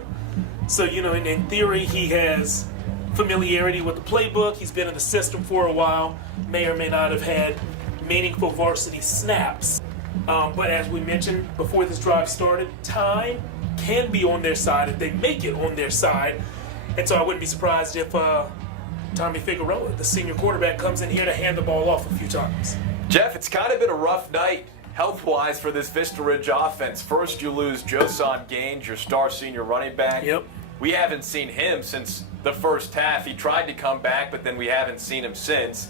so in theory he has familiarity with the playbook. He's been in the system for a while, may or may not have had meaningful varsity snaps. But as we mentioned before this drive started, time can be on their side if they make it on their side. And so I wouldn't be surprised if Tommy Figueroa, the senior quarterback, comes in here to hand the ball off a few times. Jeff, it's kind of been a rough night health-wise for this Vista Ridge offense. First, you lose Joson Gaines, your star senior running back. Yep. We haven't seen him since the first half. He tried to come back, but then we haven't seen him since.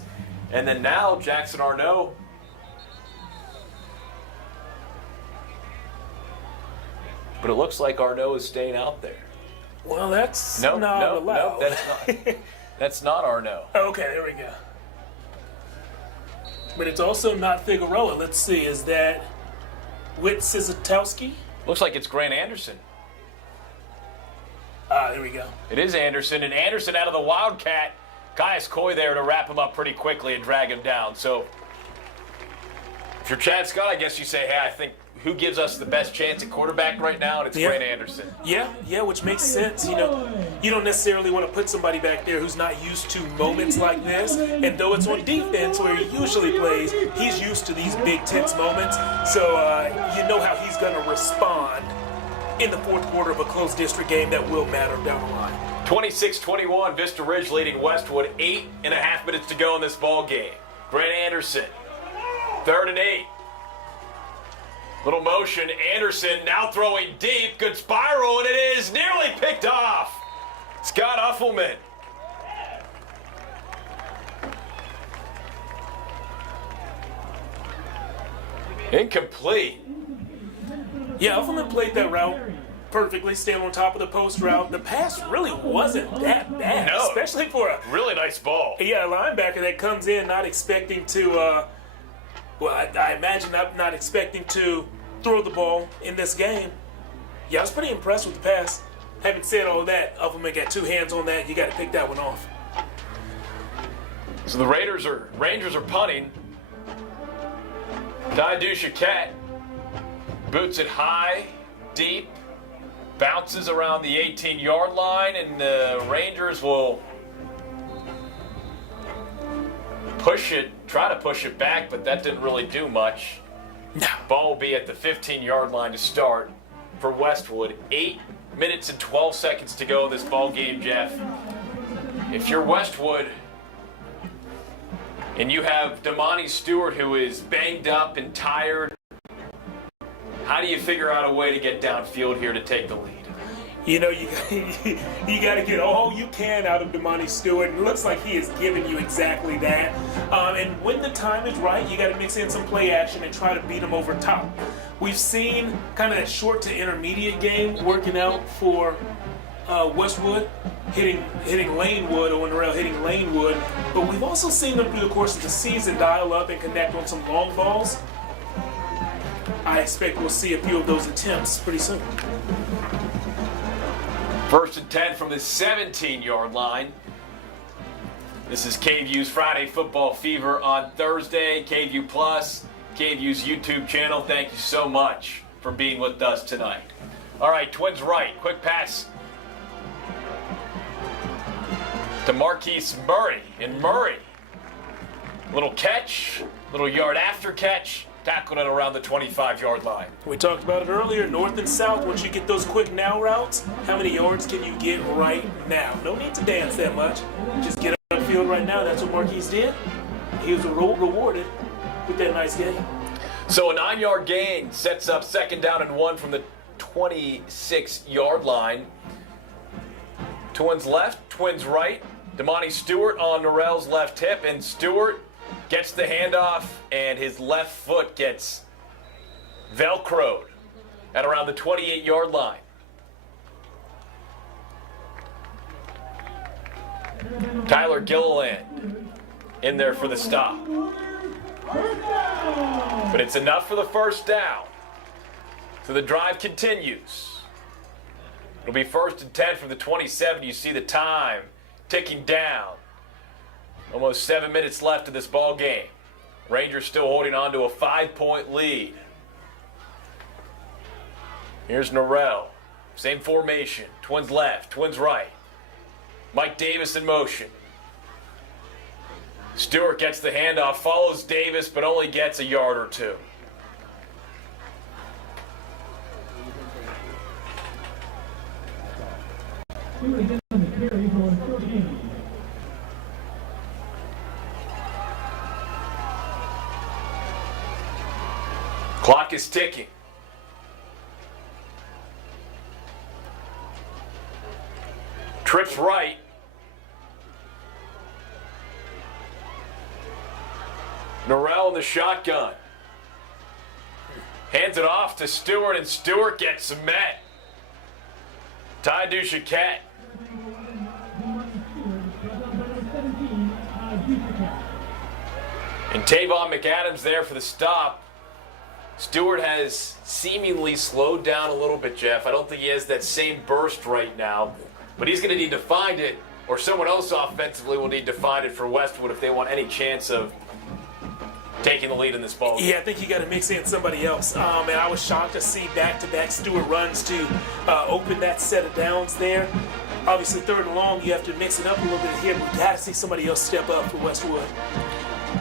And then now, Jackson Arnaud. But it looks like Arnaud is staying out there. Well, that's not allowed. No, that's not. That's not Arnaud. Okay, there we go. But it's also not Figueroa. Let's see, is that Witzizatowski? Looks like it's Grant Anderson. There we go. It is Anderson, and Anderson out of the Wildcat. Caius Coy there to wrap him up pretty quickly and drag him down. So if you're Chad Scott, I guess you say, hey, I think who gives us the best chance at quarterback right now, and it's Grant Anderson. Yeah, which makes sense. You don't necessarily want to put somebody back there who's not used to moments like this. And though it's on defense where he usually plays, he's used to these big tense moments. So you know how he's going to respond in the fourth quarter of a close district game that will matter down the line. 26-21, Vista Ridge leading Westwood. 8.5 minutes to go in this ball game. Grant Anderson, 3rd and 8. Little motion, Anderson now throwing deep, good spiral, and it is nearly picked off. Scott Uffelman. Incomplete. Yeah, Uffelman played that route perfectly, staying on top of the post route. The pass really wasn't that bad, especially for a really nice ball. Yeah, a linebacker that comes in not expecting to, I imagine not expecting to throw the ball in this game. Yeah, I was pretty impressed with the pass. Having said all that, Uffelman got 2 hands on that. You got to pick that one off. So the Rangers are punting. Ty Duchaquette boots it high, deep, bounces around the 18-yard line, and the Rangers will try to push it back, but that didn't really do much. No. Ball will be at the 15-yard line to start for Westwood. 8 minutes and 12 seconds to go in this ball game, Jeff. If you're Westwood and you have Damani Stewart, who is banged up and tired, how do you figure out a way to get downfield here to take the lead? You got to get all you can out of Damani Stewart. It looks like he is giving you exactly that. And when the time is right, you got to mix in some play action and try to beat him over top. We've seen kind of that short to intermediate game working out for Westwood, hitting Lanewood on the rail, hitting Lanewood. But we've also seen them through the course of the season dial up and connect on some long balls. I expect we'll see a few of those attempts pretty soon. 1st and 10 from the 17-yard line. This is KVUE's Friday Football Fever on Thursday. KVUE Plus, KVUE's YouTube channel. Thank you so much for being with us tonight. All right, Twins right. Quick pass to Marquise Murray. And Murray, little catch, little yard after catch. Tackled it around the 25-yard line. We talked about it earlier, north and south. Once you get those quick now routes, how many yards can you get right now? No need to dance that much. Just get upfield right now. That's what Marquise did. He was rewarded with that nice game. So a 9-yard gain sets up 2nd down and 1 from the 26-yard line. Twins left, Twins right. Damani Stewart on Norrell's left hip, and Stewart gets the handoff, and his left foot gets velcroed at around the 28-yard line. Tyler Gilliland in there for the stop. But it's enough for the 1st down. So the drive continues. It'll be 1st and 10 from the 27. You see the time ticking down. Almost 7 minutes left in this ball game. Rangers still holding on to a 5-point lead. Here's Norrell. Same formation. Twins left, Twins right. Mike Davis in motion. Stewart gets the handoff, follows Davis, but only gets a yard or 2. Clock is ticking. Trips right. Norrell in the shotgun. Hands it off to Stewart, and Stewart gets met. Ty Duchette. And Tavon McAdams there for the stop. Stewart has seemingly slowed down a little bit, Jeff. I don't think he has that same burst right now, but he's going to need to find it, or someone else offensively will need to find it for Westwood if they want any chance of taking the lead in this ball game. Yeah, I think you got to mix in somebody else. And I was shocked to see back-to-back Stewart runs to open that set of downs there. Obviously, 3rd and long, you have to mix it up a little bit here, but we got to see somebody else step up for Westwood.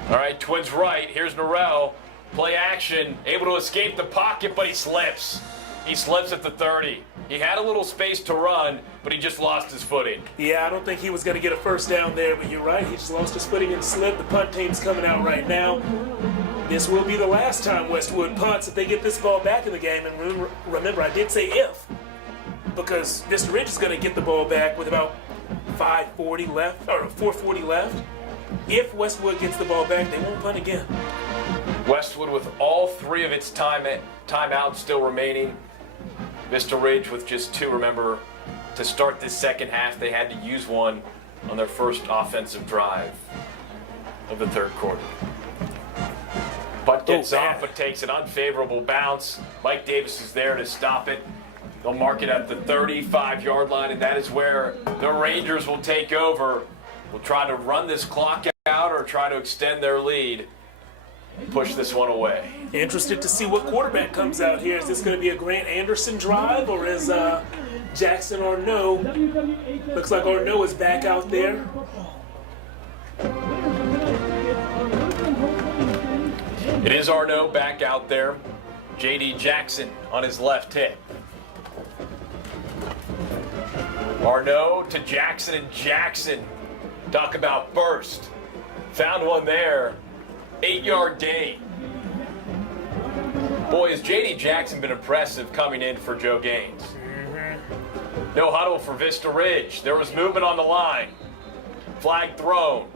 All right, Twins right. Here's Norrell. Play action, able to escape the pocket, but he slips. He slips at the 30. He had a little space to run, but he just lost his footing. Yeah, I don't think he was going to get a 1st down there, but you're right. He just lost his footing and slipped. The punt team's coming out right now. This will be the last time Westwood punts if they get this ball back in the game. And remember, I did say if, because Vista Ridge is going to get the ball back with about 5:40 left, or 4:40 left. If Westwood gets the ball back, they won't punt again. Westwood with all 3 of its timeouts still remaining. Vista Ridge with just 2. Remember, to start this second half, they had to use one on their first offensive drive of the 3rd quarter. Punt gets off, but takes an unfavorable bounce. Mike Davis is there to stop it. They'll mark it at the 35-yard line, and that is where the Rangers will take over. Will try to run this clock out or try to extend their lead. Push this one away. Interested to see what quarterback comes out here. Is this going to be a Grant Anderson drive, or is Jackson Arnaud? Looks like Arnaud is back out there. It is Arnaud back out there. J.D. Jackson on his left hip. Arnaud to Jackson, and Jackson. Talk about burst. Found one there. 8-yard gain. Boy, has J.D. Jackson been impressive coming in for Joe Gaines. No huddle for Vista Ridge. There was movement on the line. Flag thrown.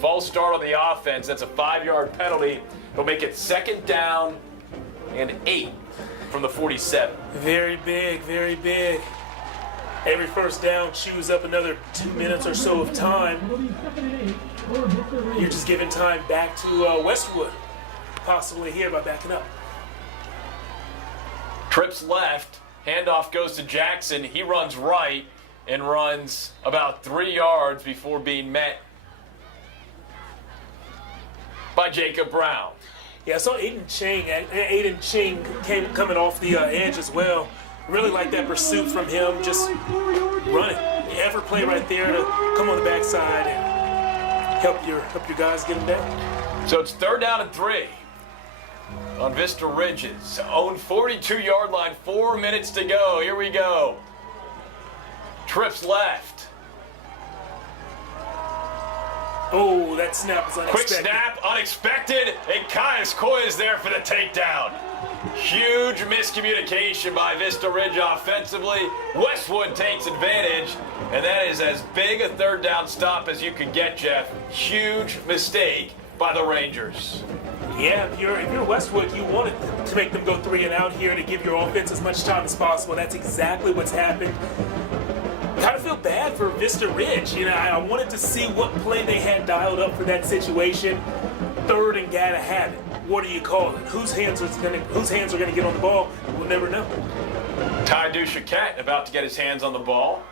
False start on the offense. That's a 5-yard penalty. It'll make it 2nd down and 8 from the 47. Very big, very big. Every 1st down chews up another 2 minutes or so of time. You're just giving time back to Westwood, possibly here by backing up. Trips left, handoff goes to Jackson. He runs right and runs about 3 yards before being met by Jacob Brown. Yeah, I saw Aiden Ching coming off the edge as well. Really like that pursuit from him, just running. Effort play right there to come on the backside and help your guys get them down. So it's 3rd down and 3 on Vista Ridge's own 42-yard line. 4 minutes to go. Here we go. Trips left. Oh, that snap was unexpected. Quick snap, unexpected, and Caius Coy is there for the takedown. Huge miscommunication by Vista Ridge offensively. Westwood takes advantage, and that is as big a third down stop as you could get, Jeff. Huge mistake by the Rangers. Yeah, if you're Westwood, you wanted to make them go 3 and out here to give your offense as much time as possible. That's exactly what's happened. Kind of feel bad for Vista Ridge. You know, I wanted to see what play they had dialed up for that situation. Third and gotta have it. What do you call it? Whose hands are gonna get on the ball? We'll never know. Ty Duchaquette about to get his hands on the ball.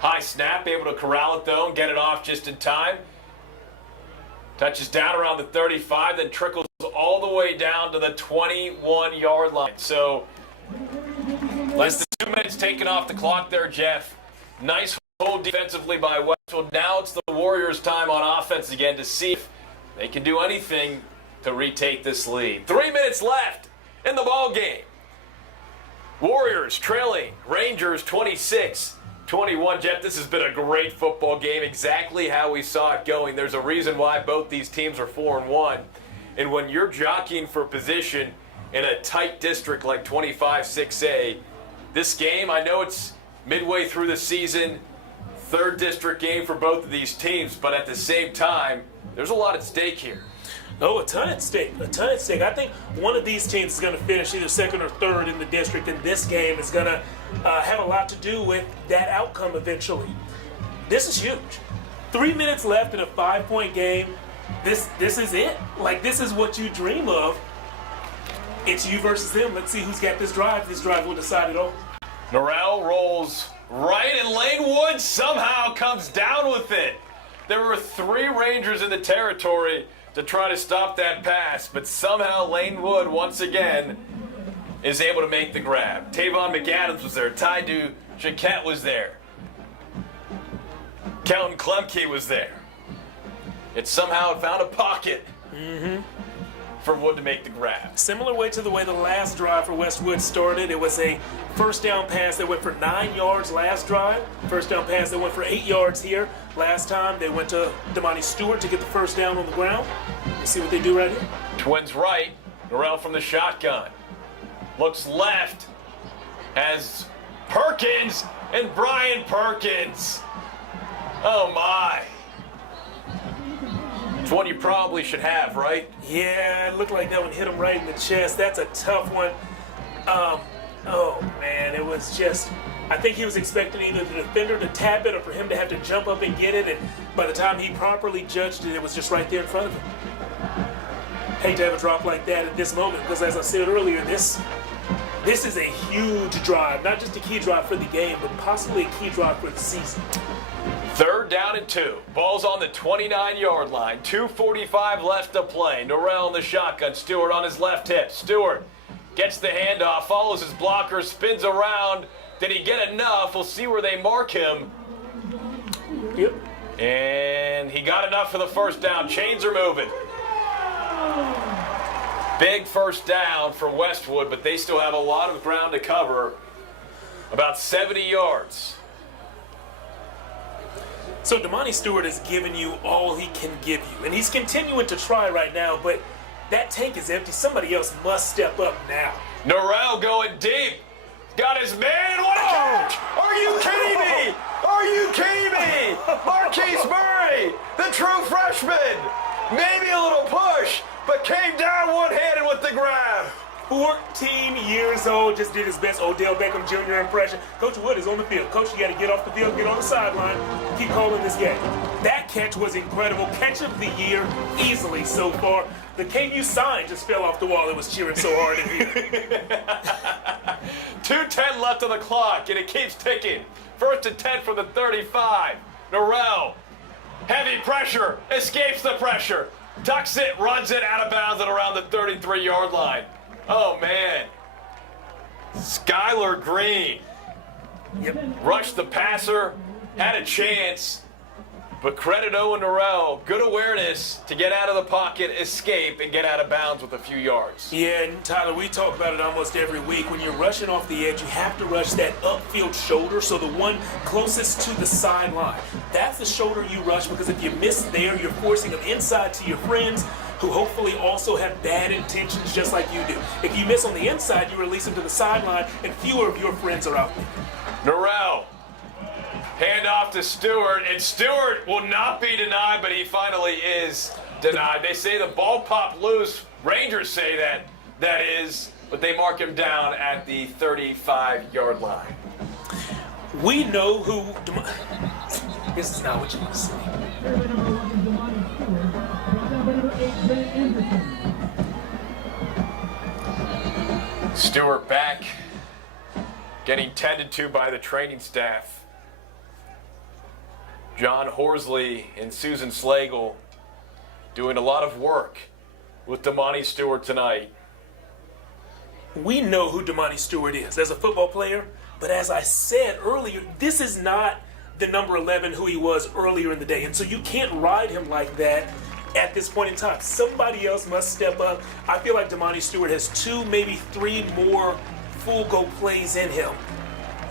High snap, able to corral it though and get it off just in time. Touches down around the 35, then trickles all the way down to the 21-yard line. So less than 2 minutes taken off the clock there, Jeff. Nice hold defensively by Westwood. Now it's the Warriors' time on offense again to see if they can do anything to retake this lead. 3 minutes left in the ball game. Warriors trailing Rangers 26-21. Jeff, this has been a great football game. Exactly how we saw it going. There's a reason why both these teams are 4-1. And when you're jockeying for position in a tight district like 25-6A, this game, I know it's midway through the season, third district game for both of these teams, but at the same time, there's a lot at stake here. Oh, a ton at stake. A ton at stake. I think one of these teams is going to finish either second or third in the district, and this game is going to have a lot to do with that outcome eventually. This is huge. 3 minutes left in a 5-point game. This is it. Like, this is what you dream of. It's you versus them. Let's see who's got this drive. This drive will decide it all. Norrell rolls right, and Lane Wood somehow comes down with it. There were 3 Rangers in the territory to try to stop that pass, but somehow Lane Wood, once again, is able to make the grab. Tavon McAdams was there. Ty Duchaquette was there. Kelton Klemke was there. It somehow found a pocket for Wood to make the grab. Similar way to the way the last drive for Westwood started. It was a first down pass that went for 9 yards last drive. First down pass that went for 8 yards here. Last time they went to Damani Stewart to get the first down on the ground. Let's see what they do right here. Twins right, Norrell from the shotgun. Looks left, has Perkins and Brian Perkins. Oh my. It's one you probably should have, right? Yeah, it looked like that one hit him right in the chest. That's a tough one. Oh man, it was just, I think he was expecting either the defender to tap it or for him to have to jump up and get it, and by the time he properly judged it, it was just right there in front of him. Hate to have a drop like that at this moment, because as I said earlier, this is a huge drive, not just a key drive for the game, but possibly a key drive for the season. 3rd down and 2. Ball's on the 29-yard line. 2:45 left to play. Norrell in the shotgun. Stewart on his left hip. Stewart gets the handoff, follows his blocker, spins around. Did he get enough? We'll see where they mark him. Yep. And he got enough for the first down. Chains are moving. Big first down for Westwood, but they still have a lot of ground to cover. About 70 yards. So Damani Stewart has given you all he can give you, and he's continuing to try right now, but that tank is empty. Somebody else must step up now. Norrell going deep. Got his man. What a catch! Are you kidding me? Are you kidding me? Marquise Murray, the true freshman. Maybe a little push, but came down one-handed with the grab. 14 years old, just did his best Odell Beckham Jr. impression. Coach Wood is on the field. Coach, you got to get off the field, get on the sideline, keep calling this game. That catch was incredible. Catch of the year, easily so far. The KVUE sign just fell off the wall. It was cheering so hard in here. 2:10 left on the clock, and it keeps ticking. 1st and 10 from the 35. Norrell, heavy pressure, escapes the pressure, tucks it, runs it out of bounds at around the 33-yard line. Oh, man. Skylar Green rushed the passer, had a chance, But credit Owen Norrell, good awareness to get out of the pocket, escape, and get out of bounds with a few yards. Yeah, and Tyler, we talk about it almost every week. When you're rushing off the edge, you have to rush that upfield shoulder, so the one closest to the sideline. That's the shoulder you rush, because if you miss there, you're forcing them inside to your friends, who hopefully also have bad intentions just like you do. If you miss on the inside, you release them to the sideline, and fewer of your friends are out there. Norrell, hand off to Stewart, and Stewart will not be denied, but he finally is denied. They say the ball popped loose. Rangers say that is, but they mark him down at the 35-yard line. We know who... This is not what you want to say. Number 11, Damani Stewart. Brought down by number 8, Brent Anderson. Stewart back, getting tended to by the training staff. John Horsley and Susan Slagle doing a lot of work with Damani Stewart tonight. We know who Damani Stewart is as a football player, but as I said earlier, this is not the number 11 who he was earlier in the day, and so you can't ride him like that at this point in time. Somebody else must step up. I feel like Damani Stewart has 2, maybe 3 more full go plays in him.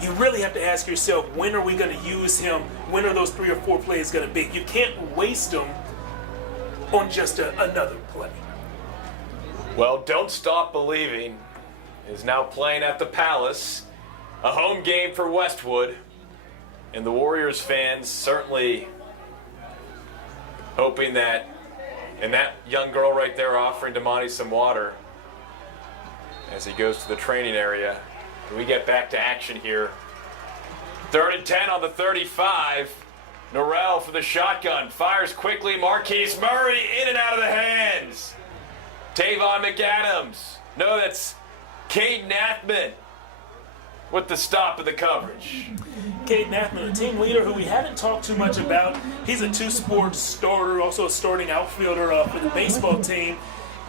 You really have to ask yourself, when are we going to use him? When are those 3 or 4 plays going to be? You can't waste them on just another play. Well, Don't Stop Believing is now playing at the Palace, a home game for Westwood, and the Warriors fans certainly hoping that, and that young girl right there offering Damani some water as he goes to the training area. We get back to action here. 3rd and 10 on the 35. Norrell for the shotgun. Fires quickly. Marquise Murray in and out of the hands. Tavon McAdams. No, that's Cade Nathman with the stop of the coverage. Cade Nathman, a team leader who we haven't talked too much about. He's a 2-sport starter, also a starting outfielder for the baseball team.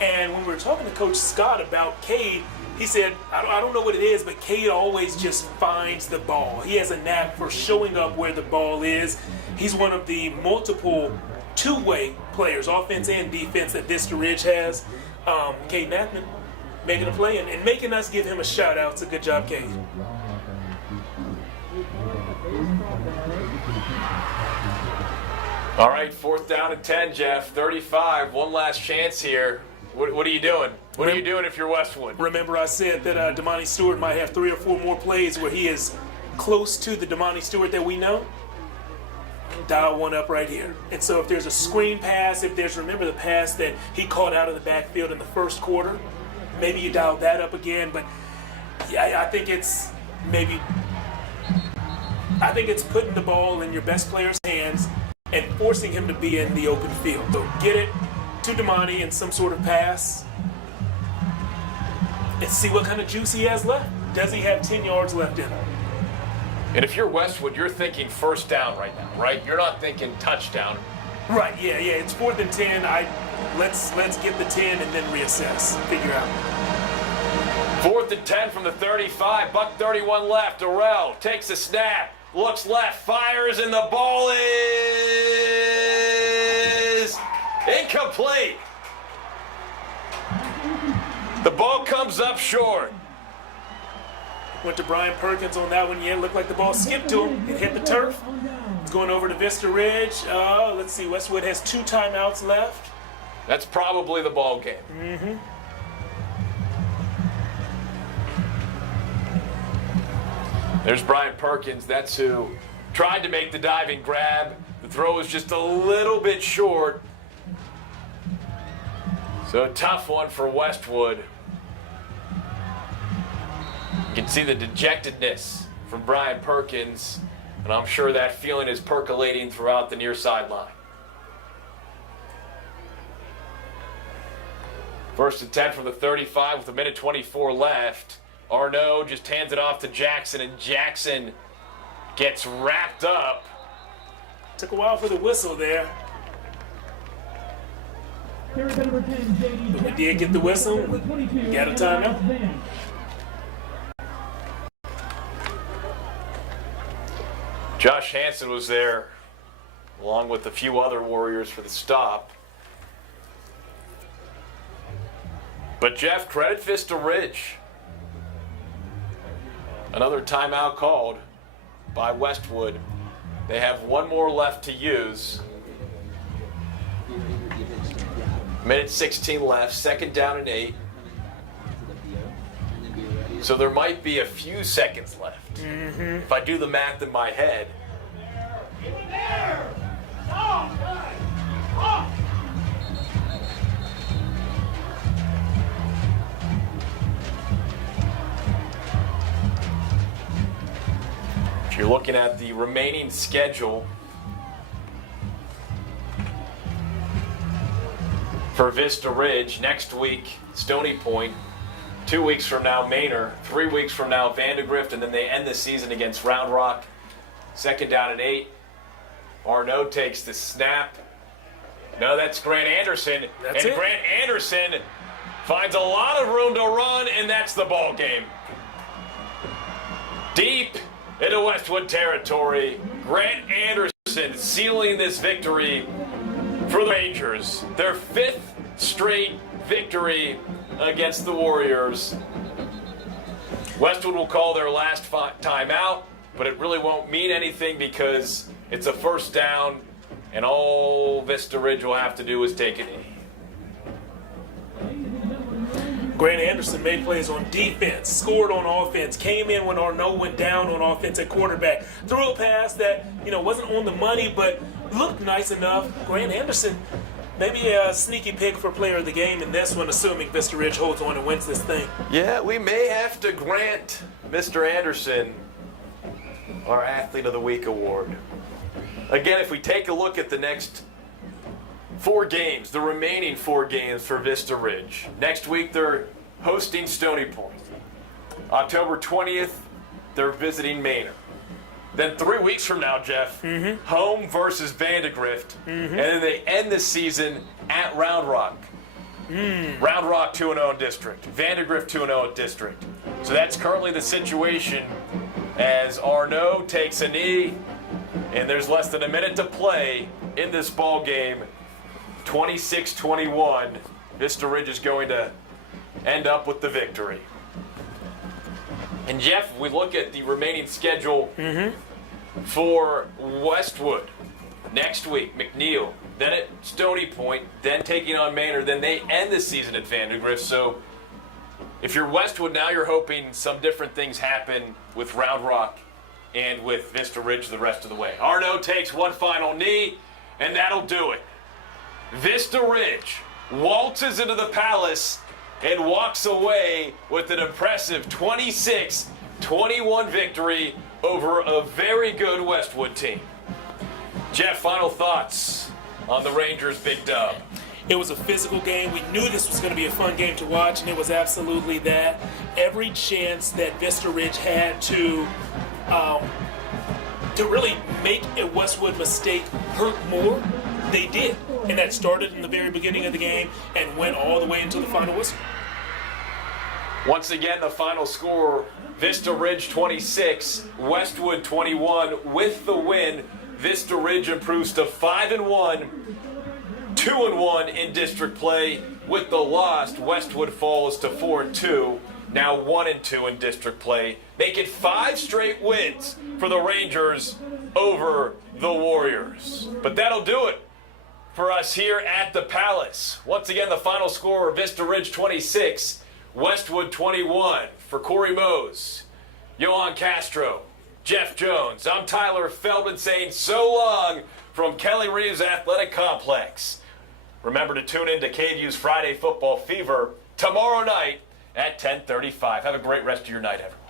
And when we were talking to Coach Scott about Cade, he said, I don't know what it is, but Cade always just finds the ball. He has a knack for showing up where the ball is. He's one of the multiple two-way players, offense and defense, that Vista Ridge has. Cade Nathman making a play and making us give him a shout-out. It's a good job, Cade. All right, 4th down and 10, Jeff. 35, one last chance here. What are you doing? What are you doing if you're Westwood? Remember I said that Damani Stewart might have 3 or 4 more plays where he is close to the Damani Stewart that we know? Dial one up right here. And so if there's a screen pass, if there's, remember the pass that he caught out of the backfield in the first quarter, maybe you dial that up again. But yeah, I think it's putting the ball in your best player's hands and forcing him to be in the open field. So get it to Damani in some sort of pass and see what kind of juice he has left. Does he have 10 yards left in him? And if you're Westwood, you're thinking 1st down right now, right? You're not thinking touchdown. Right, yeah. It's 4th and 10. Let's get the 10 and then reassess, figure out. 4th and 10 from the 35. Buck 31 left. Norrell takes a snap, looks left, fires, and the ball is incomplete. The ball comes up short. Went to Brian Perkins on that one. Yeah, it looked like the ball skipped to him. It hit the turf. It's going over to Vista Ridge. Let's see. Westwood has 2 timeouts left. That's probably the ball game. Mm-hmm. There's Brian Perkins. That's who tried to make the diving grab. The throw was just a little bit short. So a tough one for Westwood. You can see the dejectedness from Brian Perkins, and I'm sure that feeling is percolating throughout the near sideline. 1st and 10 from the 35 with 1:24 left. Arnaud just hands it off to Jackson, and Jackson gets wrapped up. Took a while for the whistle there. We did get the whistle. Got a timeout. Josh Hansen was there along with a few other Warriors for the stop. But Jeff, credit Vista Ridge. Another timeout called by Westwood. They have one more left to use. Minute 16 left, second down and 8. So there might be a few seconds left. If I do the math in my head. If you're looking at the remaining schedule for Vista Ridge, next week, Stony Point. 2 weeks from now, Manor. 3 weeks from now, Vandegrift, and then they end the season against Round Rock. Second down and 8. Arnaud takes the snap. No, that's Grant Anderson. Grant Anderson finds a lot of room to run, and that's the ball game. Deep into Westwood territory, Grant Anderson sealing this victory for the Rangers. Their 5th straight victory against the Warriors. Westwood will call their last timeout, but it really won't mean anything because it's a first down, and all Vista Ridge will have to do is take a knee. Grant Anderson made plays on defense, scored on offense, came in when Arnaud went down on offense at quarterback, threw a pass that wasn't on the money but looked nice enough. Grant Anderson, maybe a sneaky pick for player of the game in this one, assuming Vista Ridge holds on and wins this thing. Yeah, we may have to grant Mr. Anderson our Athlete of the Week award. Again, if we take a look at the next 4 games, the remaining 4 games for Vista Ridge. Next week, they're hosting Stony Point. October 20th, they're visiting Manor. Then 3 weeks from now, Jeff, home versus Vandegrift. And then they end the season at Round Rock. Round Rock 2-0 in district. Vandegrift 2-0 in district. So that's currently the situation as Arnaud takes a knee, and there's less than a minute to play in this ball game. 26-21. Vista Ridge is going to end up with the victory. And Jeff, if we look at the remaining schedule for Westwood, next week, McNeil, then at Stony Point, then taking on Manor, then they end the season at Vandegrift. So if you're Westwood now, you're hoping some different things happen with Round Rock and with Vista Ridge the rest of the way. Arnaud takes one final knee, and that'll do it. Vista Ridge waltzes into the Palace and walks away with an impressive 26-21 victory over a very good Westwood team. Jeff, final thoughts on the Rangers' big dub? It was a physical game. We knew this was going to be a fun game to watch, and it was absolutely that. Every chance that Vista Ridge had to really make a Westwood mistake hurt more, they did. And that started in the very beginning of the game and went all the way until the final whistle. Once again, the final score, Vista Ridge 26, Westwood 21. With the win, Vista Ridge improves to 5-1, 2-1 in district play. With the loss, Westwood falls to 4-2, now 1-2 in district play. Make it 5 straight wins for the Rangers over the Warriors. But that'll do it for us here at the Palace. Once again, the final score, Vista Ridge 26, Westwood 21. For Corey Mose, Johan Castro, Jeff Jones, I'm Tyler Feldman saying so long from Kelly Reeves Athletic Complex. Remember to tune in to KVUE's Friday Football Fever tomorrow night at 10:35. Have a great rest of your night, everyone.